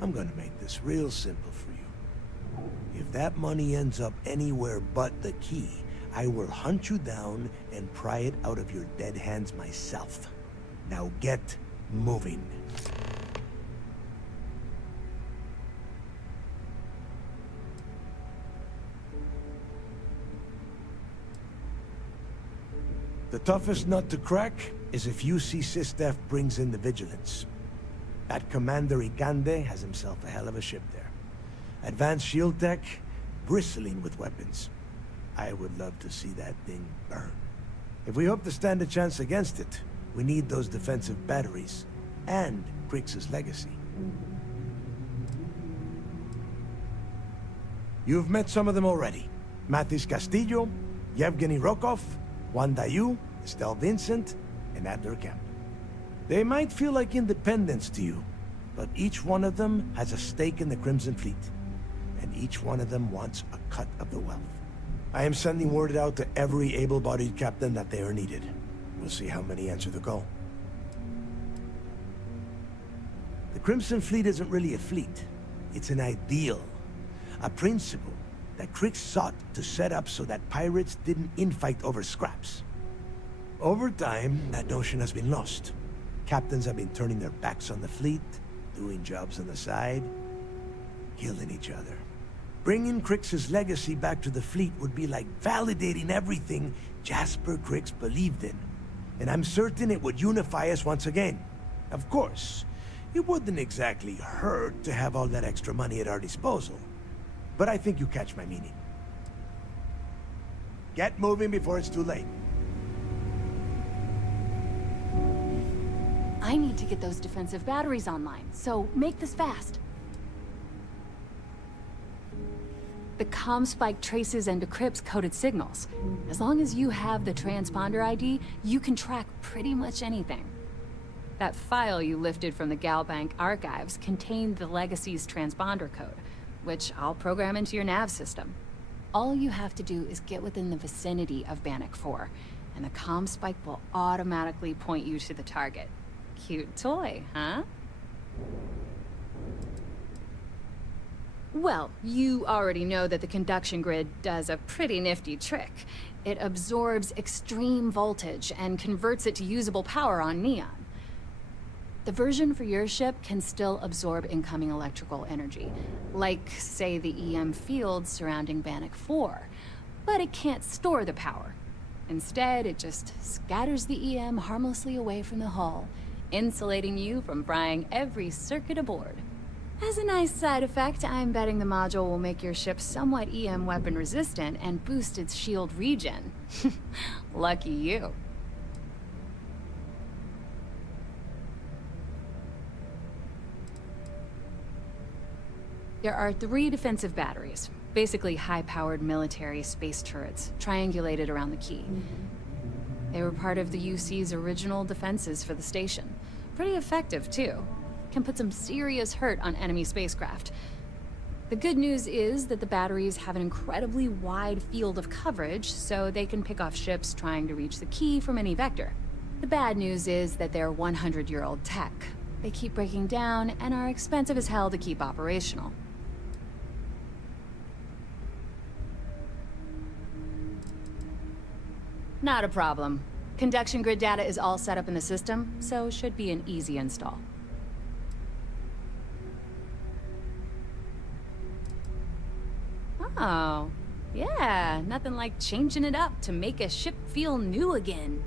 I'm gonna make this real simple for you. If that money ends up anywhere but the key, I will hunt you down and pry it out of your dead hands myself. Now get moving. The toughest nut to crack is if UC SysDef brings in the Vigilance. That Commander Ikande has himself a hell of a ship there. Advanced shield tech, bristling with weapons. I would love to see that thing burn. If we hope to stand a chance against it, we need those defensive batteries, and Crix's legacy. You've met some of them already. Mathis Castillo, Yevgeny Rokov, Juan Dayu, Estelle Vincent, and Adler Kemp. They might feel like independents to you, but each one of them has a stake in the Crimson Fleet, and each one of them wants a cut of the wealth. I am sending word out to every able-bodied captain that they are needed. We'll see how many answer the call. The Crimson Fleet isn't really a fleet. It's an ideal. A principle that Crix sought to set up so that pirates didn't infight over scraps. Over time, that notion has been lost. Captains have been turning their backs on the fleet, doing jobs on the side, killing each other. Bringing Crix's legacy back to the fleet would be like validating everything Jasper Crix believed in. And I'm certain it would unify us once again. Of course, it wouldn't exactly hurt to have all that extra money at our disposal. But I think you catch my meaning. Get moving before it's too late. I need to get those defensive batteries online, so make this fast. The comm spike traces and decrypts coded signals. As long as you have the transponder ID, you can track pretty much anything. That file you lifted from the Galbank archives contained the Legacy's transponder code, which I'll program into your nav system. All you have to do is get within the vicinity of Bannock 4, and the comm spike will automatically point you to the target. Cute toy, huh? Well, you already know that the conduction grid does a pretty nifty trick. It absorbs extreme voltage and converts it to usable power on Neon. The version for your ship can still absorb incoming electrical energy, like, say, the EM field surrounding Bannock 4, but it can't store the power. Instead, it just scatters the EM harmlessly away from the hull, insulating you from frying every circuit aboard. As a nice side effect, I'm betting the module will make your ship somewhat EM weapon resistant and boost its shield regen. Lucky you. There are 3 defensive batteries, basically high-powered military space turrets, triangulated around the key. They were part of the UC's original defenses for the station. Pretty effective, too. Can put some serious hurt on enemy spacecraft. The good news is that the batteries have an incredibly wide field of coverage, so they can pick off ships trying to reach the key from any vector. The bad news is that they're 100-year-old tech. They keep breaking down and are expensive as hell to keep operational. Not a problem. Conduction grid data is all set up in the system, so should be an easy install. Oh, yeah, nothing like changing it up to make a ship feel new again.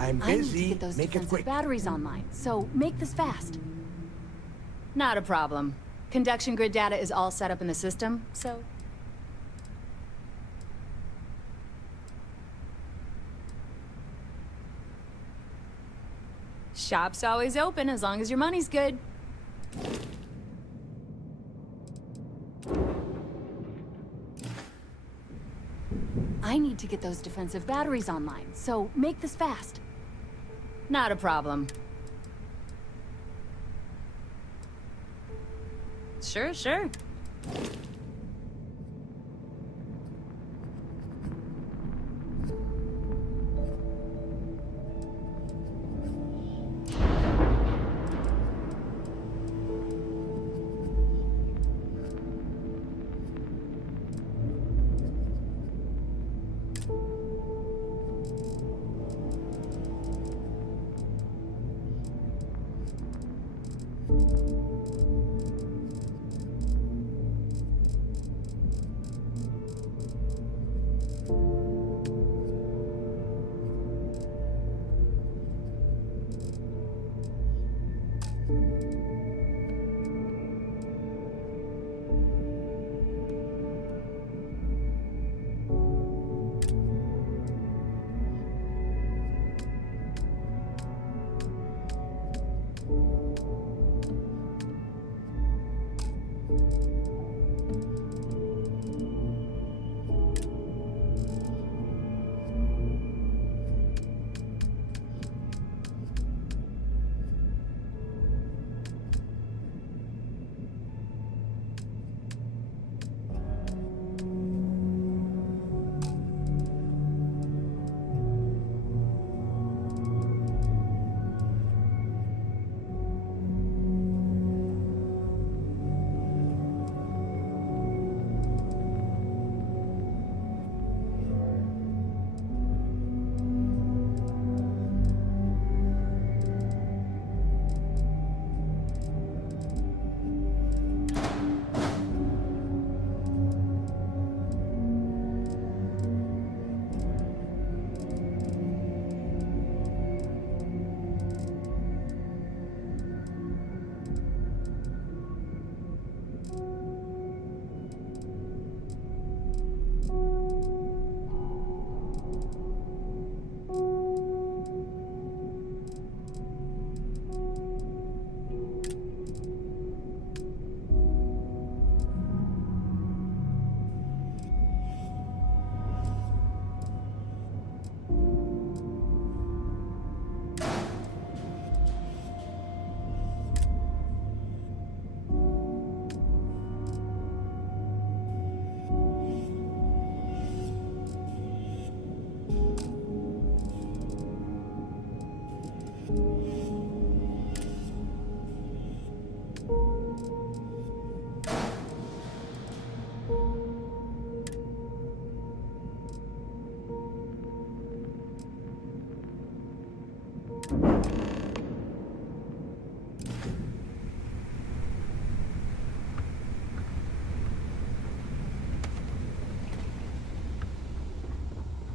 I'm I need to busy. get those Make it defensive quick. batteries online, so make this fast. Not a problem. Conduction grid data is all set up in the system, so... Shop's always open as long as your money's good. I need to get those defensive batteries online, so make this fast. Not a problem. Sure, sure.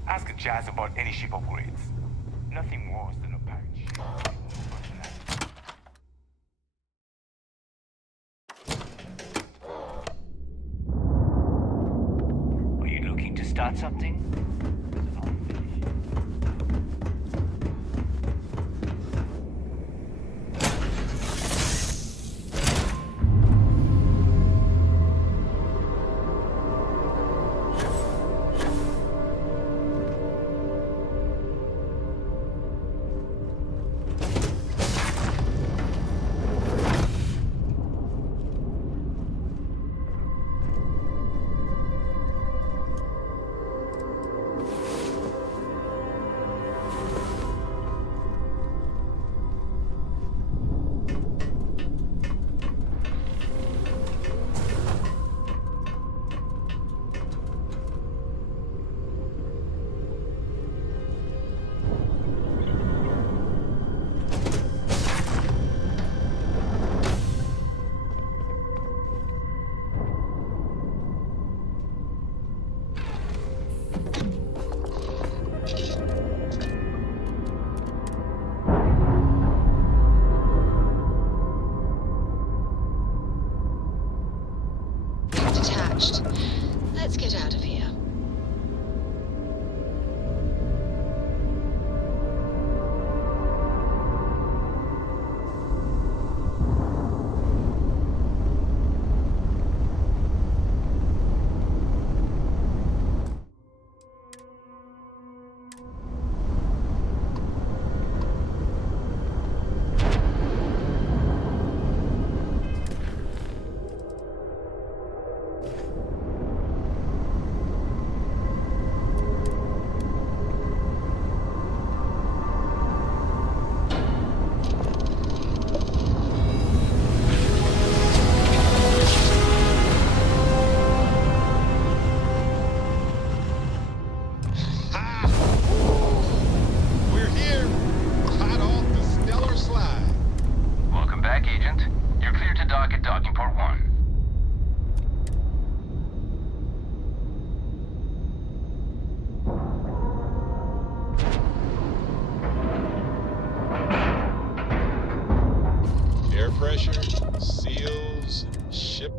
Ask Jazz about any ship upgrades. Nothing worse than a patch. Are you looking to start something? Let's get out of here.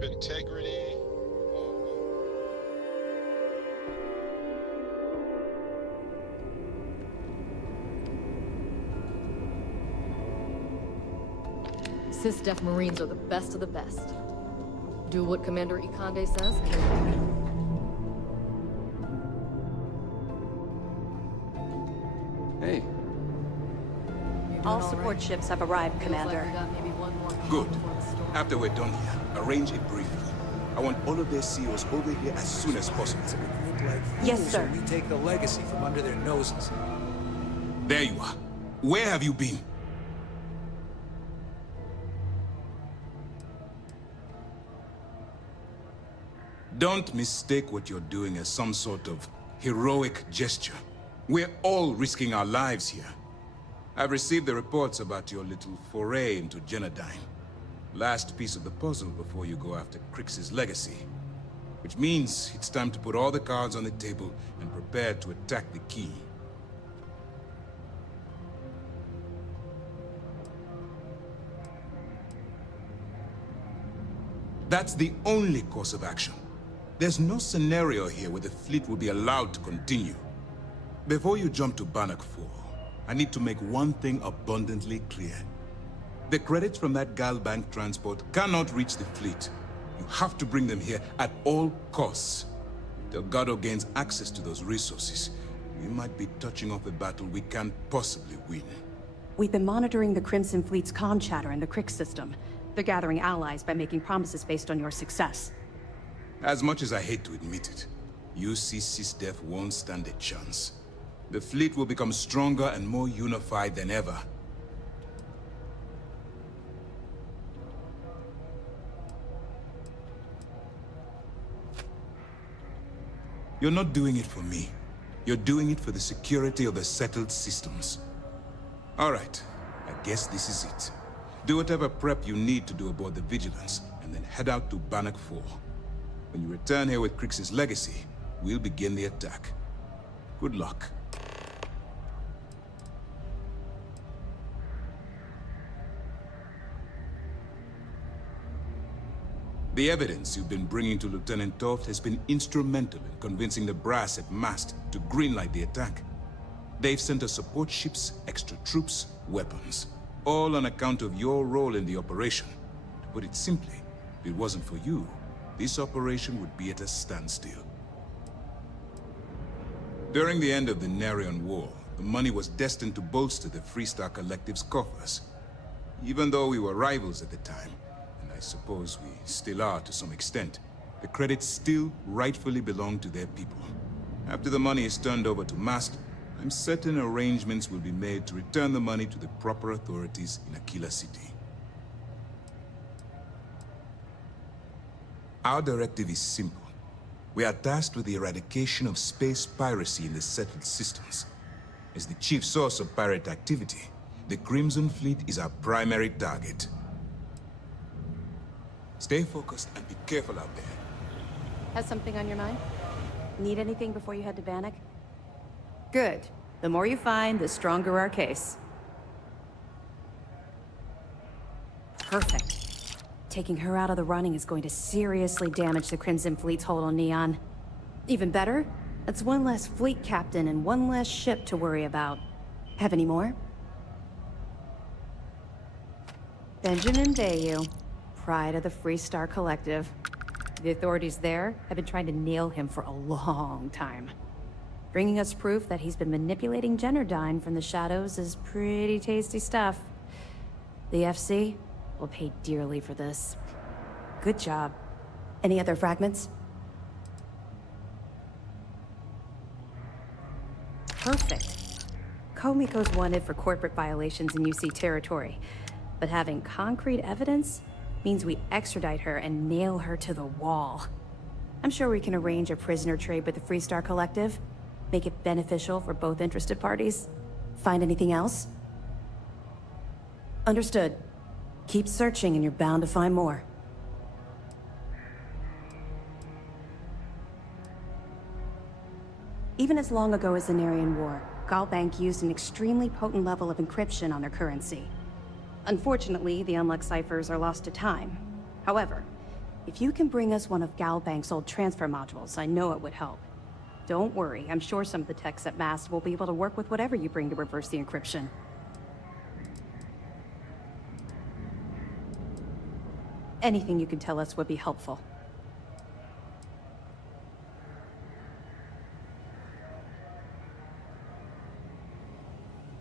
integrity. SysDef Marines are the best of the best. Do what Commander Ikande says. Hey. All support ships have arrived, Commander. Good. After we're done here, arrange it briefly. I want all of their CEOs over here as soon as possible. Yes, sir. We take the legacy from under their noses. There you are. Where have you been? Don't mistake what you're doing as some sort of heroic gesture. We're all risking our lives here. I've received the reports about your little foray into Genodyne. Last piece of the puzzle before you go after Crix's legacy. Which means it's time to put all the cards on the table and prepare to attack the key. That's the only course of action. There's no scenario here where the fleet will be allowed to continue. Before you jump to Bannock 4, I need to make one thing abundantly clear. The credits from that Galbank transport cannot reach the fleet. You have to bring them here at all costs. Delgado gains access to those resources. We might be touching off a battle we can't possibly win. We've been monitoring the Crimson Fleet's comm chatter in the Crix system. They're gathering allies by making promises based on your success. As much as I hate to admit it, UC SysDef won't stand a chance. The fleet will become stronger and more unified than ever. You're not doing it for me. You're doing it for the security of the settled systems. All right, I guess this is it. Do whatever prep you need to do aboard the Vigilance, and then head out to Bannock 4. When you return here with Crix's legacy, we'll begin the attack. Good luck. The evidence you've been bringing to Lieutenant Toft has been instrumental in convincing the brass at Mast to greenlight the attack. They've sent us support ships, extra troops, weapons, all on account of your role in the operation. To put it simply, if it wasn't for you, this operation would be at a standstill. During the end of the Narion War, the money was destined to bolster the Freestar Collective's coffers. Even though we were rivals at the time, and I suppose we still are to some extent, the credits still rightfully belong to their people. After the money is turned over to Mast, I'm certain arrangements will be made to return the money to the proper authorities in Aquila City. Our directive is simple. We are tasked with the eradication of space piracy in the settled systems. As the chief source of pirate activity, the Crimson Fleet is our primary target. Stay focused and be careful out there. Has something on your mind? Need anything before you head to Bannock? Good. The more you find, the stronger our case. Perfect. Taking her out of the running is going to seriously damage the Crimson Fleet's hold on Neon. Even better, that's one less fleet captain and one less ship to worry about. Have any more? Benjamin Bayou, pride of the Freestar Collective. The authorities there have been trying to nail him for a long time. Bringing us proof that he's been manipulating Genodyne from the shadows is pretty tasty stuff. The FC will pay dearly for this. Good job. Any other fragments? Perfect. Komiko's wanted for corporate violations in UC territory, but having concrete evidence means we extradite her and nail her to the wall. I'm sure we can arrange a prisoner trade with the Freestar Collective, make it beneficial for both interested parties. Find anything else? Understood. Keep searching and you're bound to find more. Even as long ago as the Narion War, Galbank used an extremely potent level of encryption on their currency. Unfortunately, the unlocked ciphers are lost to time. However, If you can bring us one of Galbank's old transfer modules, I know it would help. Don't worry, I'm sure some of the techs at MAST will be able to work with whatever you bring to reverse the encryption. Anything you can tell us would be helpful.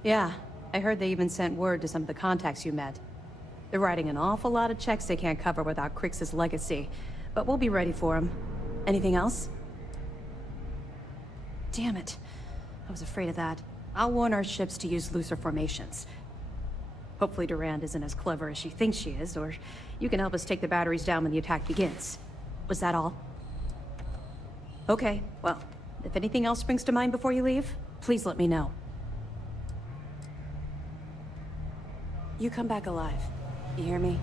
Yeah, I heard they even sent word to some of the contacts you met. They're writing an awful lot of checks they can't cover without Crix's legacy, but we'll be ready for them. Anything else? Damn it. I was afraid of that. I'll warn our ships to use looser formations. Hopefully Durand isn't as clever as she thinks she is, or you can help us take the batteries down when the attack begins. Was that all? Okay, well, if anything else springs to mind before you leave, please let me know. You come back alive. You hear me?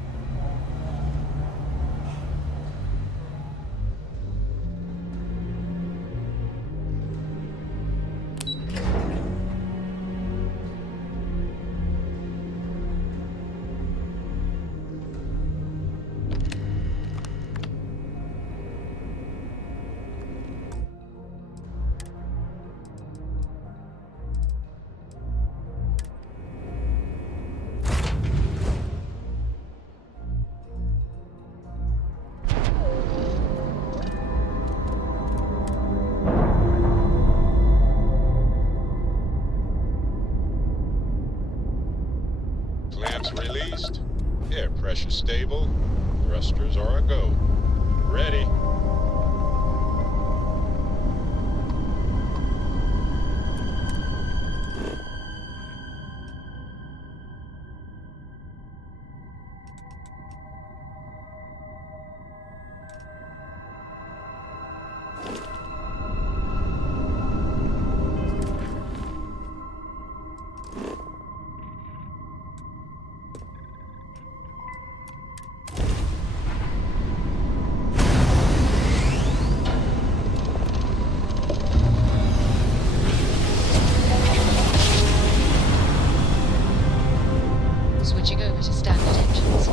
Clamps released. Air pressure stable. Thrusters are a go. Ready. Switching over to standard engines.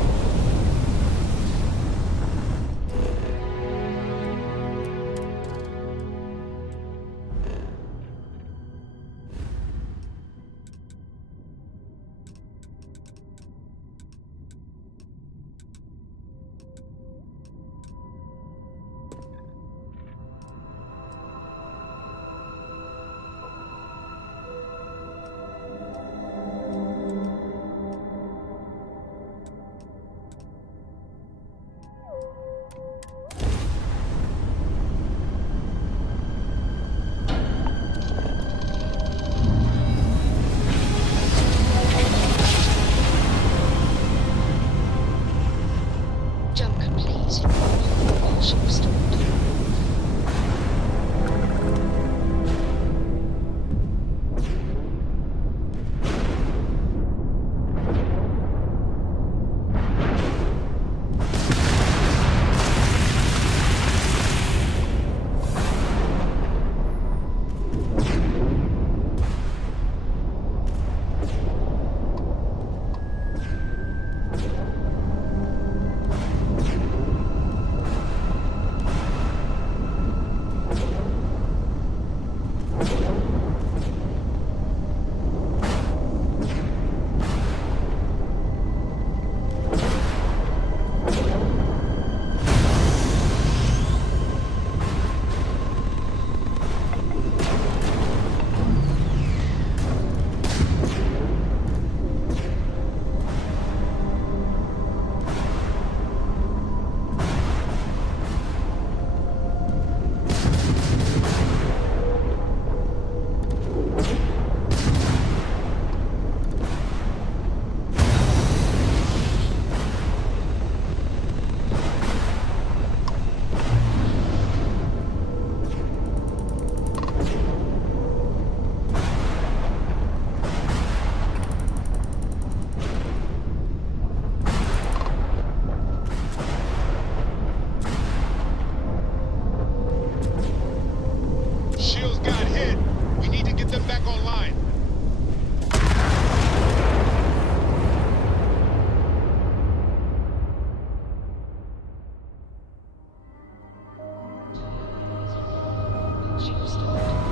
Jump complete. All ship restored. she used to live.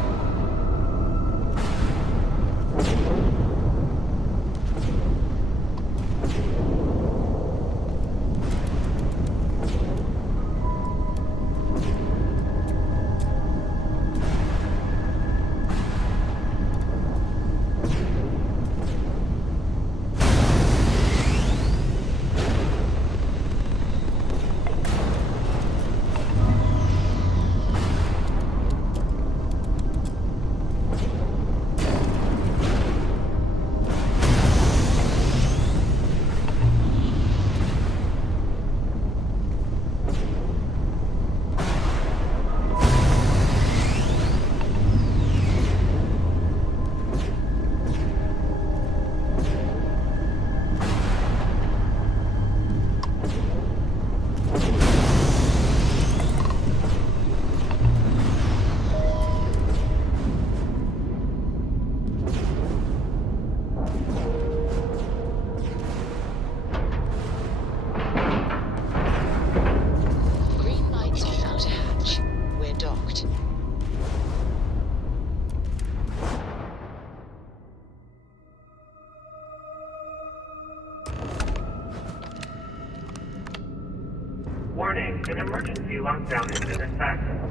Warning, an emergency lockdown has been effected.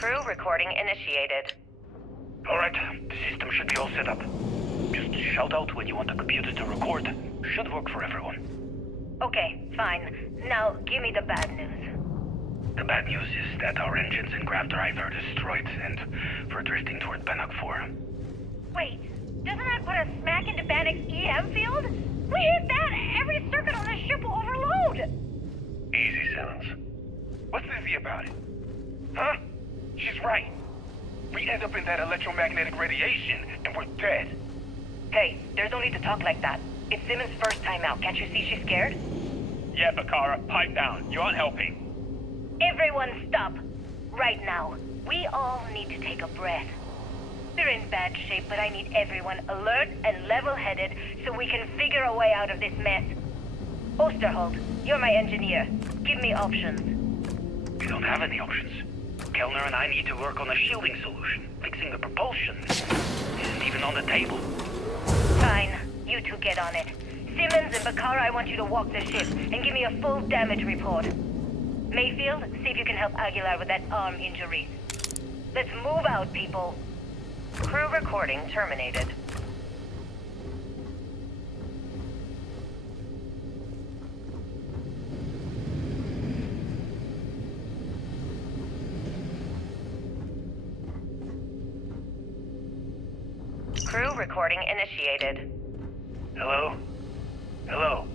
Crew recording initiated. Alright, the system should be all set up. Just shout out when you want the computer to record. Should work for everyone. Okay, fine. Now, give me the bad news. The bad news is that our engines and grav drive are destroyed, and we're drifting toward Bannock 4. Wait, doesn't that put us smack into Bannock's EM field? We hit that! Every circuit on this ship will overload! Easy, Simmons. What's easy about it? Huh? She's right. We end up in that electromagnetic radiation, and we're dead. Hey, there's no need to talk like that. It's Simmons' first time out. Can't you see she's scared? Yeah, Bakara, pipe down. You aren't helping. Everyone stop. Right now. We all need to take a breath. We're in bad shape, but I need everyone alert and level-headed so we can figure a way out of this mess. Osterholt, you're my engineer. Give me options. We don't have any options. Kellner and I need to work on a shielding solution. Fixing the propulsion isn't even on the table. Fine. You two get on it. Simmons and Bakara, I want you to walk the ship and give me a full damage report. Mayfield, see if you can help Aguilar with that arm injury. Let's move out, people. Crew recording terminated. Crew recording initiated. Hello? Hello?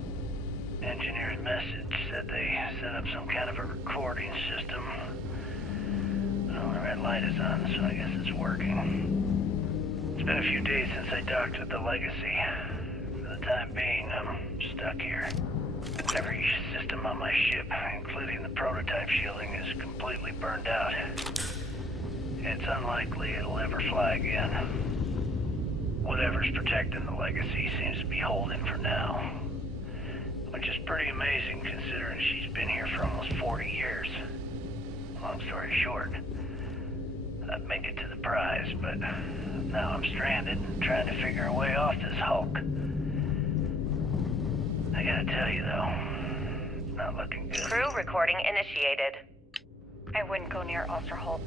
Engineer's message said they set up some kind of a recording system. Well, the red light is on, so I guess it's working. It's been a few days since I docked with the Legacy. For the time being, I'm stuck here. Every system on my ship, including the prototype shielding, is completely burned out. It's unlikely it'll ever fly again. Whatever's protecting the Legacy seems to be holding for now. Which is pretty amazing considering she's been here for almost 40 years. Long story short, I've made it to the prize, but now I'm stranded and trying to figure a way off this hulk. I gotta tell you though, it's not looking good. Crew recording initiated. I wouldn't go near Osterholt.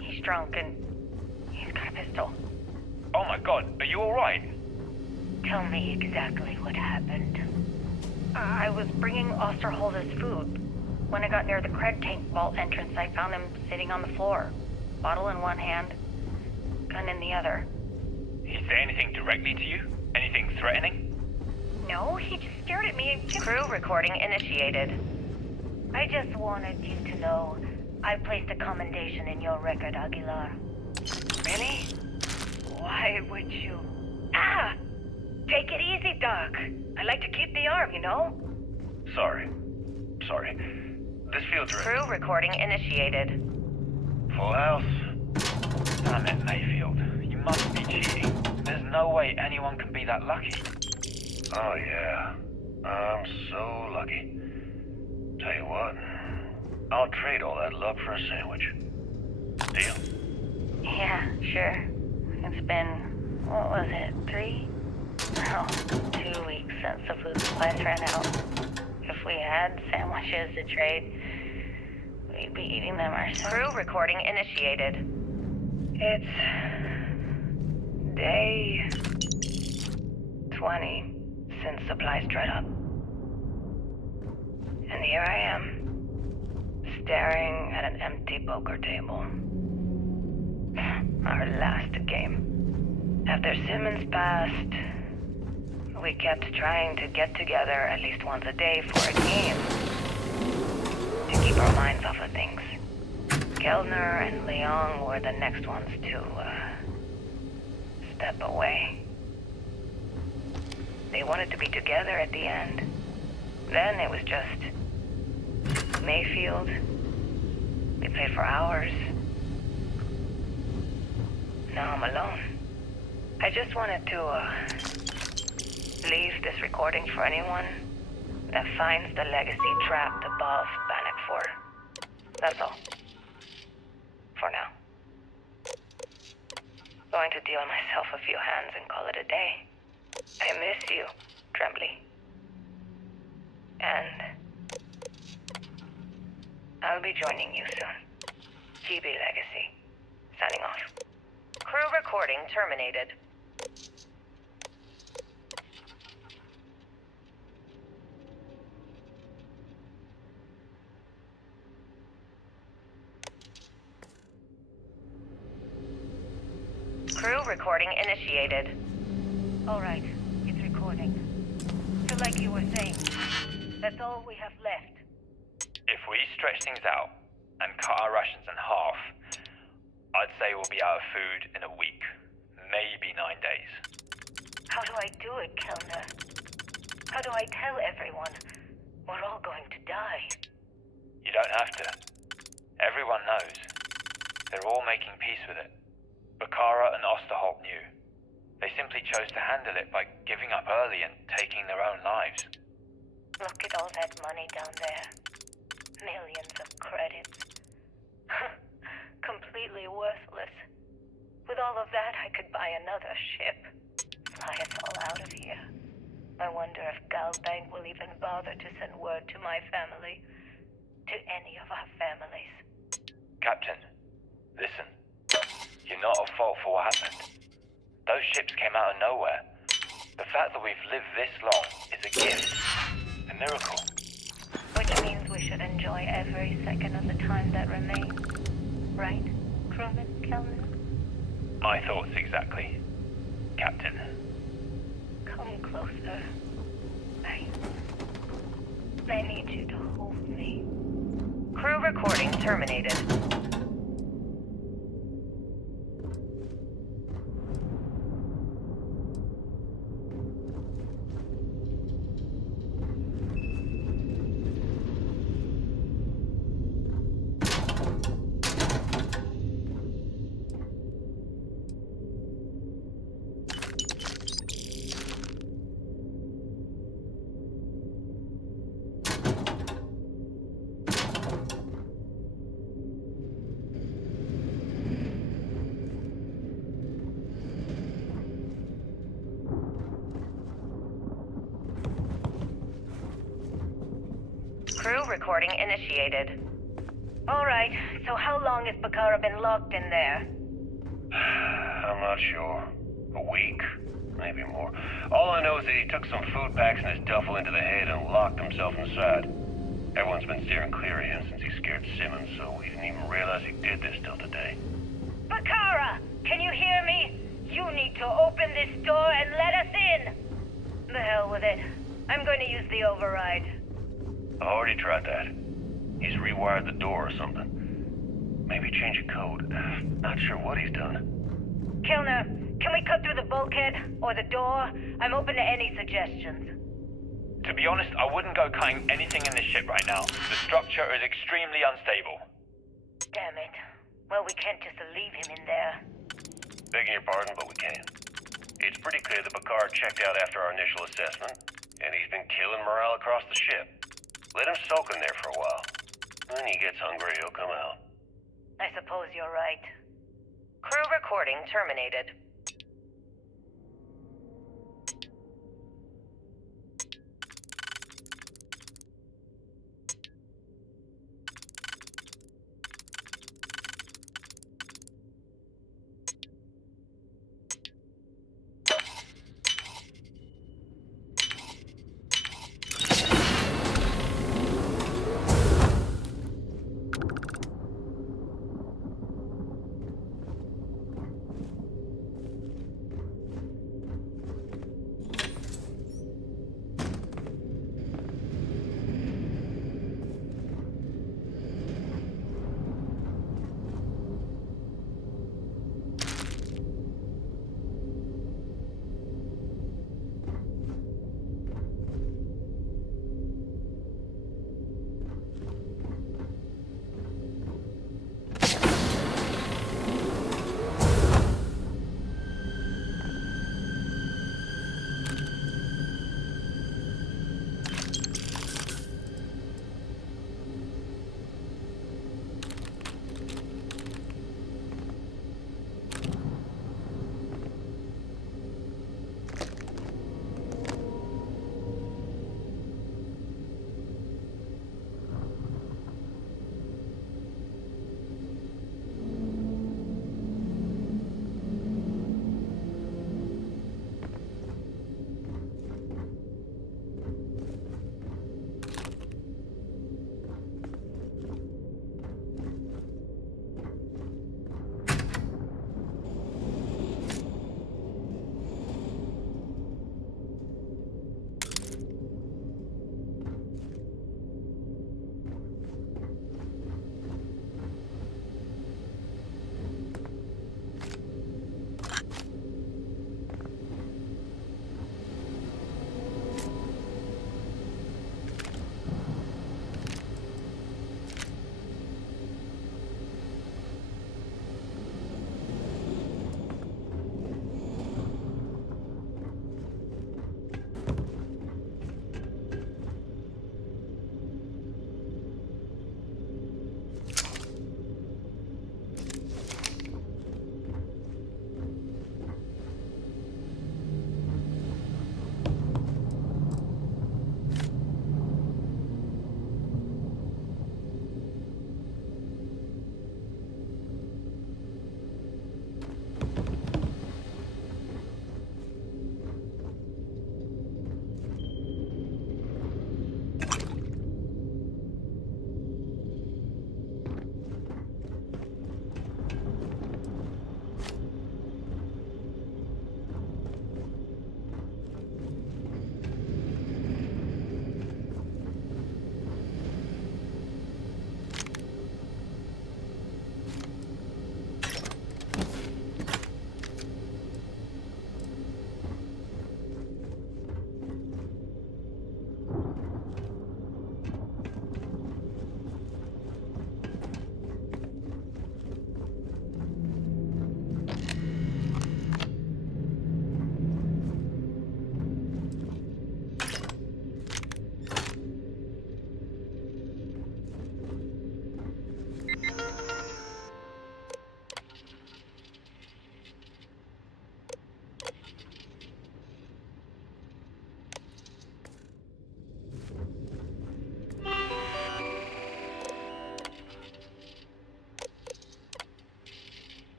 He's drunk and he's got a pistol. Oh my god, are you alright? Tell me exactly what happened. I was bringing Osterholt his food. When I got near the cred tank vault entrance, I found him sitting on the floor. Bottle in one hand, gun in the other. He say anything directly to you? Anything threatening? No, he just stared at me and... Crew recording initiated. I just wanted you to know I placed a commendation in your record, Aguilar. Really? Why would you? Ah! Take it easy, Doc. I like to keep the arm, you know? Sorry. This feels right. Crew recording initiated. Full house? Damn it, Mayfield. You must be cheating. There's no way anyone can be that lucky. Oh yeah. I'm so lucky. Tell you what, I'll trade all that luck for a sandwich. Deal? Yeah, sure. It's been, what was it, 2 weeks since the food supplies ran out. If we had sandwiches to trade, we'd be eating them ourselves. Crew recording initiated. It's day 20 since supplies dried up. And here I am, staring at an empty poker table. Our last game. After Simmons passed, we kept trying to get together at least once a day for a game. To keep our minds off of things. Kellner and Leong were the next ones to, step away. They wanted to be together at the end. Then it was just Mayfield. We played for hours. Now I'm alone. I just wanted to, leave this recording for anyone that finds the Legacy trapped above Bannock 4. That's all. For now. Going to deal myself a few hands and call it a day. I miss you, Trembly. And I'll be joining you soon. GB Legacy. Signing off. Crew recording terminated. Crew recording initiated. All right, it's recording. So like you were saying, that's all we have left. If we stretch things out and cut our rations in half, I'd say we'll be out of food in a week, maybe 9 days. How do I do it, Kellner? How do I tell everyone we're all going to die? You don't have to. Everyone knows. They're all making peace with it. Bakara and Osterholt knew. They simply chose to handle it by giving up early and taking their own lives. Look at all that money down there. Millions of credits. Completely worthless. With all of that, I could buy another ship. Fly us all out of here. I wonder if Galbank will even bother to send word to my family. To any of our families. Captain, listen. You're not at fault for what happened. Those ships came out of nowhere. The fact that we've lived this long is a gift. A miracle. Which means we should enjoy every second of the time that remains. Right, crewman Kellner? My thoughts exactly. closer. I need you to hold me. Crew recording terminated. Crew recording initiated. Alright, so how long has Bakara been locked in there? I'm not sure. A week? Maybe more. All I know is that he took some food packs in his duffel into the head and locked himself inside. Everyone's been steering clear of him since he scared Simmons, so we didn't even realize he did this till today. Bakara! Can you hear me? You need to open this door and let us in! The hell with it. I'm going to use the override. I already tried that. He's rewired the door or something. Maybe change a code. Not sure what he's done. Kilner, can we cut through the bulkhead? Or the door? I'm open to any suggestions. To be honest, I wouldn't go cutting anything in this ship right now. The structure is extremely unstable. Damn it. Well, we can't just leave him in there. Begging your pardon, but we can. It's pretty clear that Bakar checked out after our initial assessment, and he's been killing morale across the ship. Let him soak in there for a while. When he gets hungry, he'll come out. I suppose you're right. Crew recording terminated.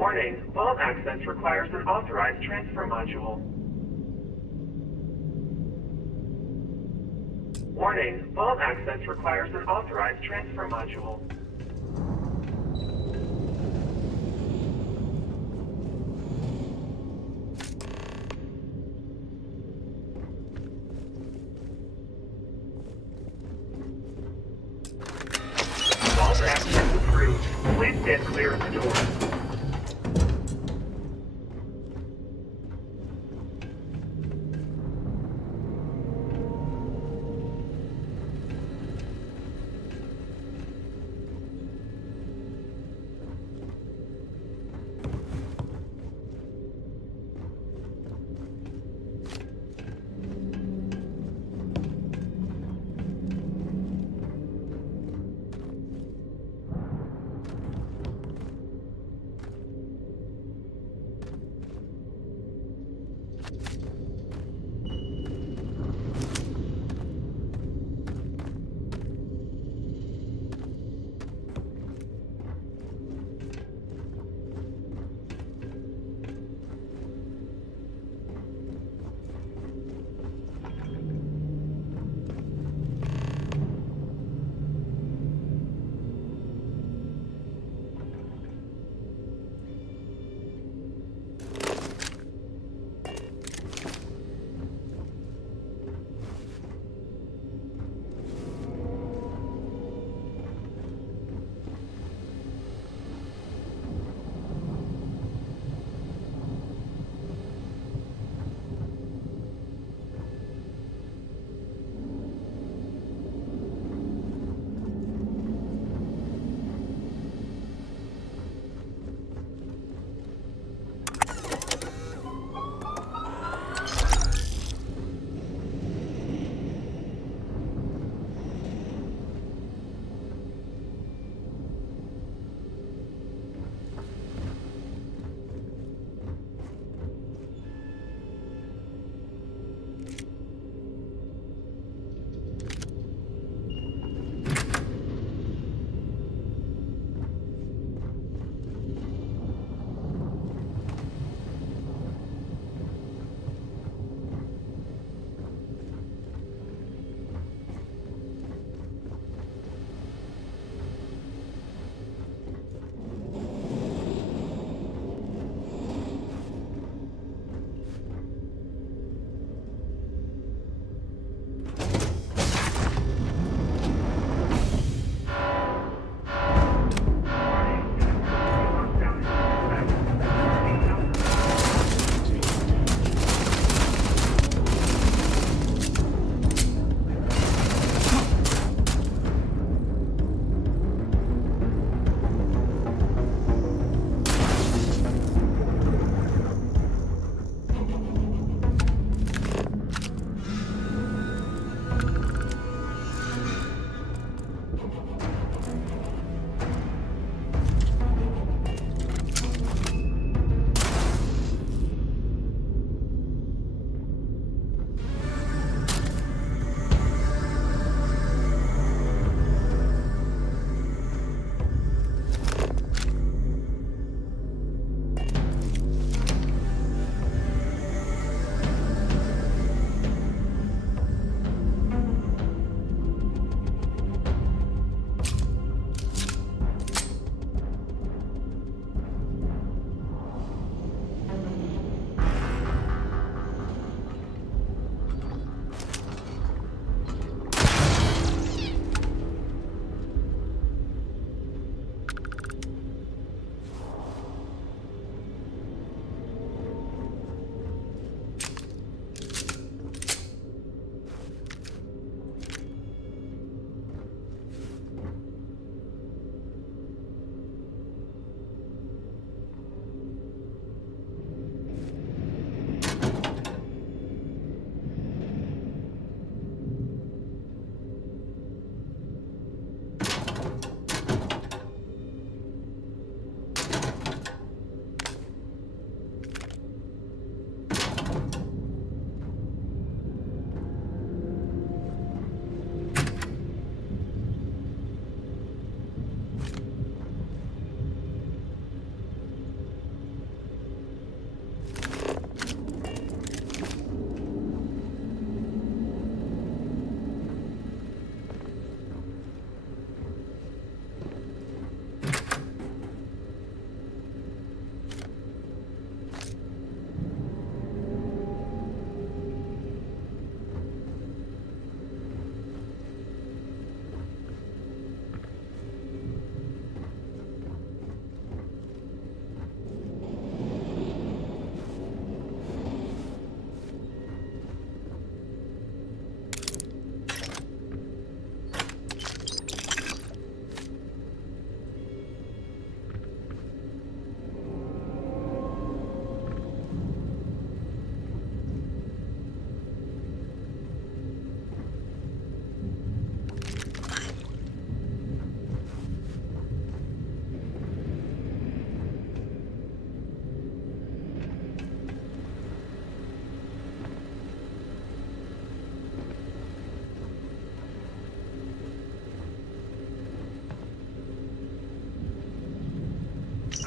Warning, vault access requires an authorized transfer module. Warning, vault access requires an authorized transfer module. Vault access approved. Please stand clear of the door.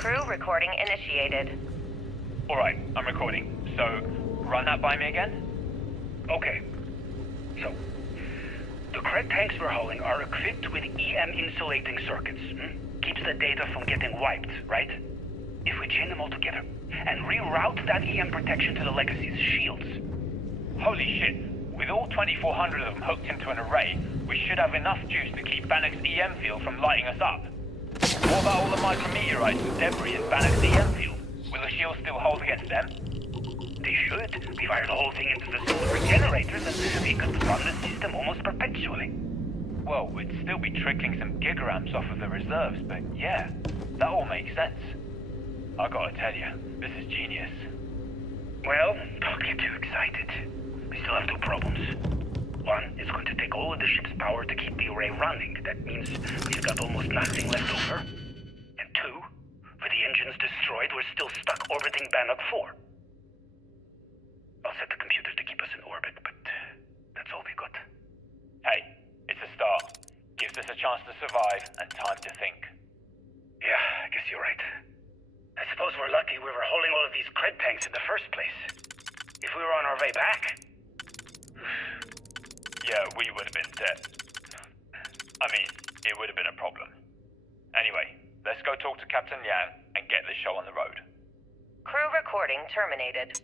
Crew recording initiated. Alright, I'm recording. So, run that by me again? Okay. So, the cred tanks we're hauling are equipped with EM insulating circuits. Keeps the data from getting wiped, right? If we chain them all together and reroute that EM protection to the Legacy's shields. Holy shit. With all 2,400 of them hooked into an array, we should have enough juice to keep Bannock's EM field from lighting us up. What about all the micrometeorites and debris in Bannock's EM field? Will the shield still hold against them? They should. We wire the whole thing into the solar generators and we could run the system almost perpetually. Well, we'd still be trickling some gigaamps off of the reserves, but yeah, that all makes sense. I gotta tell you, this is genius. Well, don't get too excited. We still have two problems. One, it's going to take all of the ship's power to keep the array running. That means we've got almost nothing left over. And two, with the engines destroyed, we're still stuck orbiting Bannock 4. I'll set the computers to keep us in orbit, but that's all we got. Hey, it's a start. Gives us a chance to survive and time to think. Yeah, I guess you're right. I suppose we're lucky we were holding all of these cred tanks in the first place. If we were on our way back... Yeah, we would have been dead. I mean, it would have been a problem. Anyway, let's go talk to Captain Yang and get this show on the road. Crew recording terminated.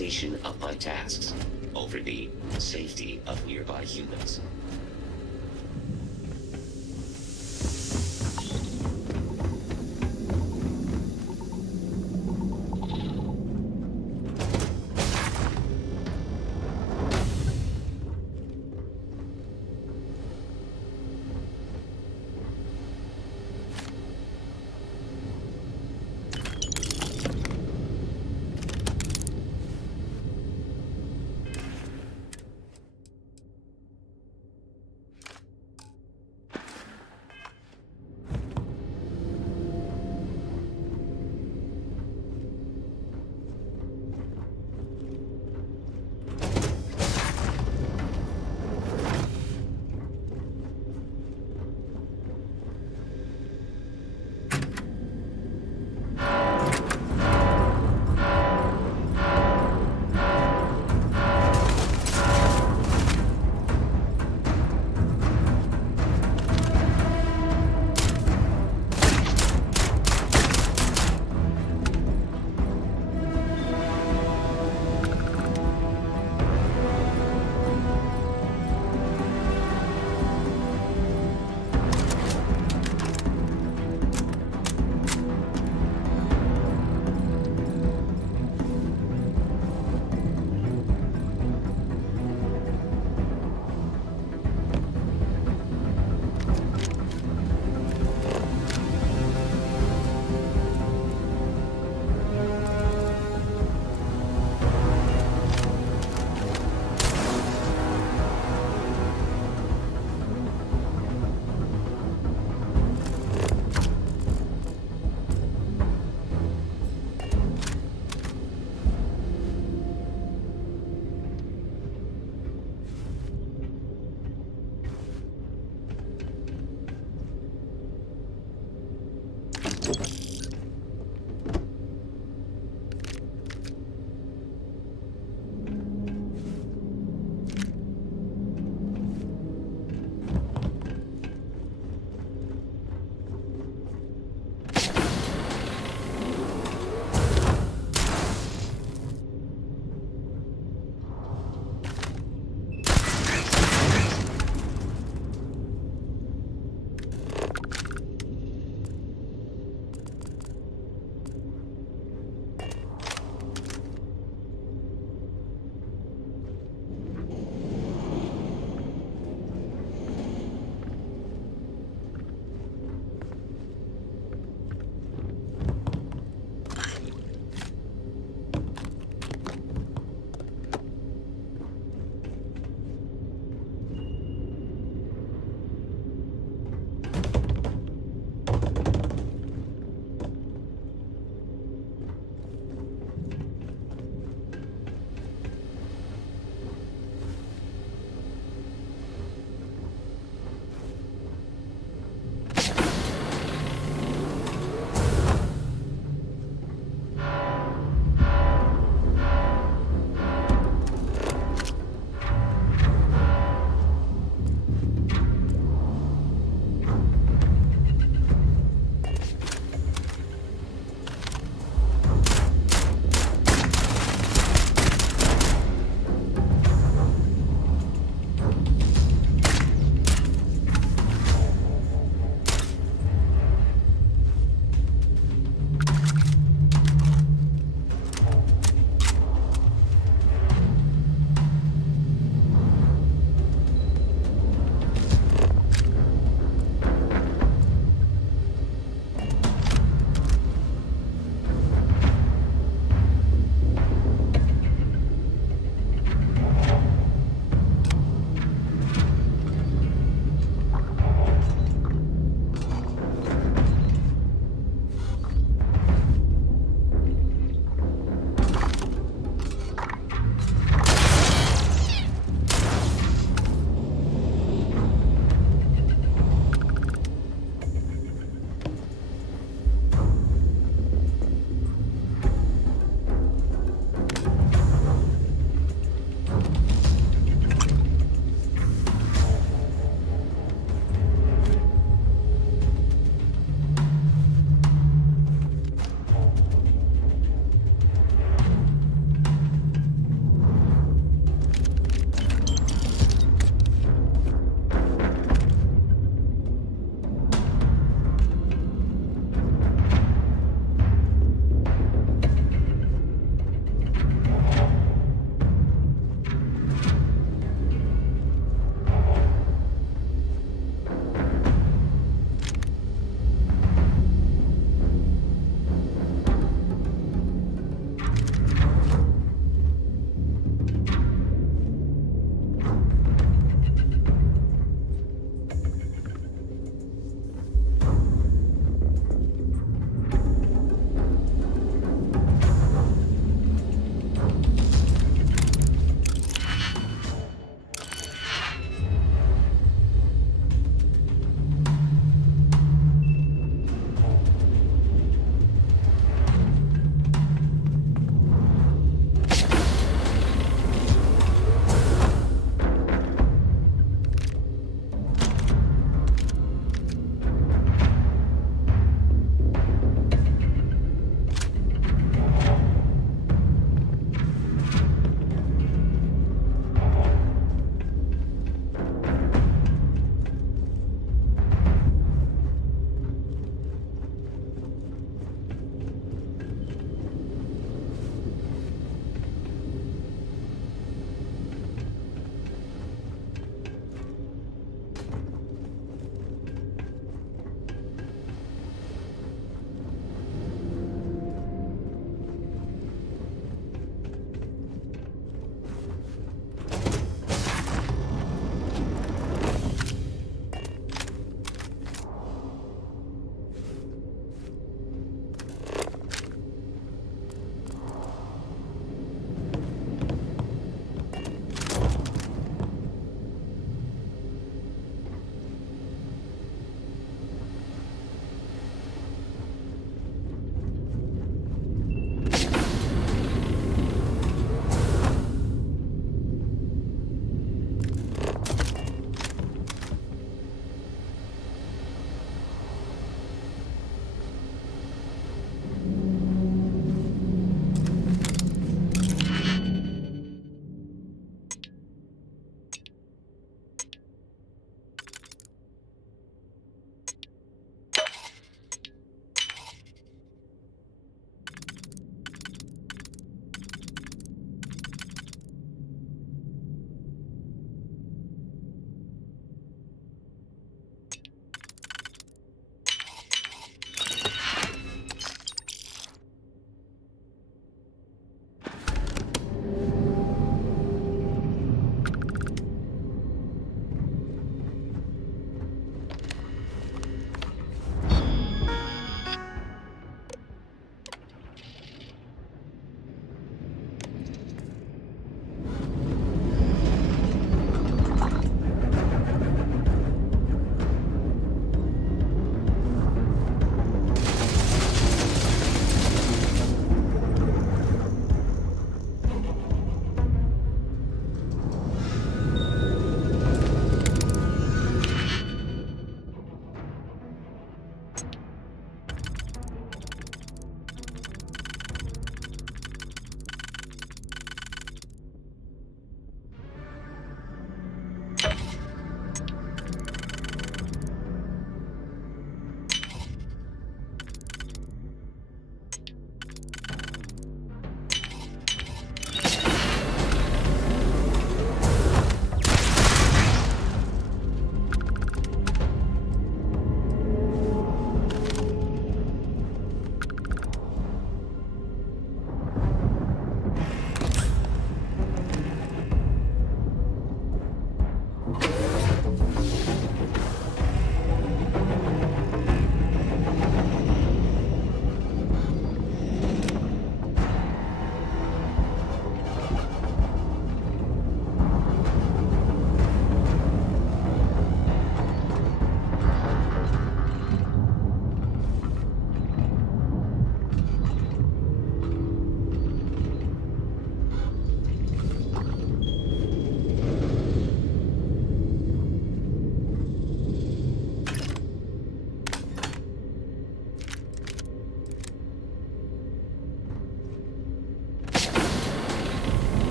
completion of my tasks over the safety of nearby humans.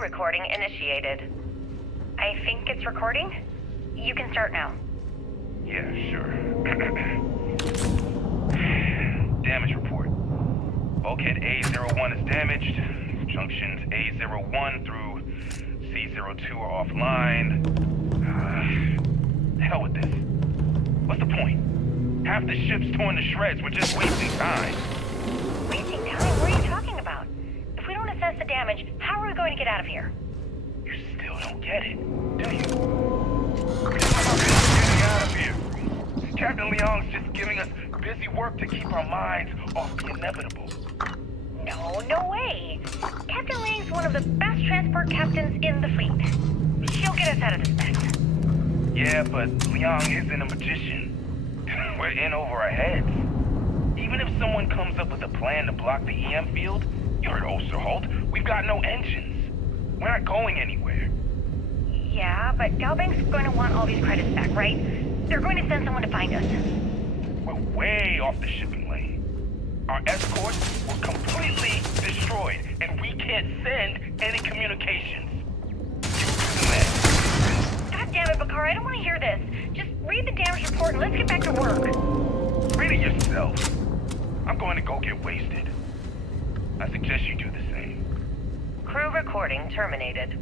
recording initiated. I think it's recording. You can start now. Yeah, sure. Damage report. Bulkhead A01 is damaged. Junctions A01 through C02 are offline. Hell with this. What's the point? Half the ship's torn to shreds. We're just wasting time. Wasting time? What are you talking about? If we don't assess the damage, how are we going to get out of here? You still don't get it, do you? Getting out of here. Captain Leong's just giving us busy work to keep our minds off the inevitable. No way. Captain Leong's one of the best transport captains in the fleet. She'll get us out of this mess. Yeah, but Leong isn't a magician. We're in over our heads. Even if someone comes up with a plan to block the EM field, you're at Osterholt. We've got no engines. We're not going anywhere. Yeah, but Galbank's going to want all these credits back, right? They're going to send someone to find us. We're way off the shipping lane. Our escorts were completely destroyed, and we can't send any communications. God damn it, Bakar, I don't want to hear this. Just read the damage report and let's get back to work. Read it yourself. I'm going to go get wasted. I suggest you do the same. Crew recording terminated.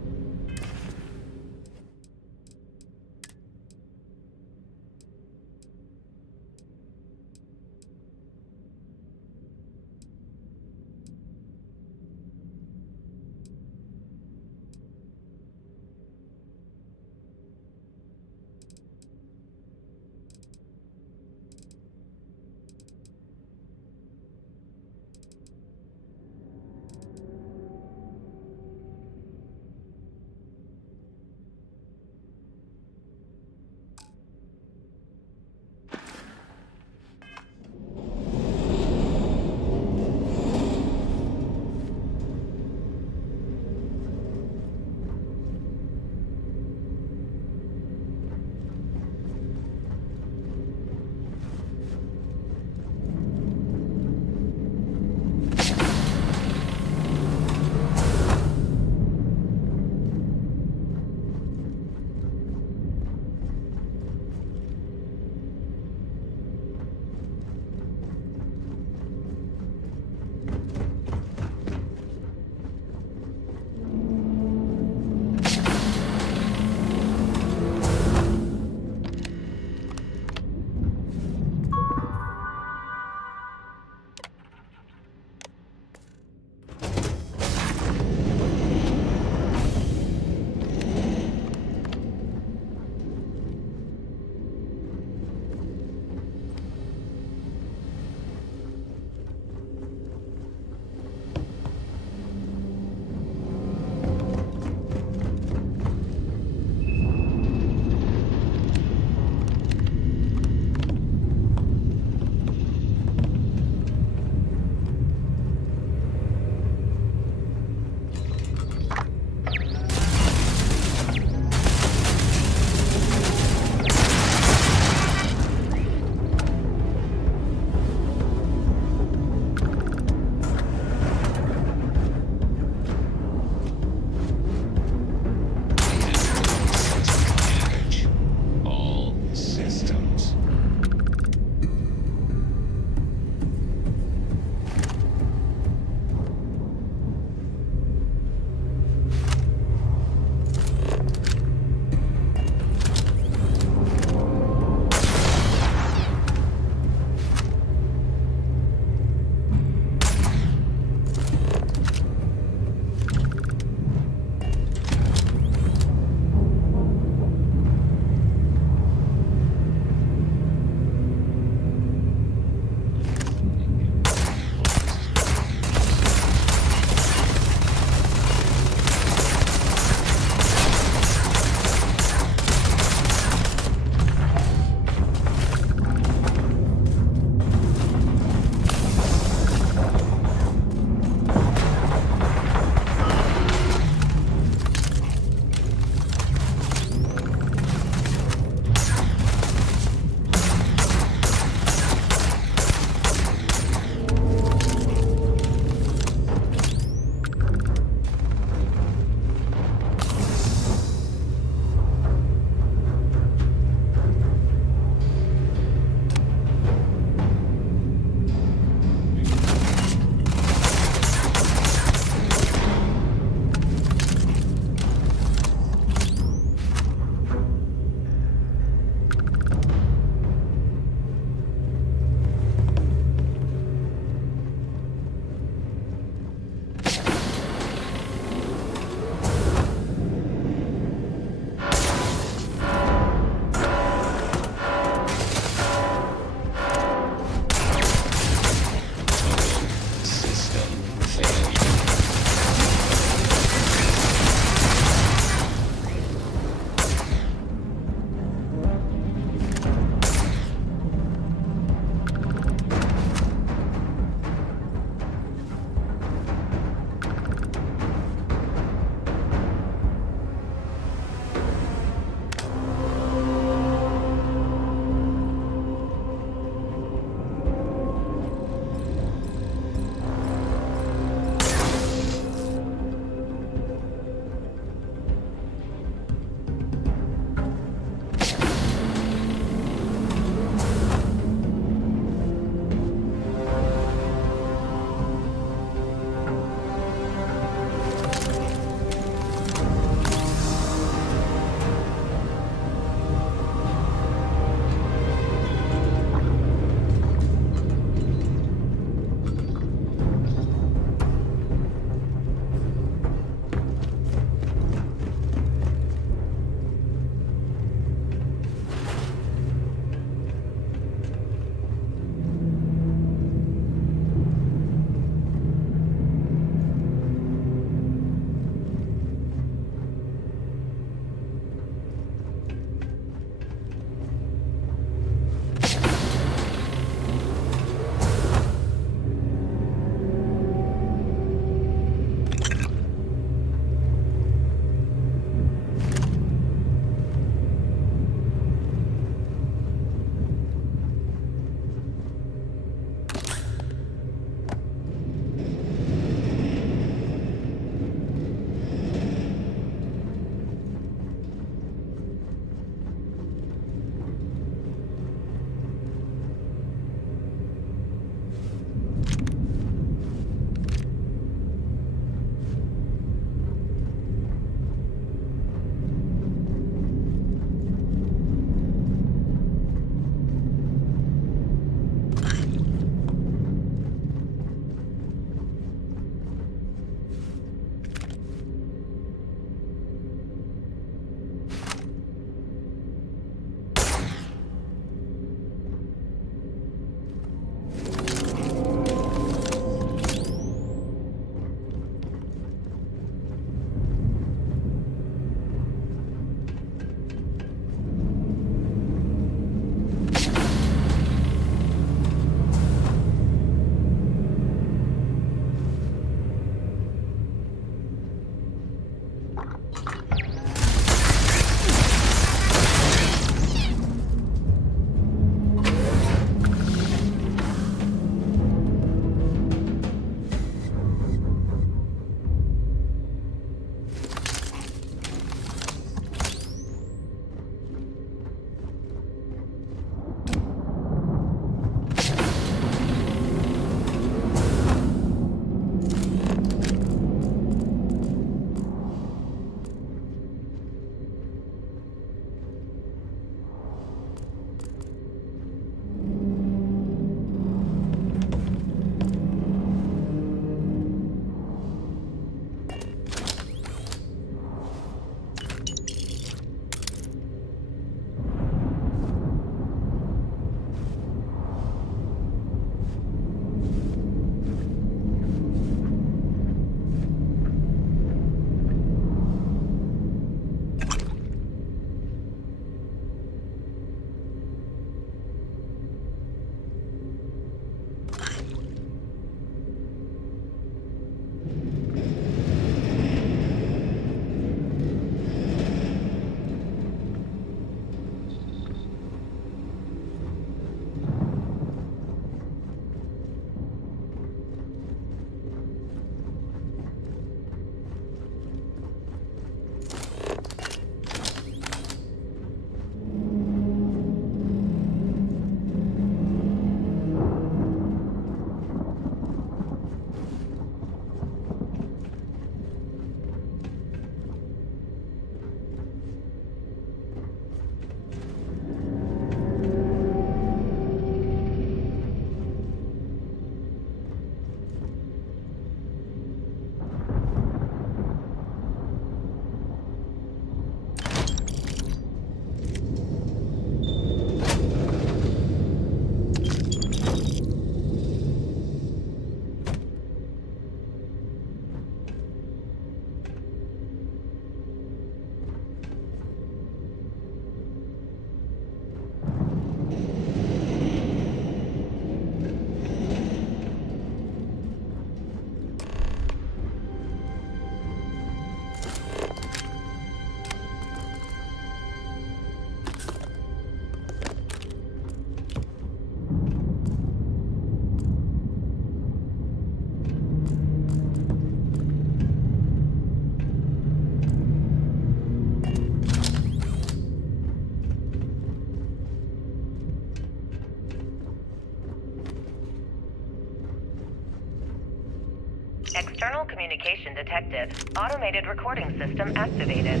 External communication detected. Automated recording system activated.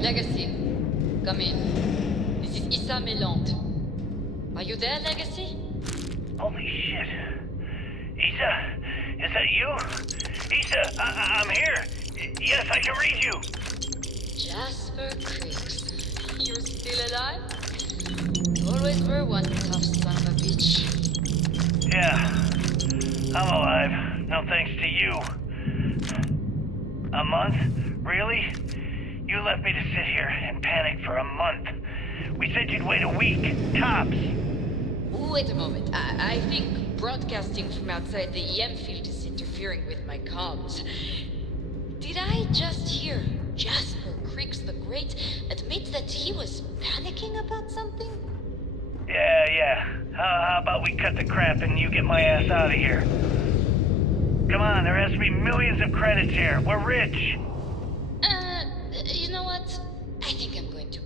Legacy, come in. This is Issa Melant. Are you there, Legacy? Holy shit. Issa, is that you? Issa, I'm here. Yes, I can read you. Jasper Creeks. You're still alive? You always were one tough son of a bitch. Yeah, I'm alive. No thanks to you. A month? Really? You left me to sit here and panic for a month. We said you'd wait a week, tops. Wait a moment. I think broadcasting from outside the EM field is interfering with my comms. Did I just hear Jasper Creeks the Great admit that he was panicking about something? Yeah. How about we cut the crap and you get my ass out of here? Come on, there has to be millions of credits here. We're rich. You know what? I think I'm going to.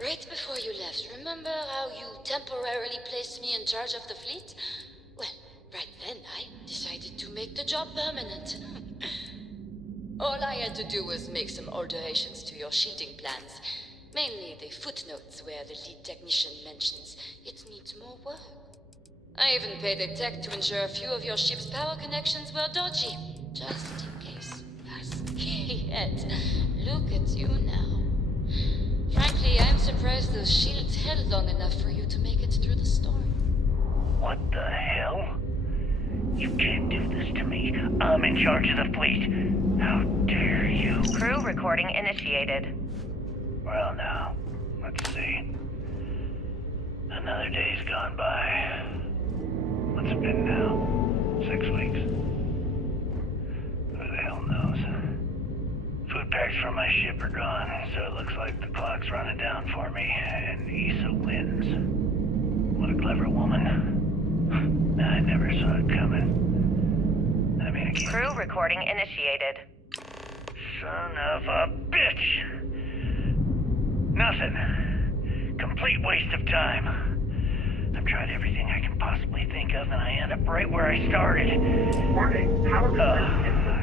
Right before you left, remember how you temporarily placed me in charge of the fleet? Well, right then I decided to make the job permanent. All I had to do was make some alterations to your shielding plans. Mainly the footnotes where the lead technician mentions it needs more work. I even paid a tech to ensure a few of your ship's power connections were dodgy. Just in case. Yet, look at you now. Frankly, I'm surprised those shields held long enough for you to make it through the storm. What the hell? You can't do this to me. I'm in charge of the fleet. How dare you? Crew recording initiated. Well now, let's see. Another day's gone by. What's it been now? 6 weeks? Who the hell knows? Food packs from my ship are gone, so it looks like the clock's running down for me, and Issa wins. What a clever woman. I never saw it coming. I mean, again. Crew recording initiated. Son of a bitch! Nothing. Complete waste of time. I've tried everything I can possibly think of, and I end up right where I started. Warning, power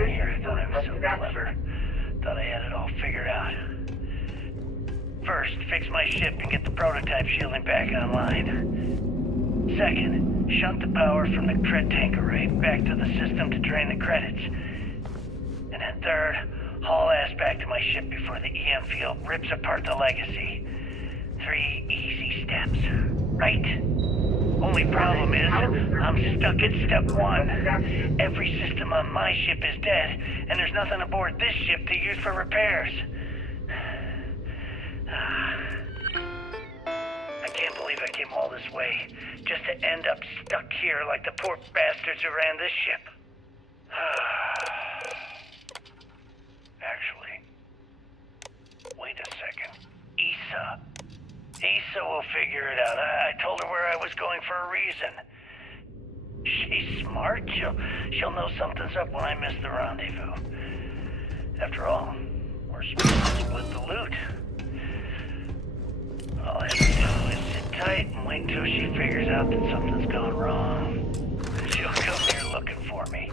Here, I thought I was so clever. Thought I had it all figured out. First, fix my ship and get the prototype shielding back online. Second, shunt the power from the cred tank array back to the system to drain the credits. And then third, haul ass back to my ship before the EM field rips apart the legacy. 3 easy steps, right? Only problem is, I'm stuck at step 1. Every system on my ship is dead, and there's nothing aboard this ship to use for repairs. I can't believe I came all this way, just to end up stuck here like the poor bastards who ran this ship. Actually, wait a second. Issa will figure it out. I told her where I was going for a reason. She's smart. She'll know something's up when I miss the rendezvous. After all, we're supposed to split the loot. All I have to do is sit tight and wait until she figures out that something's gone wrong. She'll come here looking for me.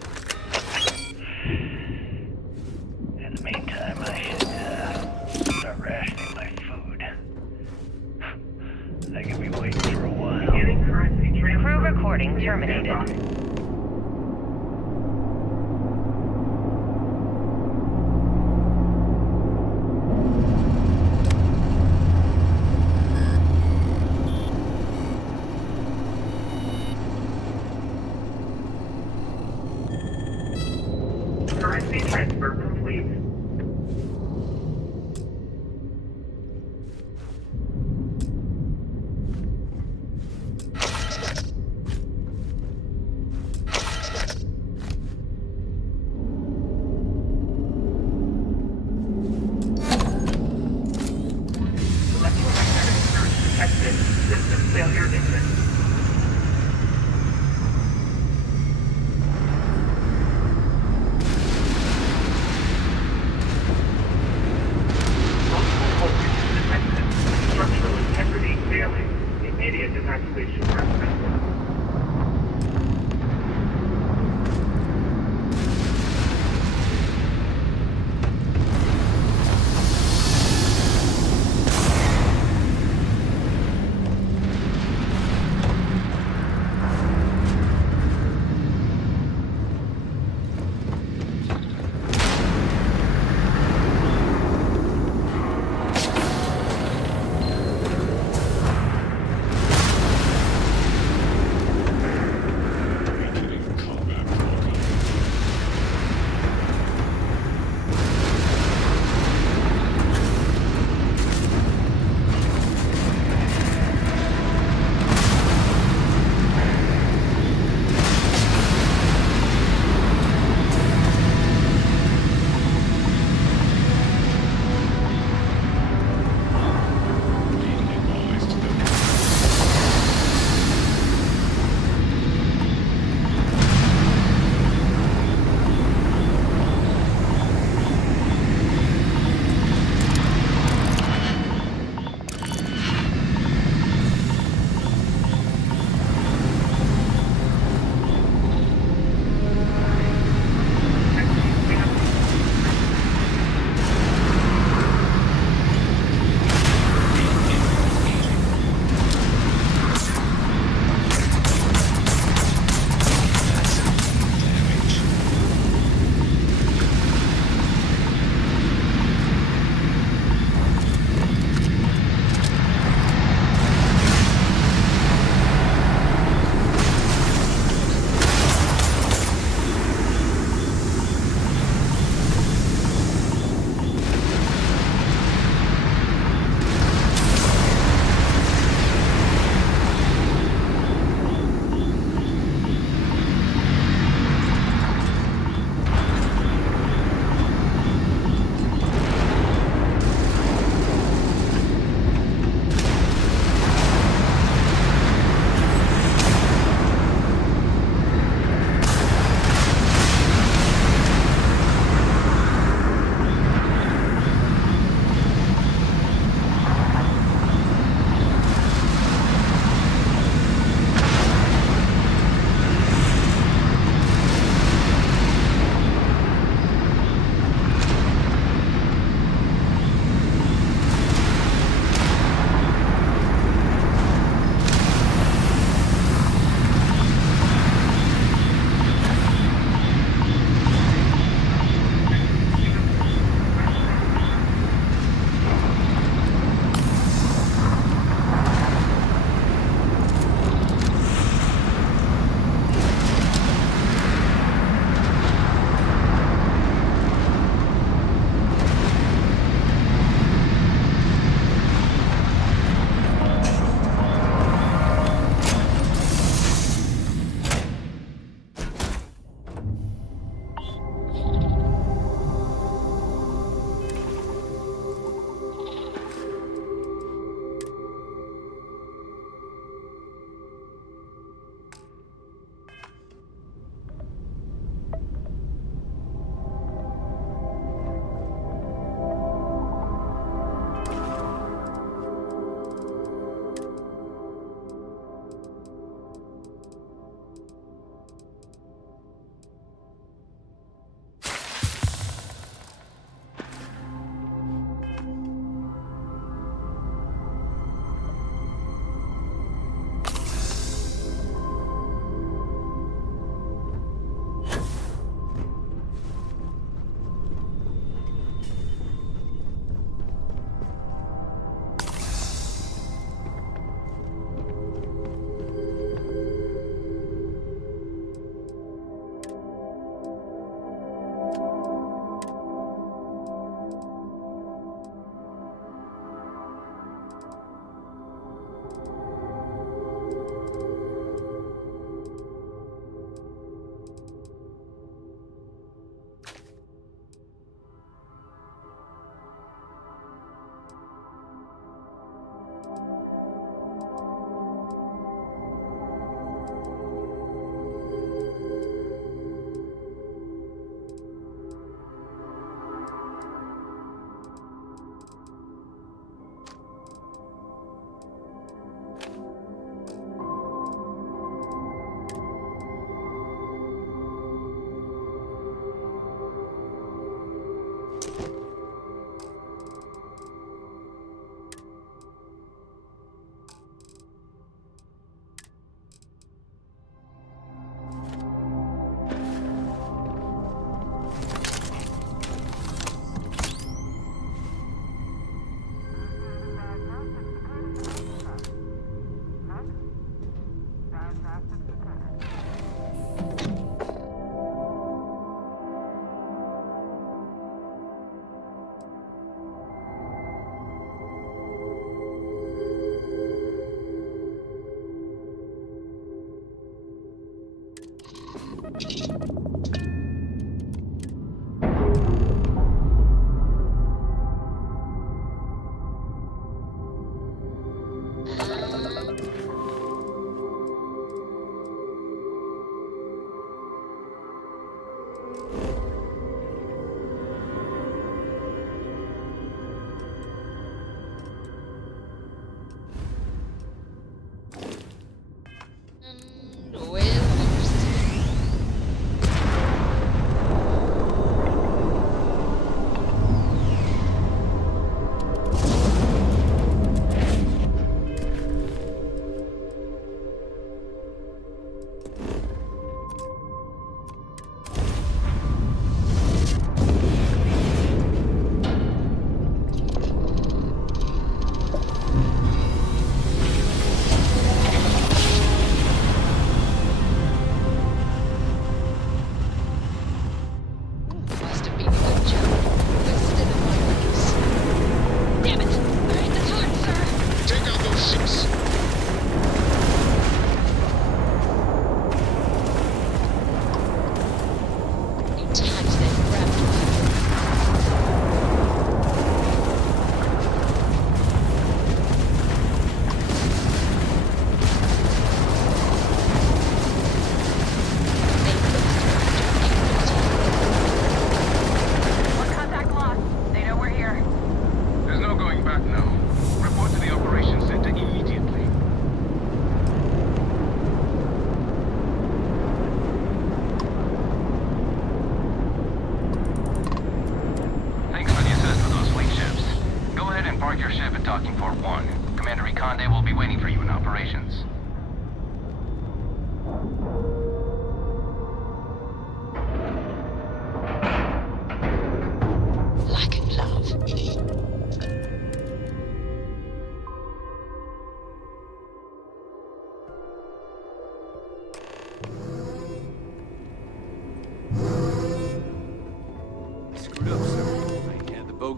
In the meantime, I should start rationing my food. I could be waiting for a while. Crew recording terminated. Currency transfer complete. Detected. System failure imminent. Structural integrity failing. Immediate evacuation recommended.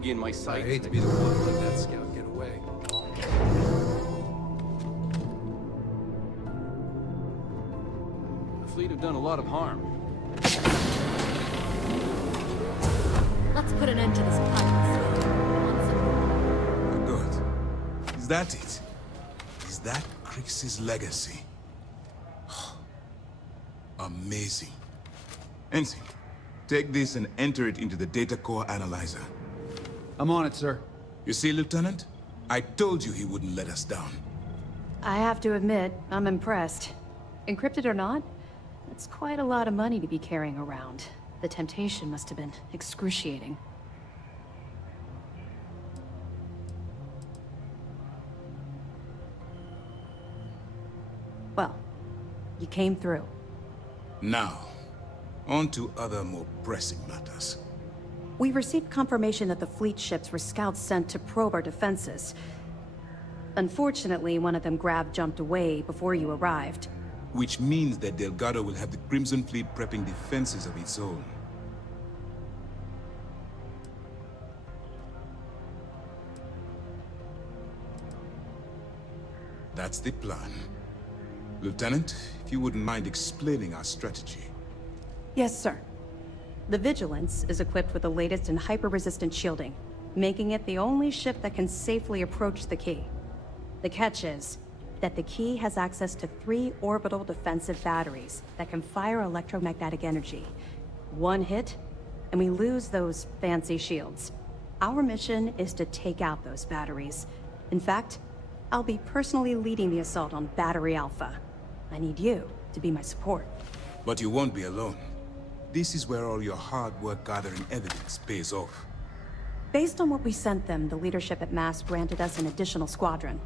bogey in my sights. I hate to be the one to let that scout get away. The fleet have done a lot of harm. Let's put an end to this piracy. Once and for all. Good. Is that it? Is that Crix's legacy? Amazing. Ensign, take this and enter it into the data core analyzer. I'm on it, sir. You see, Lieutenant? I told you he wouldn't let us down. I have to admit, I'm impressed. Encrypted or not, that's quite a lot of money to be carrying around. The temptation must have been excruciating. Well, you came through. Now, on to other more pressing matters. We received confirmation that the fleet ships were scouts sent to probe our defenses. Unfortunately, one of them jumped away before you arrived. Which means that Delgado will have the Crimson Fleet prepping defenses of its own. That's the plan. Lieutenant, if you wouldn't mind explaining our strategy. Yes, sir. The Vigilance is equipped with the latest in hyper-resistant shielding, making it the only ship that can safely approach the key. The catch is that the key has access to 3 orbital defensive batteries that can fire electromagnetic energy. One hit, and we lose those fancy shields. Our mission is to take out those batteries. In fact, I'll be personally leading the assault on Battery Alpha. I need you to be my support. But you won't be alone. This is where all your hard work gathering evidence pays off. Based on what we sent them, the leadership at MASS granted us an additional squadron.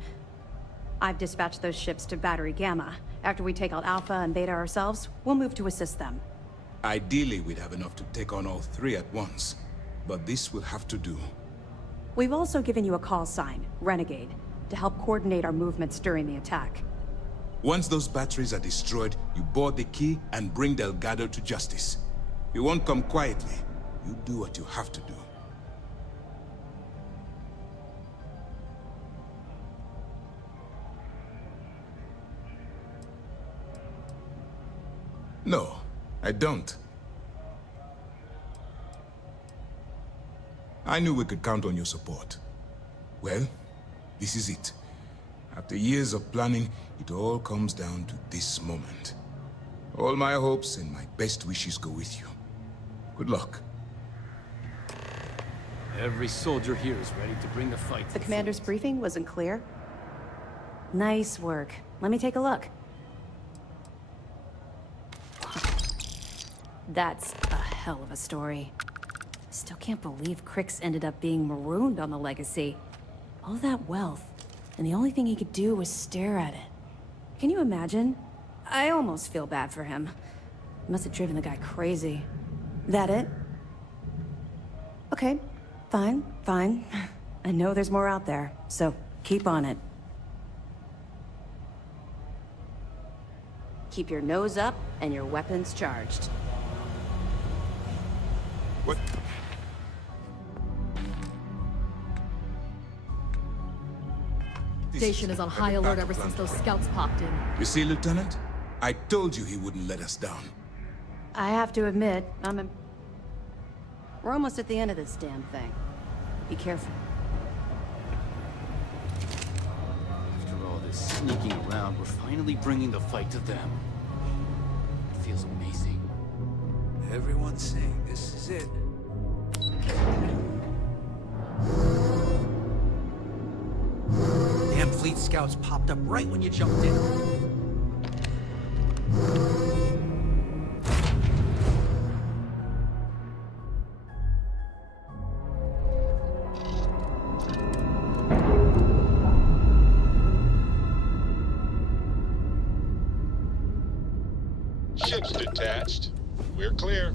I've dispatched those ships to Battery Gamma. After we take out Alpha and Beta ourselves, we'll move to assist them. Ideally, we'd have enough to take on all 3 at once. But this will have to do. We've also given you a call sign, Renegade, to help coordinate our movements during the attack. Once those batteries are destroyed, you board the key and bring Delgado to justice. You won't come quietly. You do what you have to do. No, I don't. I knew we could count on your support. Well, this is it. After years of planning, it all comes down to this moment. All my hopes and my best wishes go with you. Good luck. Every soldier here is ready to bring the fight to The commander's briefing wasn't clear. Nice work. Let me take a look. That's a hell of a story. Still can't believe Crix ended up being marooned on the Legacy. All that wealth, and the only thing he could do was stare at it. Can you imagine? I almost feel bad for him. Must have driven the guy crazy. That it? Okay, fine, fine. I know there's more out there, so keep on it. Keep your nose up and your weapons charged. What? Station is on high alert ever since those scouts popped in. You see, Lieutenant? I told you he wouldn't let us down. I have to admit, we're almost at the end of this damn thing. Be careful. After all this sneaking around, we're finally bringing the fight to them. It feels amazing. Everyone's saying this is it. Damn fleet scouts popped up right when you jumped in. Ships detached. We're clear.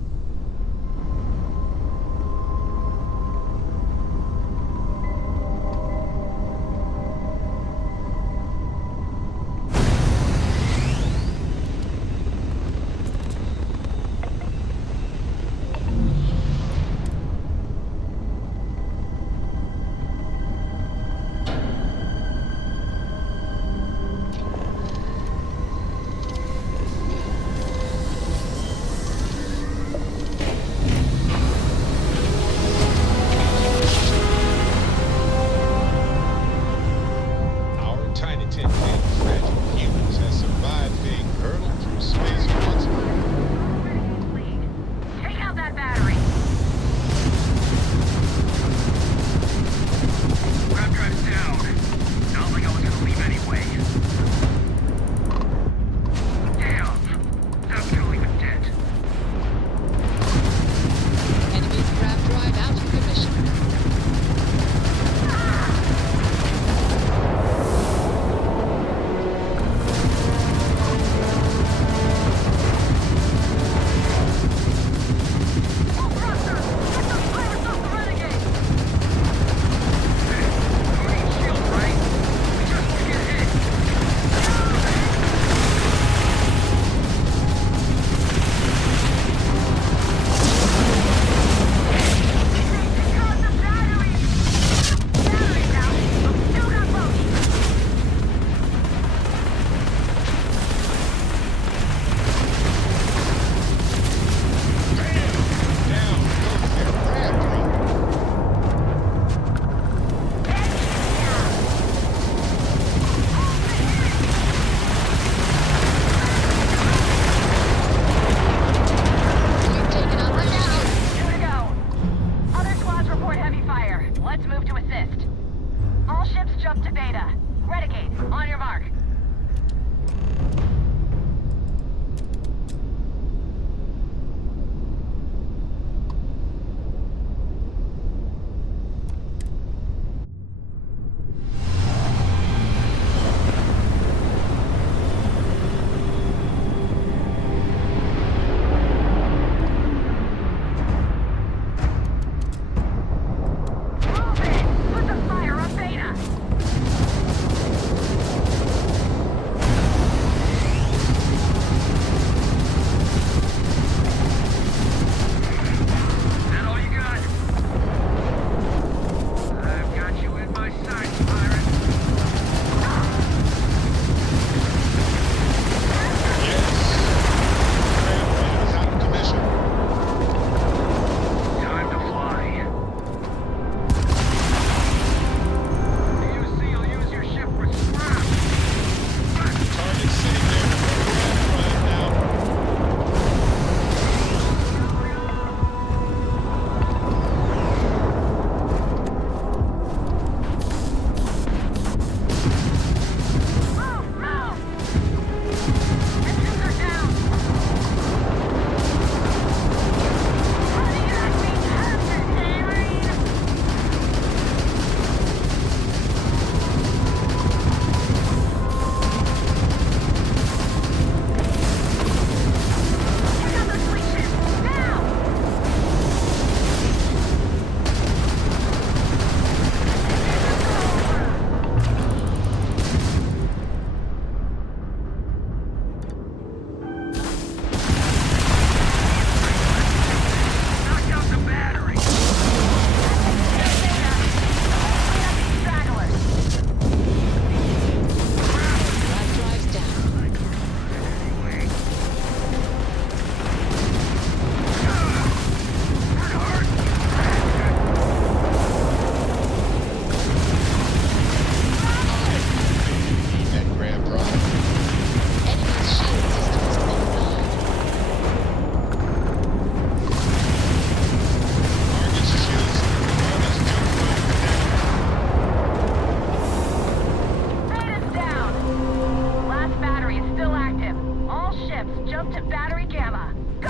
yourself to Battery Gamma. Go!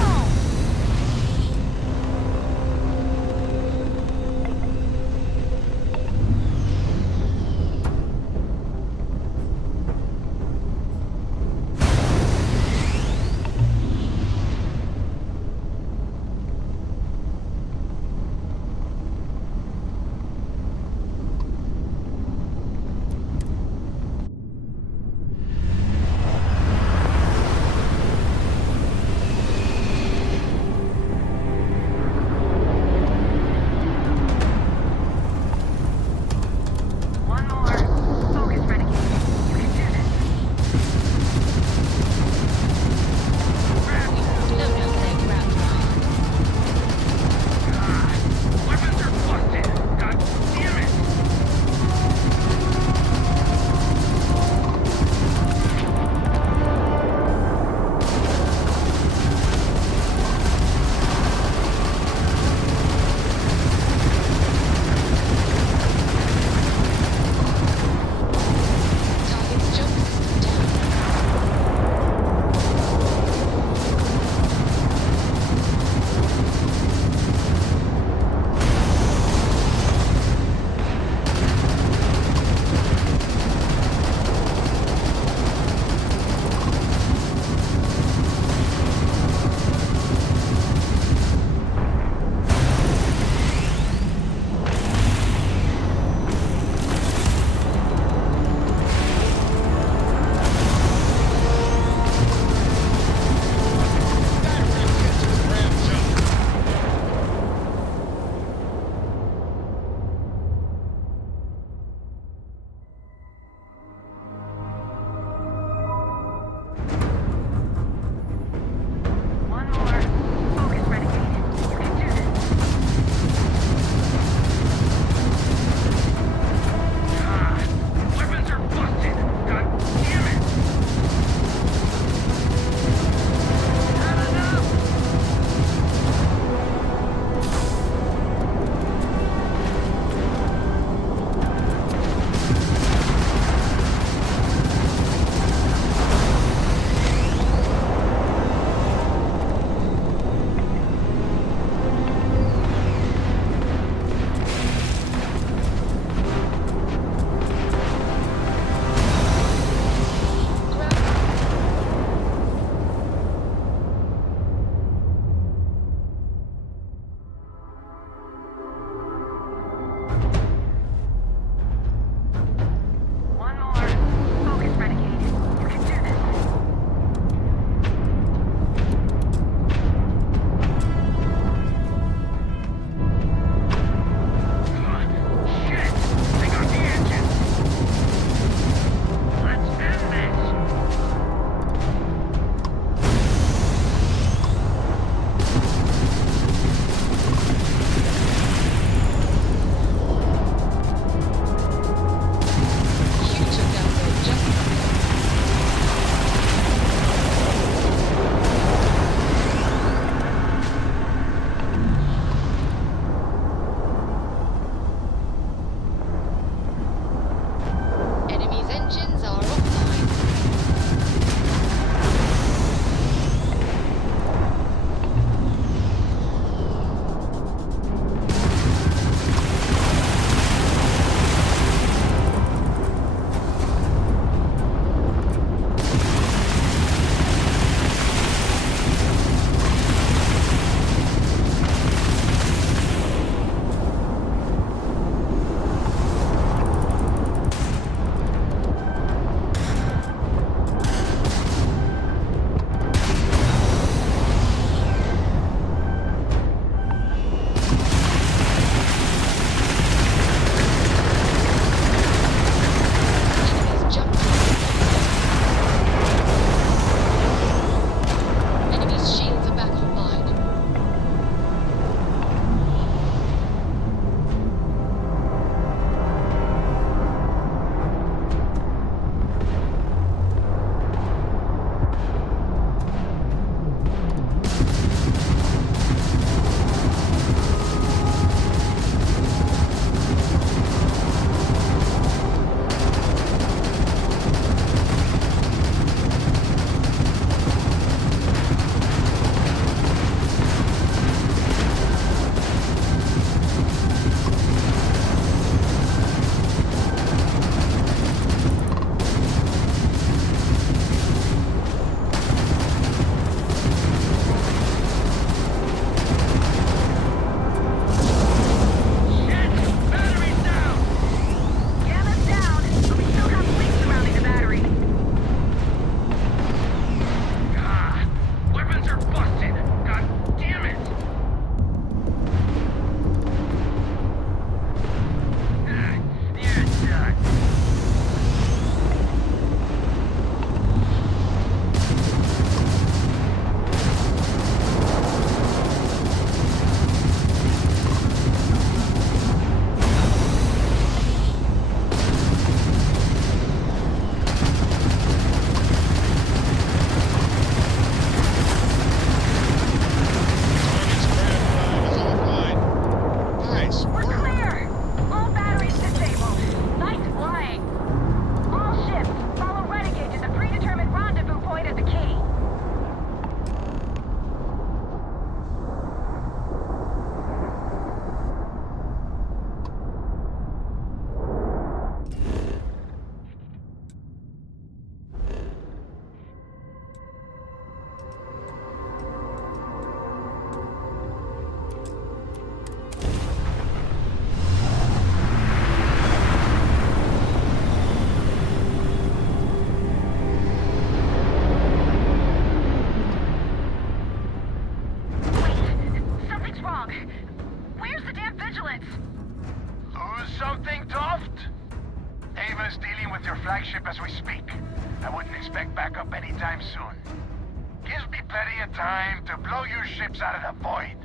plenty of time to blow your ships out of the void.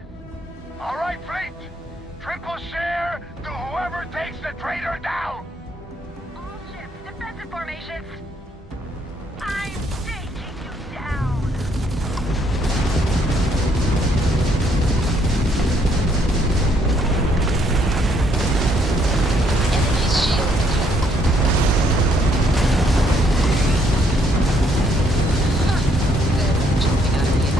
All right, fleet. Triple share to whoever takes the traitor down. All ships, defensive formations. I'm taking you down. Enemy's shield. They're jumping out of here.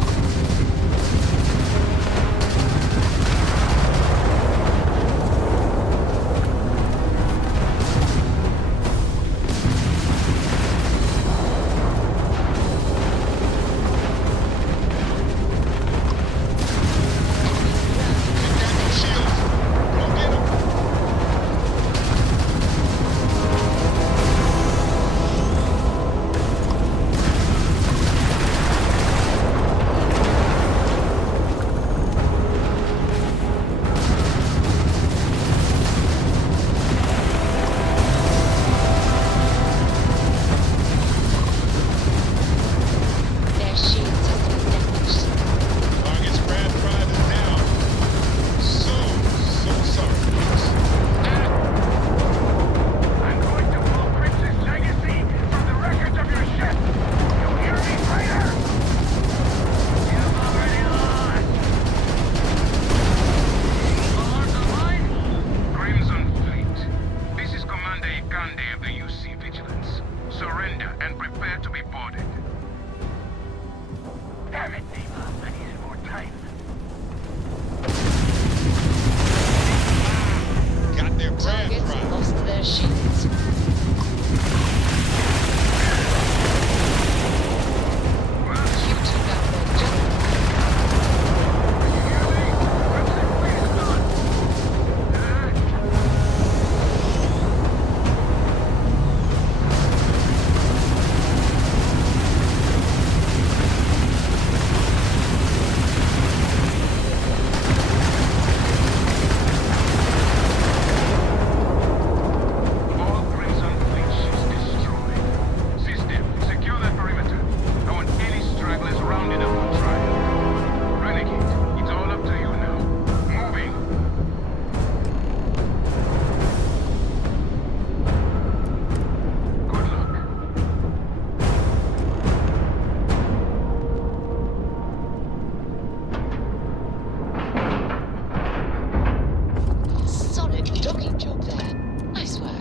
Their shields have been damaged. Target's Brad Pride is down. So sorry. I'm going to pull Prince's legacy from the records of your ship. You hear me, traitor? You've already lost. Alert online? Crimson Fleet. This is Commander Ikande of the UC Vigilance. Surrender and prepare to be boarded. Damn it, Neva. I needed more time. Got their Brad Targets Pride. lost their shields. You took out their general. All Crimson Fleet ships destroyed. System, secure that perimeter. I want any stragglers rounded up on trial. Renegade, it's all up to you now. Moving. Good luck. Solid docking job there. Nice work.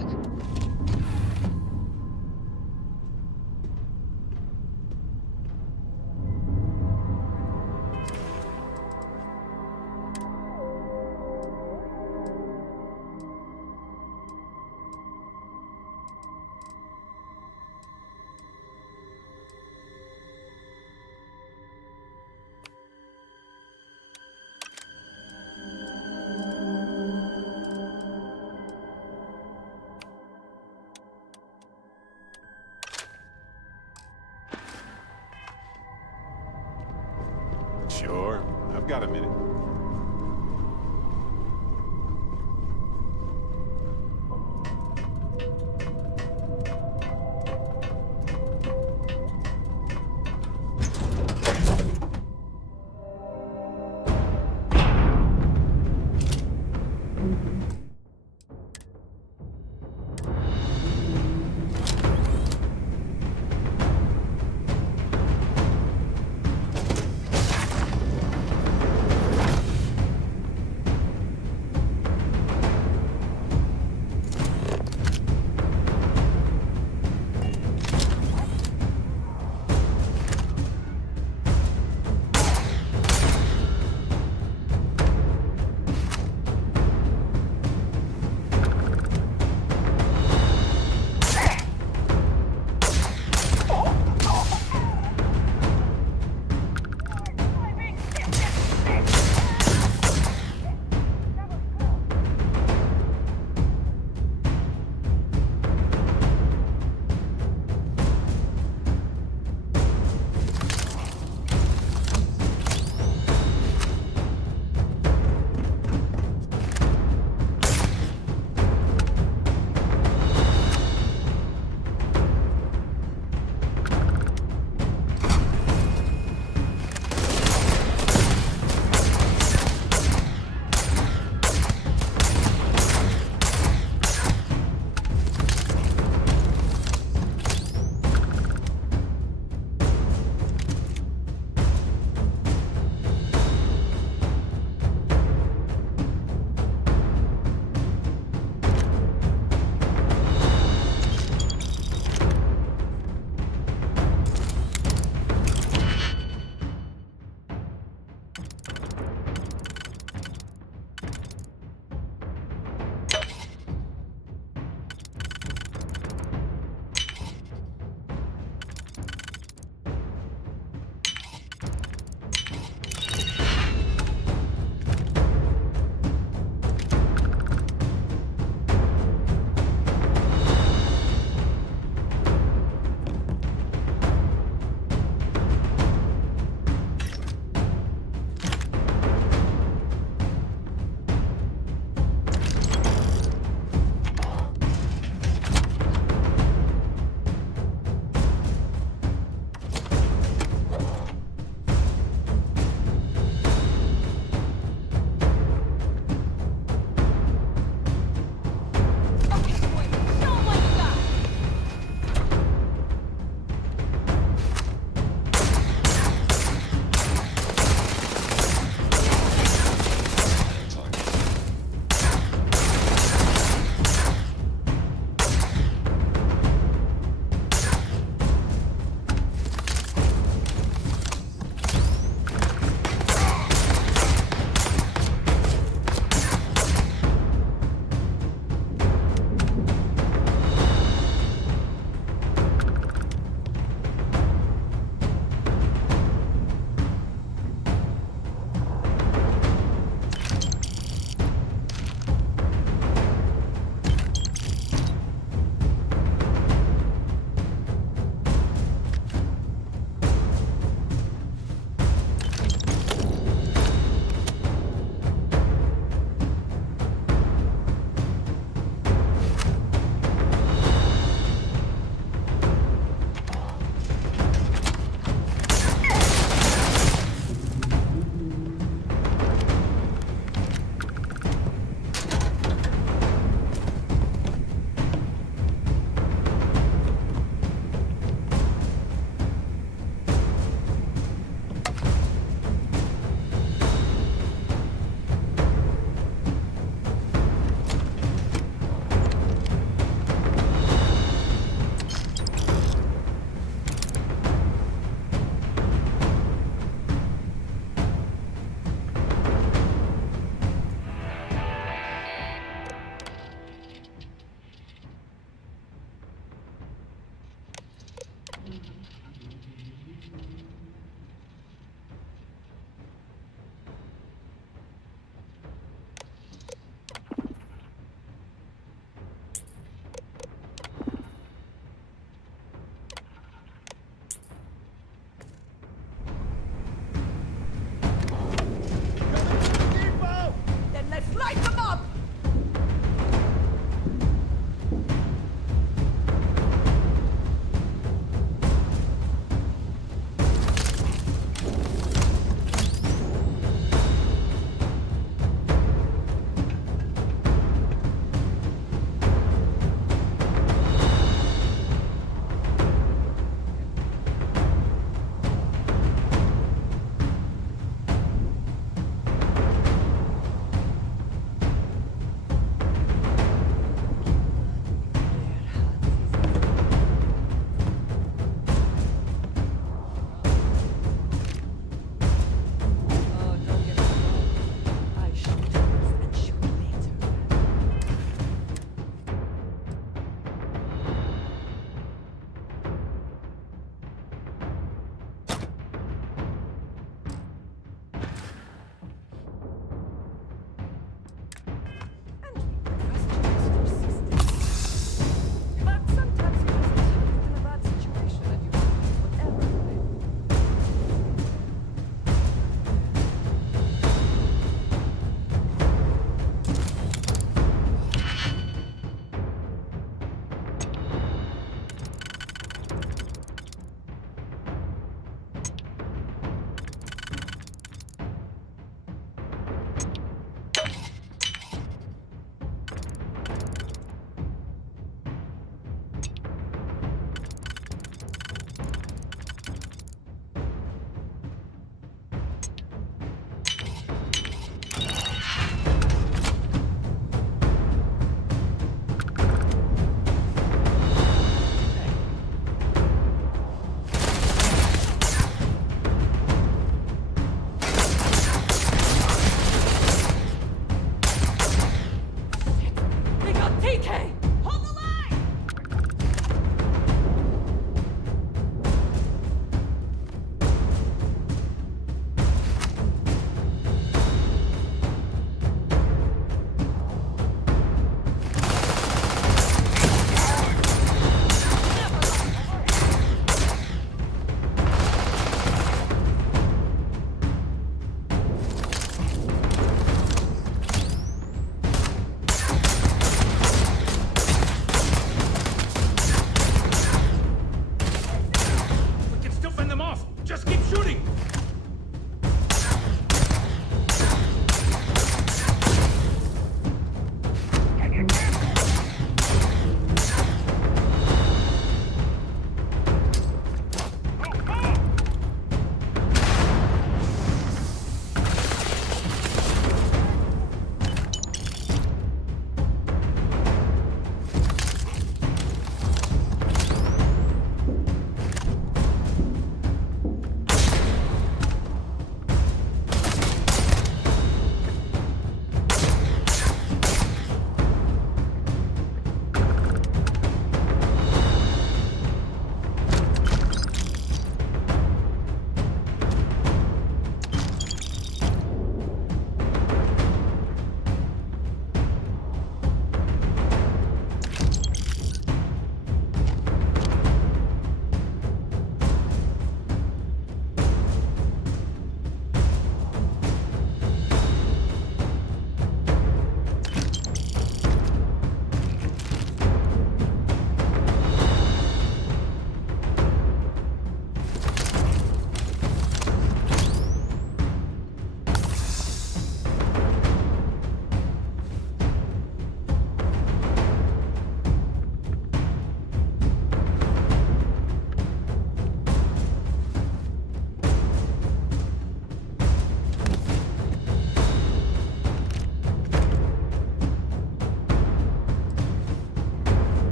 Sure, I've got a minute.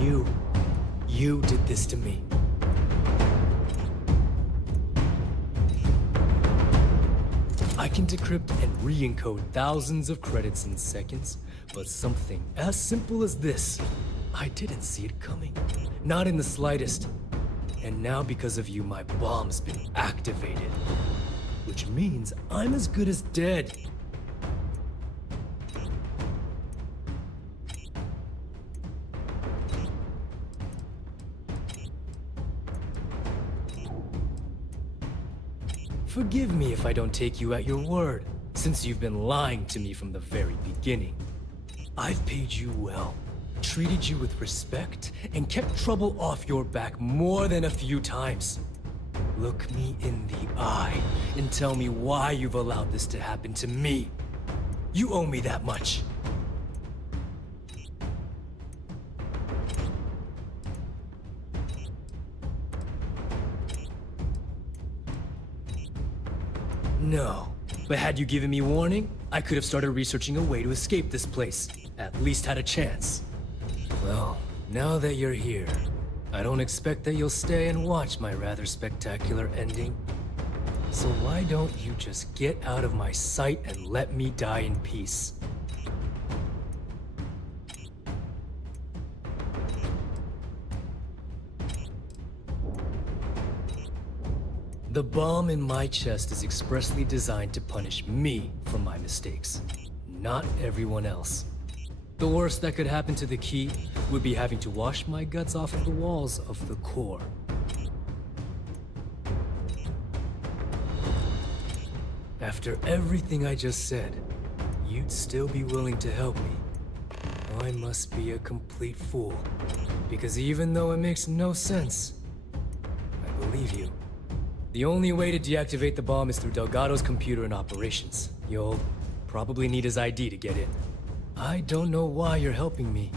You did this to me. I can decrypt and re-encode thousands of credits in seconds, but something as simple as this, I didn't see it coming. Not in the slightest. And now because of you, my bomb's been activated. Which means I'm as good as dead. Forgive me if I don't take you at your word, since you've been lying to me from the very beginning. I've paid you well, treated you with respect, and kept trouble off your back more than a few times. Look me in the eye and tell me why you've allowed this to happen to me. You owe me that much. No, but had you given me warning, I could have started researching a way to escape this place. At least had a chance. Well, now that you're here, I don't expect that you'll stay and watch my rather spectacular ending. So why don't you just get out of my sight and let me die in peace? The bomb in my chest is expressly designed to punish me for my mistakes, not everyone else. The worst that could happen to the key would be having to wash my guts off of the walls of the core. After everything I just said, you'd still be willing to help me. I must be a complete fool, because even though it makes no sense, I believe you. The only way to deactivate the bomb is through Delgado's computer and operations. You'll probably need his ID to get in. I don't know why you're helping me,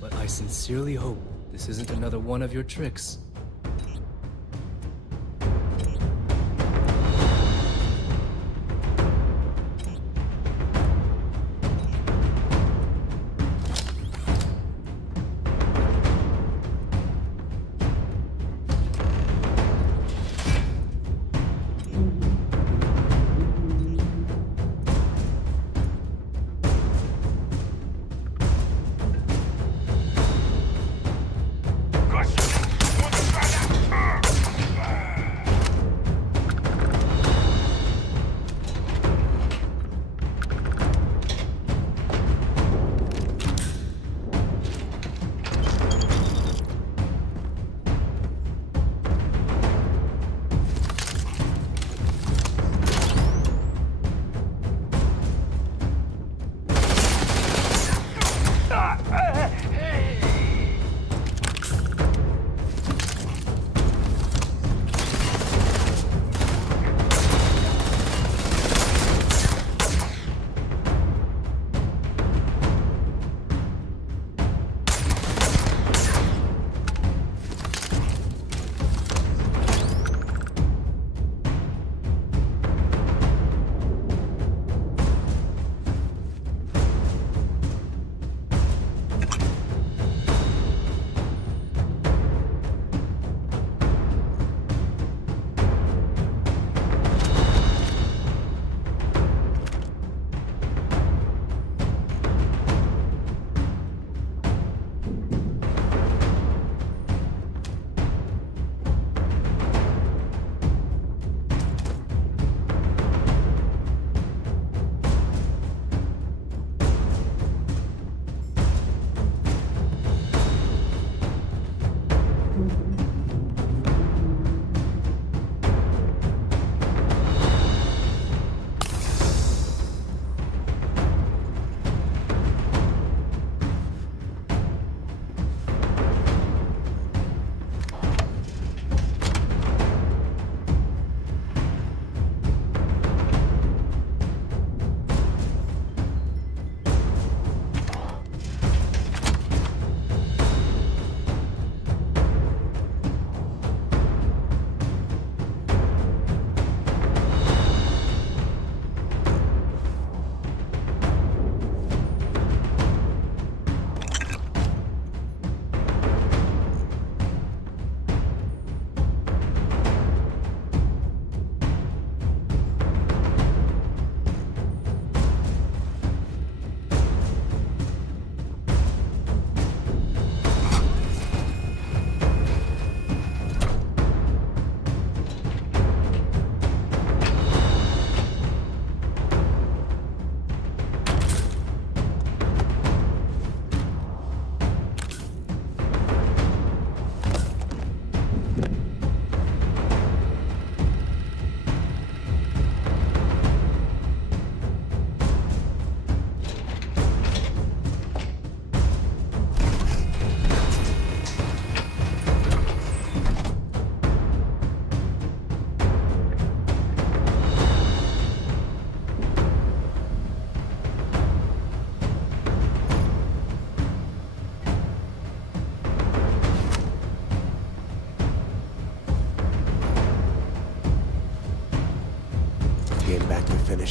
but I sincerely hope this isn't another one of your tricks.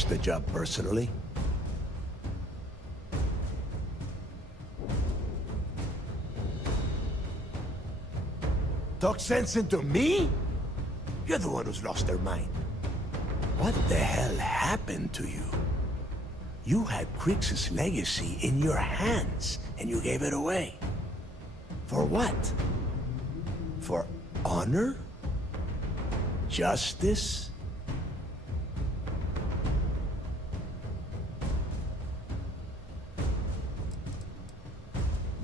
finish the job personally. Talk sense into me? You're the one who's lost their mind. What the hell happened to you? You had Crix's legacy in your hands, and you gave it away. For what? For honor? Justice?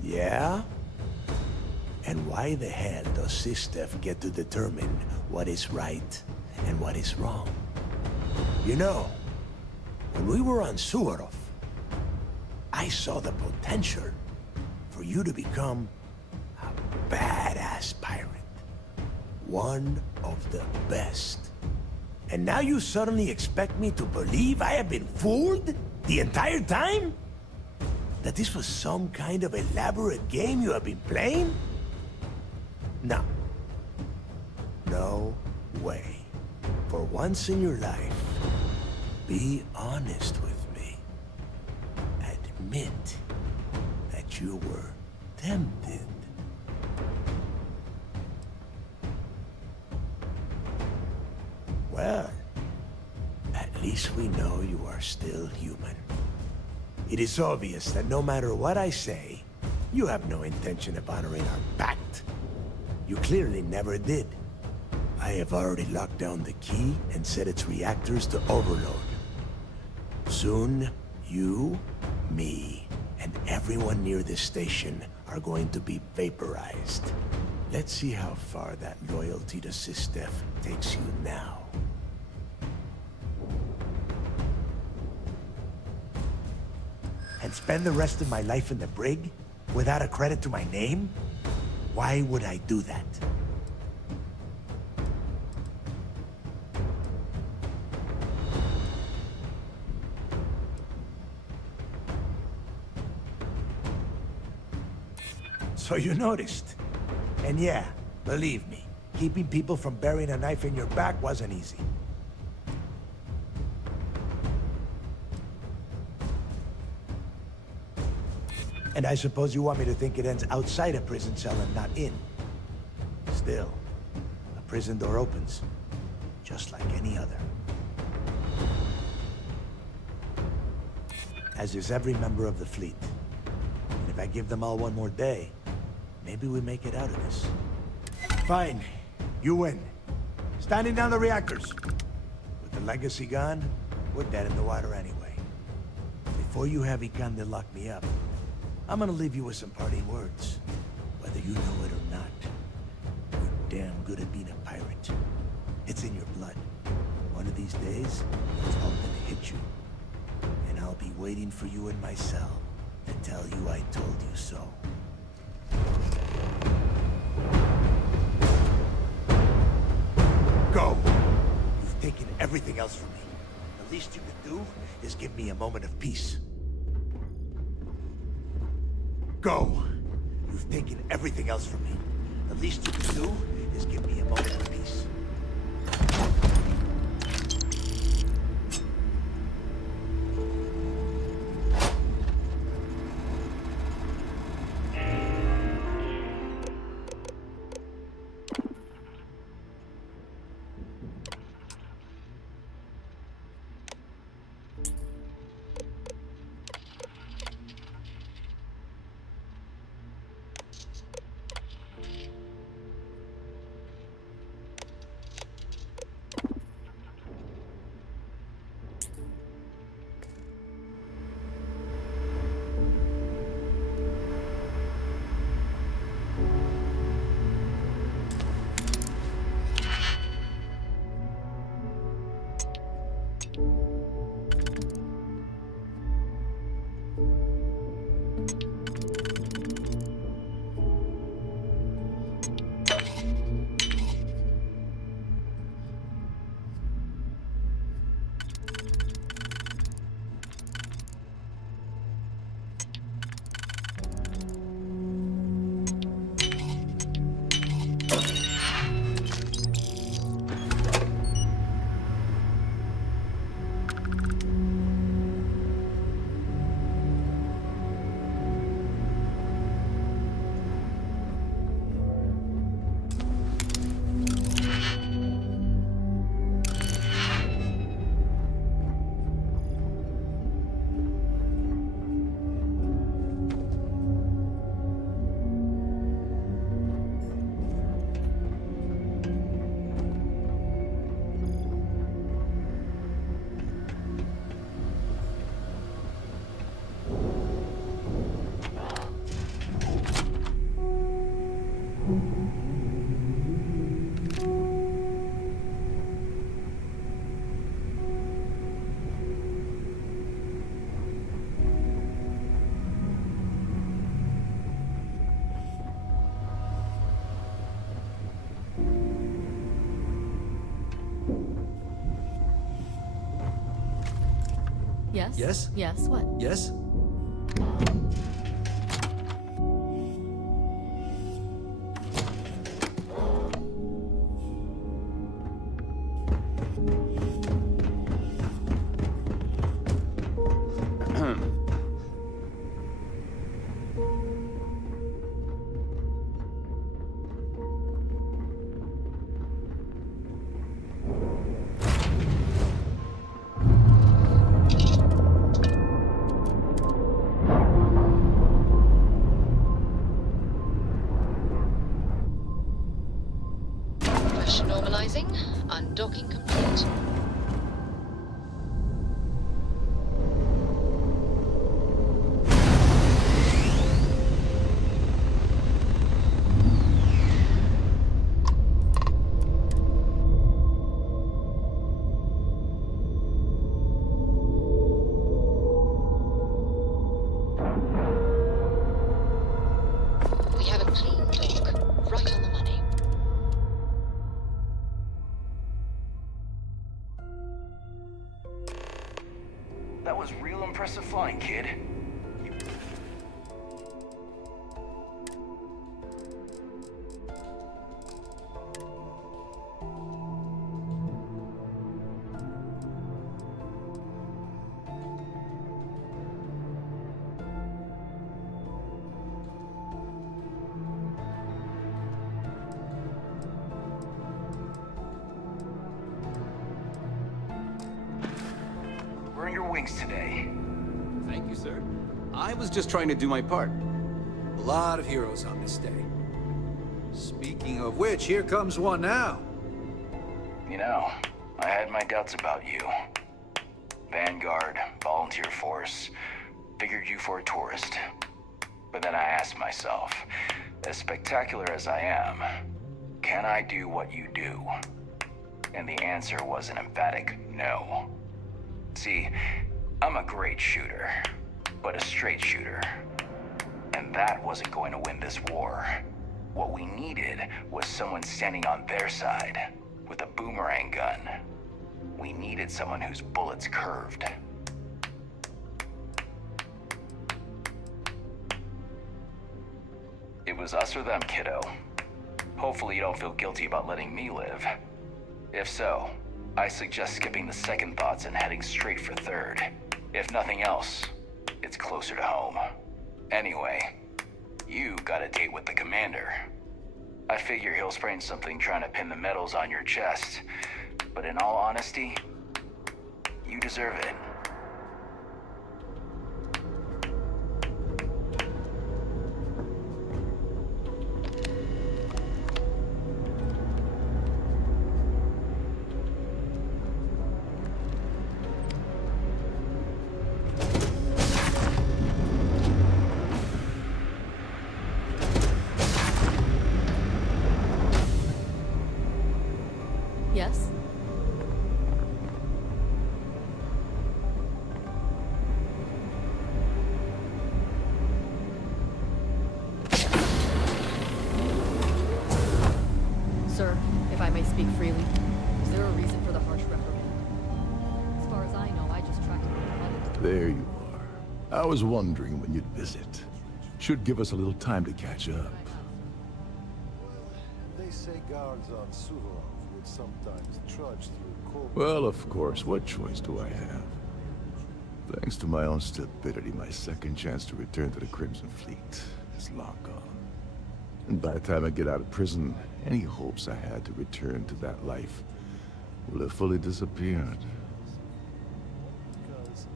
Yeah? And why the hell does Sistef get to determine what is right and what is wrong? You know, when we were on Suarov, I saw the potential for you to become a badass pirate. One of the best. And now you suddenly expect me to believe I have been fooled the entire time? That this was some kind of elaborate game you have been playing? No. No way. For once in your life, be honest with me. Admit that you were tempted. Well, at least we know you are still human. It is obvious that no matter what I say, you have no intention of honoring our pact. You clearly never did. I have already locked down the key and set its reactors to overload. Soon, you, me, and everyone near this station are going to be vaporized. Let's see how far that loyalty to Sistef takes you now. And spend the rest of my life in the brig without a credit to my name? Why would I do that? So you noticed. And yeah, believe me, keeping people from burying a knife in your back wasn't easy. And I suppose you want me to think it ends outside a prison cell and not in. Still, a prison door opens, just like any other. As is every member of the fleet. And if I give them all one more day, maybe we make it out of this. Fine. You win. Standing down the reactors. With the legacy gone, we're dead in the water anyway. Before you have Ikande lock me up, I'm gonna leave you with some parting words. Whether you know it or not, you're damn good at being a pirate. It's in your blood. One of these days, it's all gonna hit you. And I'll be waiting for you in my cell to tell you I told you so. Go! You've taken everything else from me. The least you can do is give me a moment of peace. Go! You've taken everything else from me. The least you can do is give me a moment of peace. Yes? Yes? Yes, what? Yes? Pressure normalizing. Undocking complete. We have a clean dock. Right on the money. That was real impressive flying, kid. We're in your wings today. Thank you, sir. I was just trying to do my part. A lot of heroes on this day. Speaking of which, here comes one now. You know, I had my doubts about you. Vanguard, volunteer force, figured you for a tourist. But then I asked myself, as spectacular as I am, can I do what you do? And the answer was an emphatic no. See, I'm a great shooter, but a straight shooter. And that wasn't going to win this war. What we needed was someone standing on their side, with a boomerang gun. We needed someone whose bullets curved. It was us or them, kiddo. Hopefully you don't feel guilty about letting me live. If so, I suggest skipping the second thoughts and heading straight for third. If nothing else, it's closer to home. Anyway, you got a date with the commander. I figure he'll sprain something trying to pin the medals on your chest. But in all honesty, you deserve it. Yes? Sir, if I may speak freely, is there a reason for the harsh reprimand? As far as I know, I just tracked him. There you are. I was wondering when you'd visit. Should give us a little time to catch up. They say guards on Suvorov would sometimes trudge through cold... Well, of course, what choice do I have? Thanks to my own stupidity, my second chance to return to the Crimson Fleet is long gone. And by the time I get out of prison, any hopes I had to return to that life will have fully disappeared. Because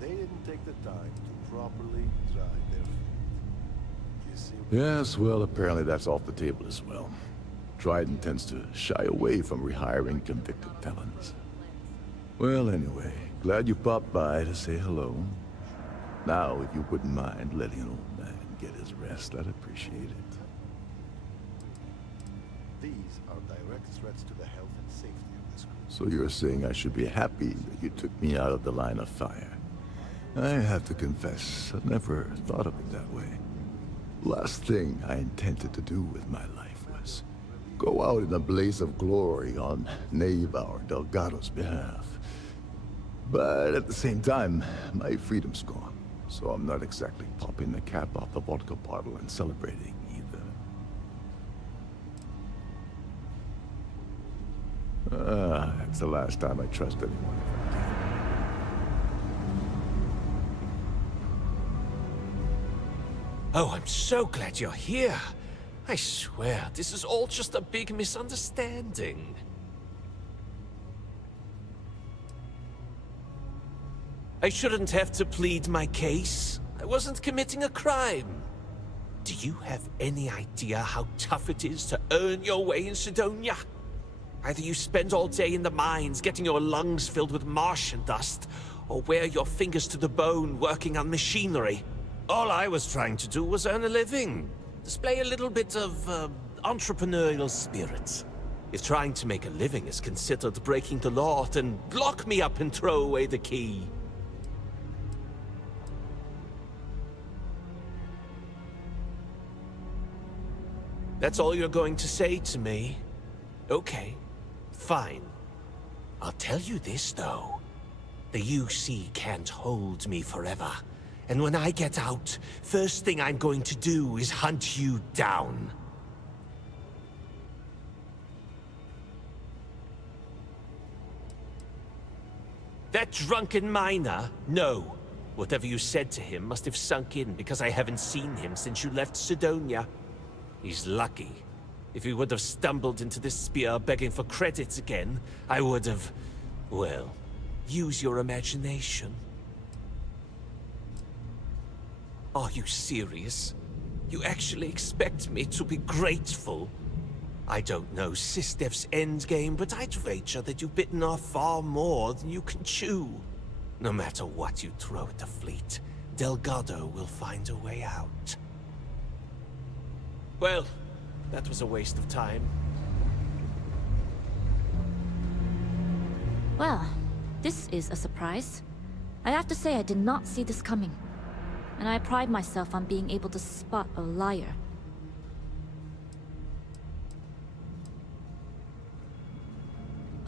they didn't take the time to properly dry their feet. You see... Yes, well, apparently that's off the table as well. Dryden tends to shy away from rehiring convicted felons. Well, anyway, glad you popped by to say hello. Now, if you wouldn't mind letting an old man get his rest, I'd appreciate it. These are direct threats to the health and safety of this group. So you're saying I should be happy that you took me out of the line of fire? I have to confess, I never thought of it that way. Last thing I intended to do with my life was go out in a blaze of glory on Neva or Delgado's behalf. But at the same time, my freedom's gone. So I'm not exactly popping the cap off the vodka bottle and celebrating either. That's the last time I trust anyone. Oh, I'm so glad you're here. I swear, this is all just a big misunderstanding. I shouldn't have to plead my case. I wasn't committing a crime. Do you have any idea how tough it is to earn your way in Sidonia? Either you spend all day in the mines getting your lungs filled with Martian dust, or wear your fingers to the bone working on machinery. All I was trying to do was earn a living. Display a little bit of, entrepreneurial spirit. If trying to make a living is considered breaking the law, then lock me up and throw away the key. That's all you're going to say to me? Okay, fine. I'll tell you this, though. The UC can't hold me forever. And when I get out, first thing I'm going to do is hunt you down. That drunken miner? No. Whatever you said to him must have sunk in because I haven't seen him since you left Sidonia. He's lucky. If he would have stumbled into this spear begging for credits again, I would have... well, use your imagination. Are you serious? You actually expect me to be grateful? I don't know SysDev's endgame, but I'd wager that you've bitten off far more than you can chew. No matter what you throw at the fleet, Delgado will find a way out. Well, that was a waste of time. Well, this is a surprise. I have to say I did not see this coming. And I pride myself on being able to spot a liar.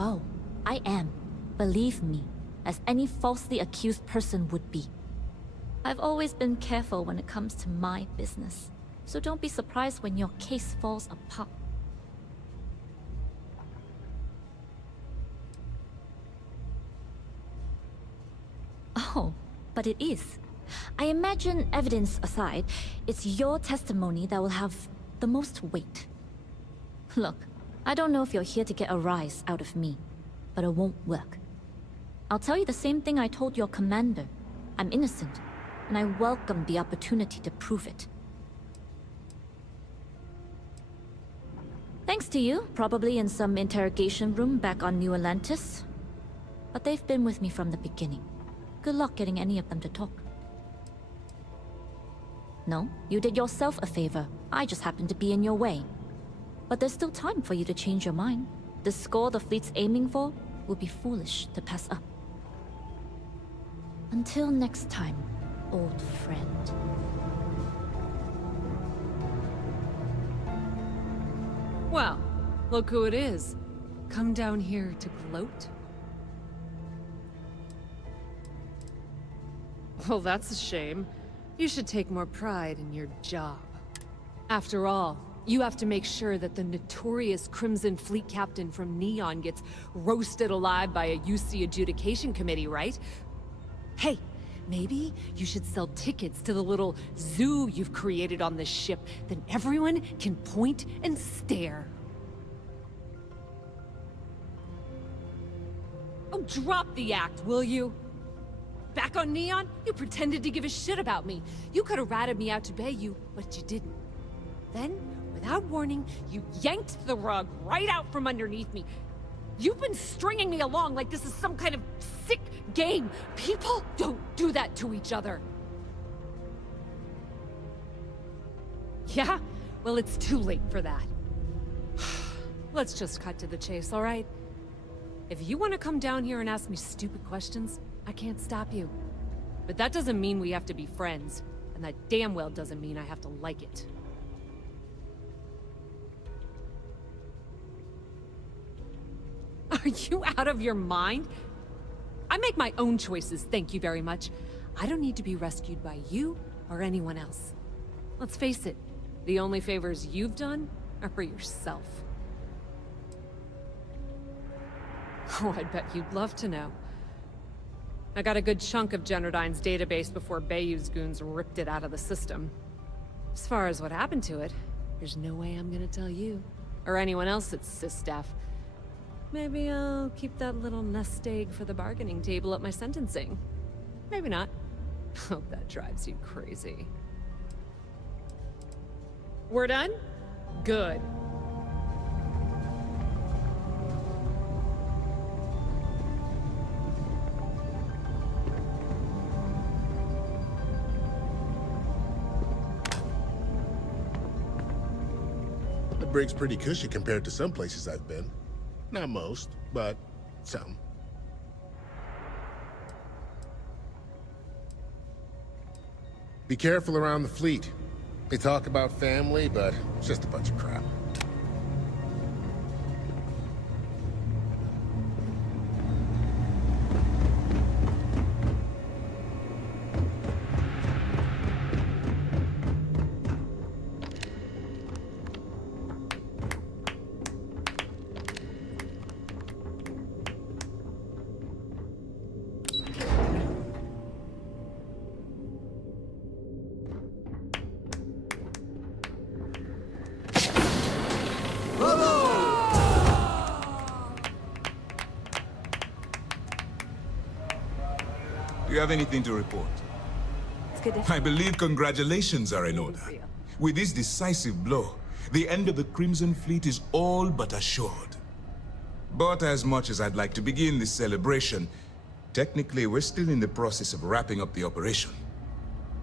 Oh, I am. Believe me, as any falsely accused person would be. I've always been careful when it comes to my business, so don't be surprised when your case falls apart. Oh, but it is. I imagine, evidence aside, it's your testimony that will have the most weight. Look, I don't know if you're here to get a rise out of me, but it won't work. I'll tell you the same thing I told your commander. I'm innocent, and I welcome the opportunity to prove it. Thanks to you, probably in some interrogation room back on New Atlantis. But they've been with me from the beginning. Good luck getting any of them to talk. No, you did yourself a favor. I just happened to be in your way. But there's still time for you to change your mind. The score the fleet's aiming for will be foolish to pass up. Until next time, old friend. Well, look who it is. Come down here to gloat? Well, that's a shame. You should take more pride in your job. After all, you have to make sure that the notorious Crimson Fleet captain from Neon gets roasted alive by a UC adjudication committee, right? Hey, maybe you should sell tickets to the little zoo you've created on this ship, then everyone can point and stare. Oh, drop the act, will you? Back on Neon, you pretended to give a shit about me. You could have ratted me out to bay you, but you didn't. Then, without warning, you yanked the rug right out from underneath me. You've been stringing me along like this is some kind of sick game. People don't do that to each other. Yeah? Well, it's too late for that. Let's just cut to the chase, all right? If you want to come down here and ask me stupid questions, I can't stop you. But that doesn't mean we have to be friends. And that damn well doesn't mean I have to like it. Are you out of your mind? I make my own choices, thank you very much. I don't need to be rescued by you or anyone else. Let's face it, the only favors you've done are for yourself. Oh, I bet you'd love to know. I got a good chunk of Generdyne's database before Bayou's goons ripped it out of the system. As far as what happened to it, there's no way I'm gonna tell you. Or anyone else at SysDef. Maybe I'll keep that little nest egg for the bargaining table at my sentencing. Maybe not. Hope that drives you crazy. We're done? Good. The brig's pretty cushy compared to some places I've been. Not most, but some. Be careful around the fleet. They talk about family, but it's just a bunch of crap. Do you have anything to report? It's good to... I believe congratulations are in order. With this decisive blow, the end of the Crimson Fleet is all but assured. But as much as I'd like to begin this celebration, technically we're still in the process of wrapping up the operation.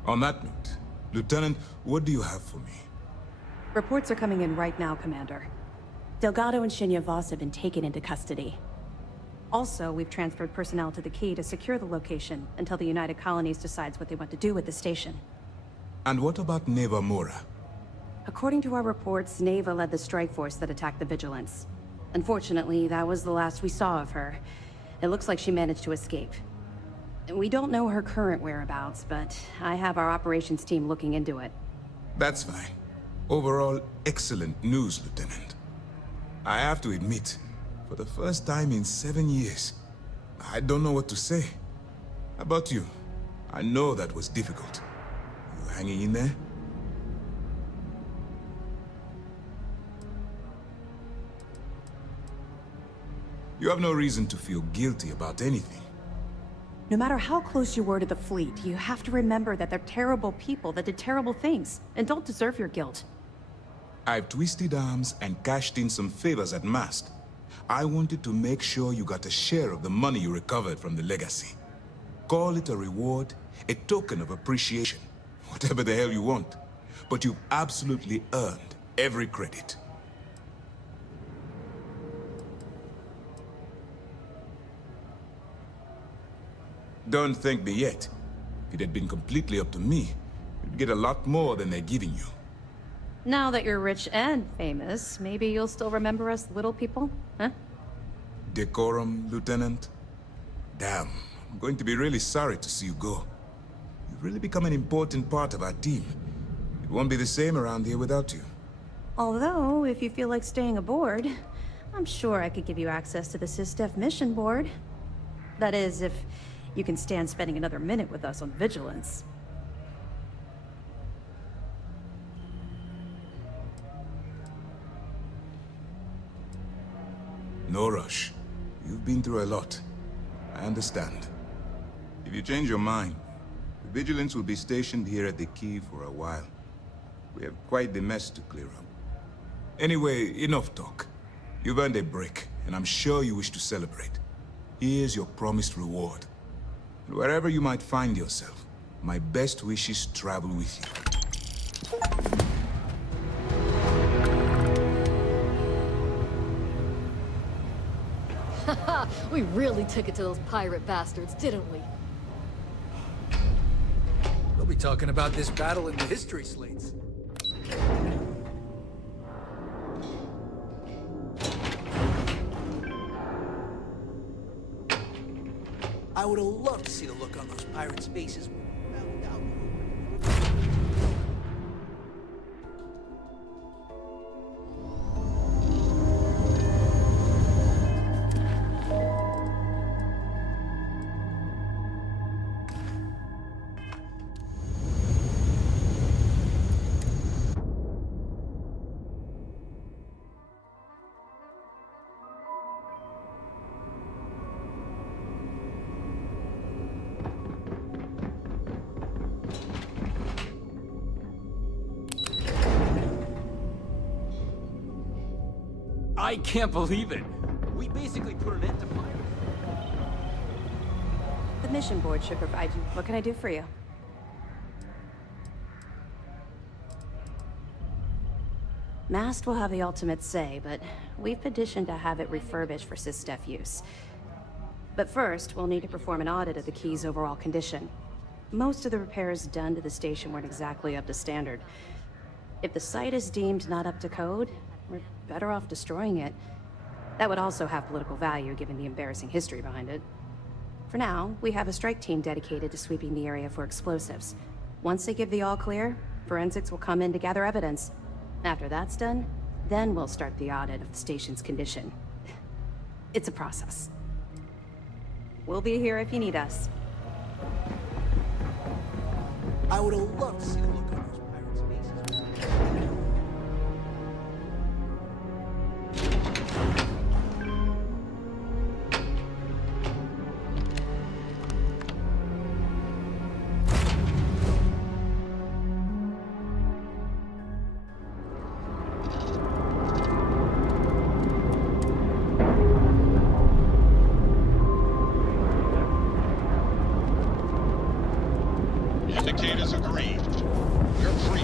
On that note, Lieutenant, what do you have for me? Reports are coming in right now, Commander. Delgado and Shinya Voss have been taken into custody. Also, we've transferred personnel to the Key to secure the location until the United Colonies decides what they want to do with the station. And what about Neva Mora? According to our reports, Neva led the strike force that attacked the Vigilance. Unfortunately, that was the last we saw of her. It looks like she managed to escape. We don't know her current whereabouts, but I have our operations team looking into it. That's fine. Overall, excellent news, Lieutenant. I have to admit, for the first time in 7 years, I don't know what to say. How about you? I know that was difficult. You hanging in there? You have no reason to feel guilty about anything. No matter how close you were to the fleet, you have to remember that they're terrible people that did terrible things, and don't deserve your guilt. I've twisted arms and cashed in some favors at Mast. I wanted to make sure you got a share of the money you recovered from the legacy. Call it a reward, a token of appreciation, whatever the hell you want. But you've absolutely earned every credit. Don't thank me yet. If it had been completely up to me, you'd get a lot more than they're giving you. Now that you're rich and famous, maybe you'll still remember us little people, huh? Decorum, Lieutenant? Damn, I'm going to be really sorry to see you go. You've really become an important part of our team. It won't be the same around here without you. Although, if you feel like staying aboard, I'm sure I could give you access to the SysDef mission board. That is, if you can stand spending another minute with us on Vigilance. No rush. You've been through a lot. I understand. If you change your mind, the Vigilance will be stationed here at the Key for a while. We have quite the mess to clear up. Anyway, enough talk. You've earned a break, and I'm sure you wish to celebrate. Here's your promised reward. And wherever you might find yourself, my best wishes travel with you. We really took it to those pirate bastards, didn't we? We'll be talking about this battle in the history slates. I would have loved to see the look on those pirates' faces when we found out. I can't believe it. We basically put an end to pirates. The mission board should provide you. What can I do for you? Mast will have the ultimate say, but we've petitioned to have it refurbished for SysDef use. But first, we'll need to perform an audit of the key's overall condition. Most of the repairs done to the station weren't exactly up to standard. If the site is deemed not up to code, we're better off destroying it. That would also have political value given the embarrassing history behind it. For now, we have a strike team dedicated to sweeping the area for explosives. Once they give the all clear, forensics will come in to gather evidence. After that's done, then we'll start the audit of the station's condition. It's a process. We'll be here if you need us. I would have loved to see the look on those pirates' faces. Indicators agreed. You're free.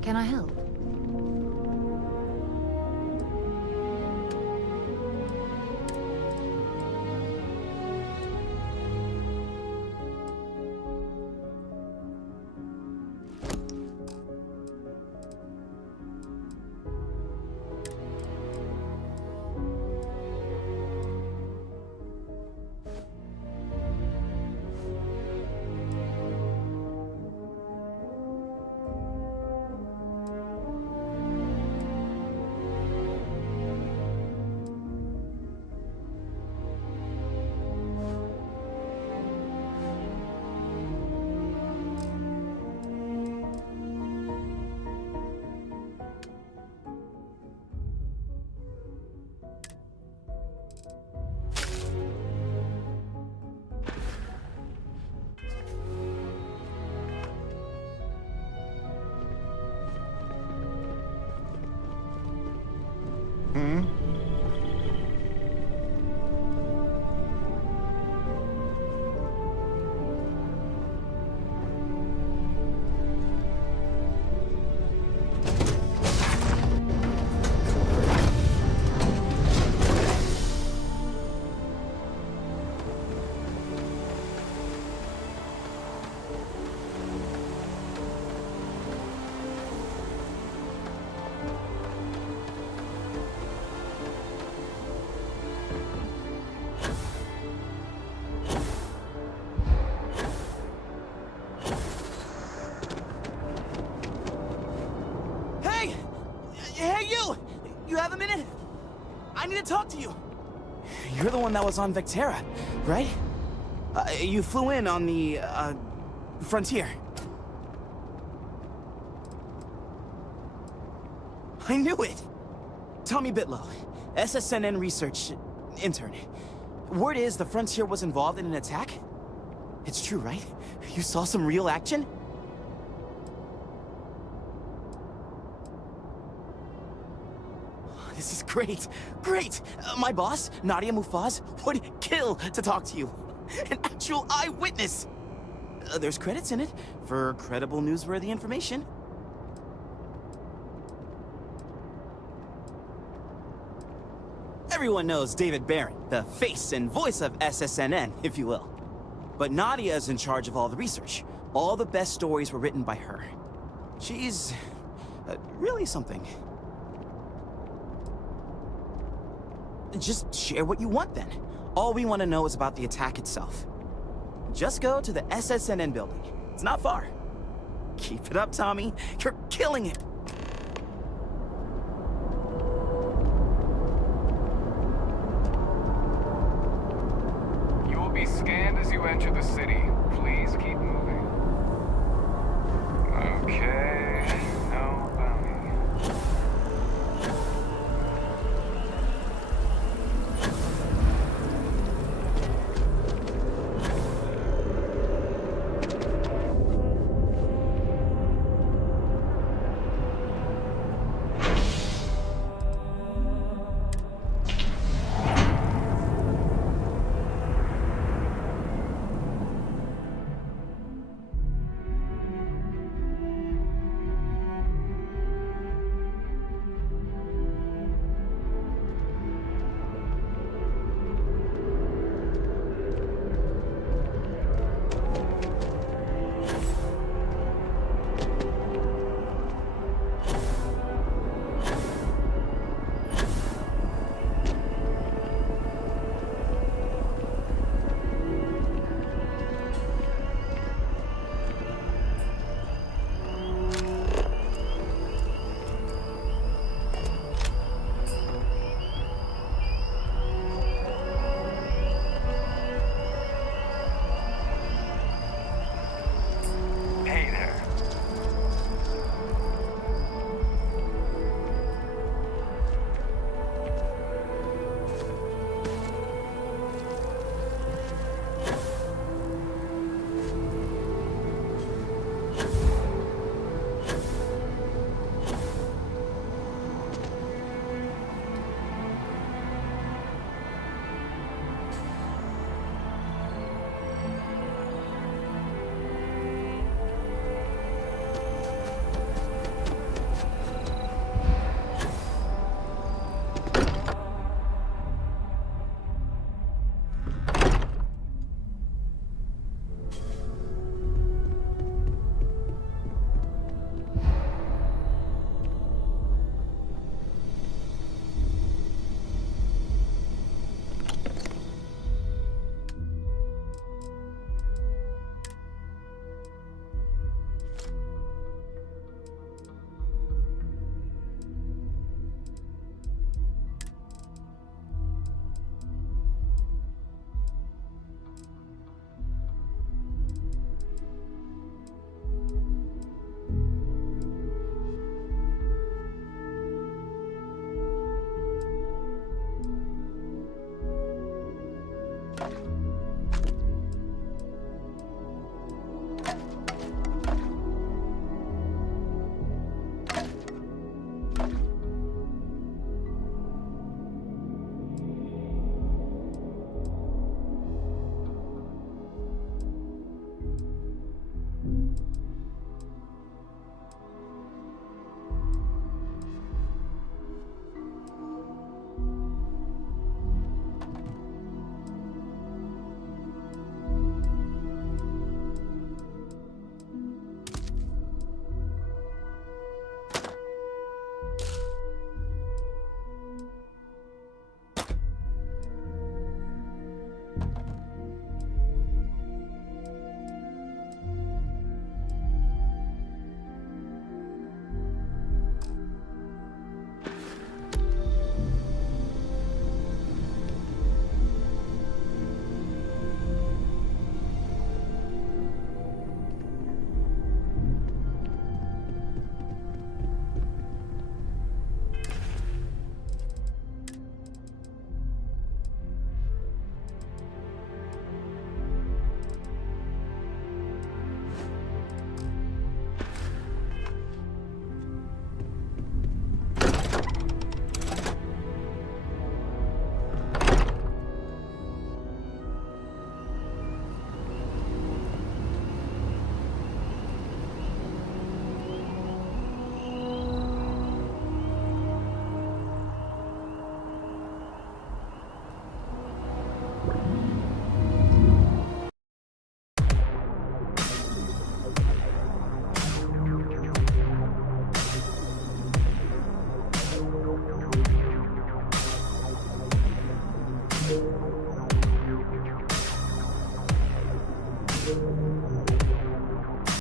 Can I help? to talk to you. You're the one that was on Vectera, right? You flew in on the, Frontier. I knew it! Tommy Bitlow, SSNN research intern. Word is the Frontier was involved in an attack? It's true, right? You saw some real action? This is great, great! My boss, Nadia Mufaz, would kill to talk to you. An actual eyewitness! There's credits in it for credible, newsworthy information. Everyone knows David Barron, the face and voice of SSNN, if you will. But Nadia is in charge of all the research. All the best stories were written by her. She's... really something. Just share what you want, then. All we want to know is about the attack itself. Just go to the SSNN building. It's not far. Keep it up, Tommy. You're killing it.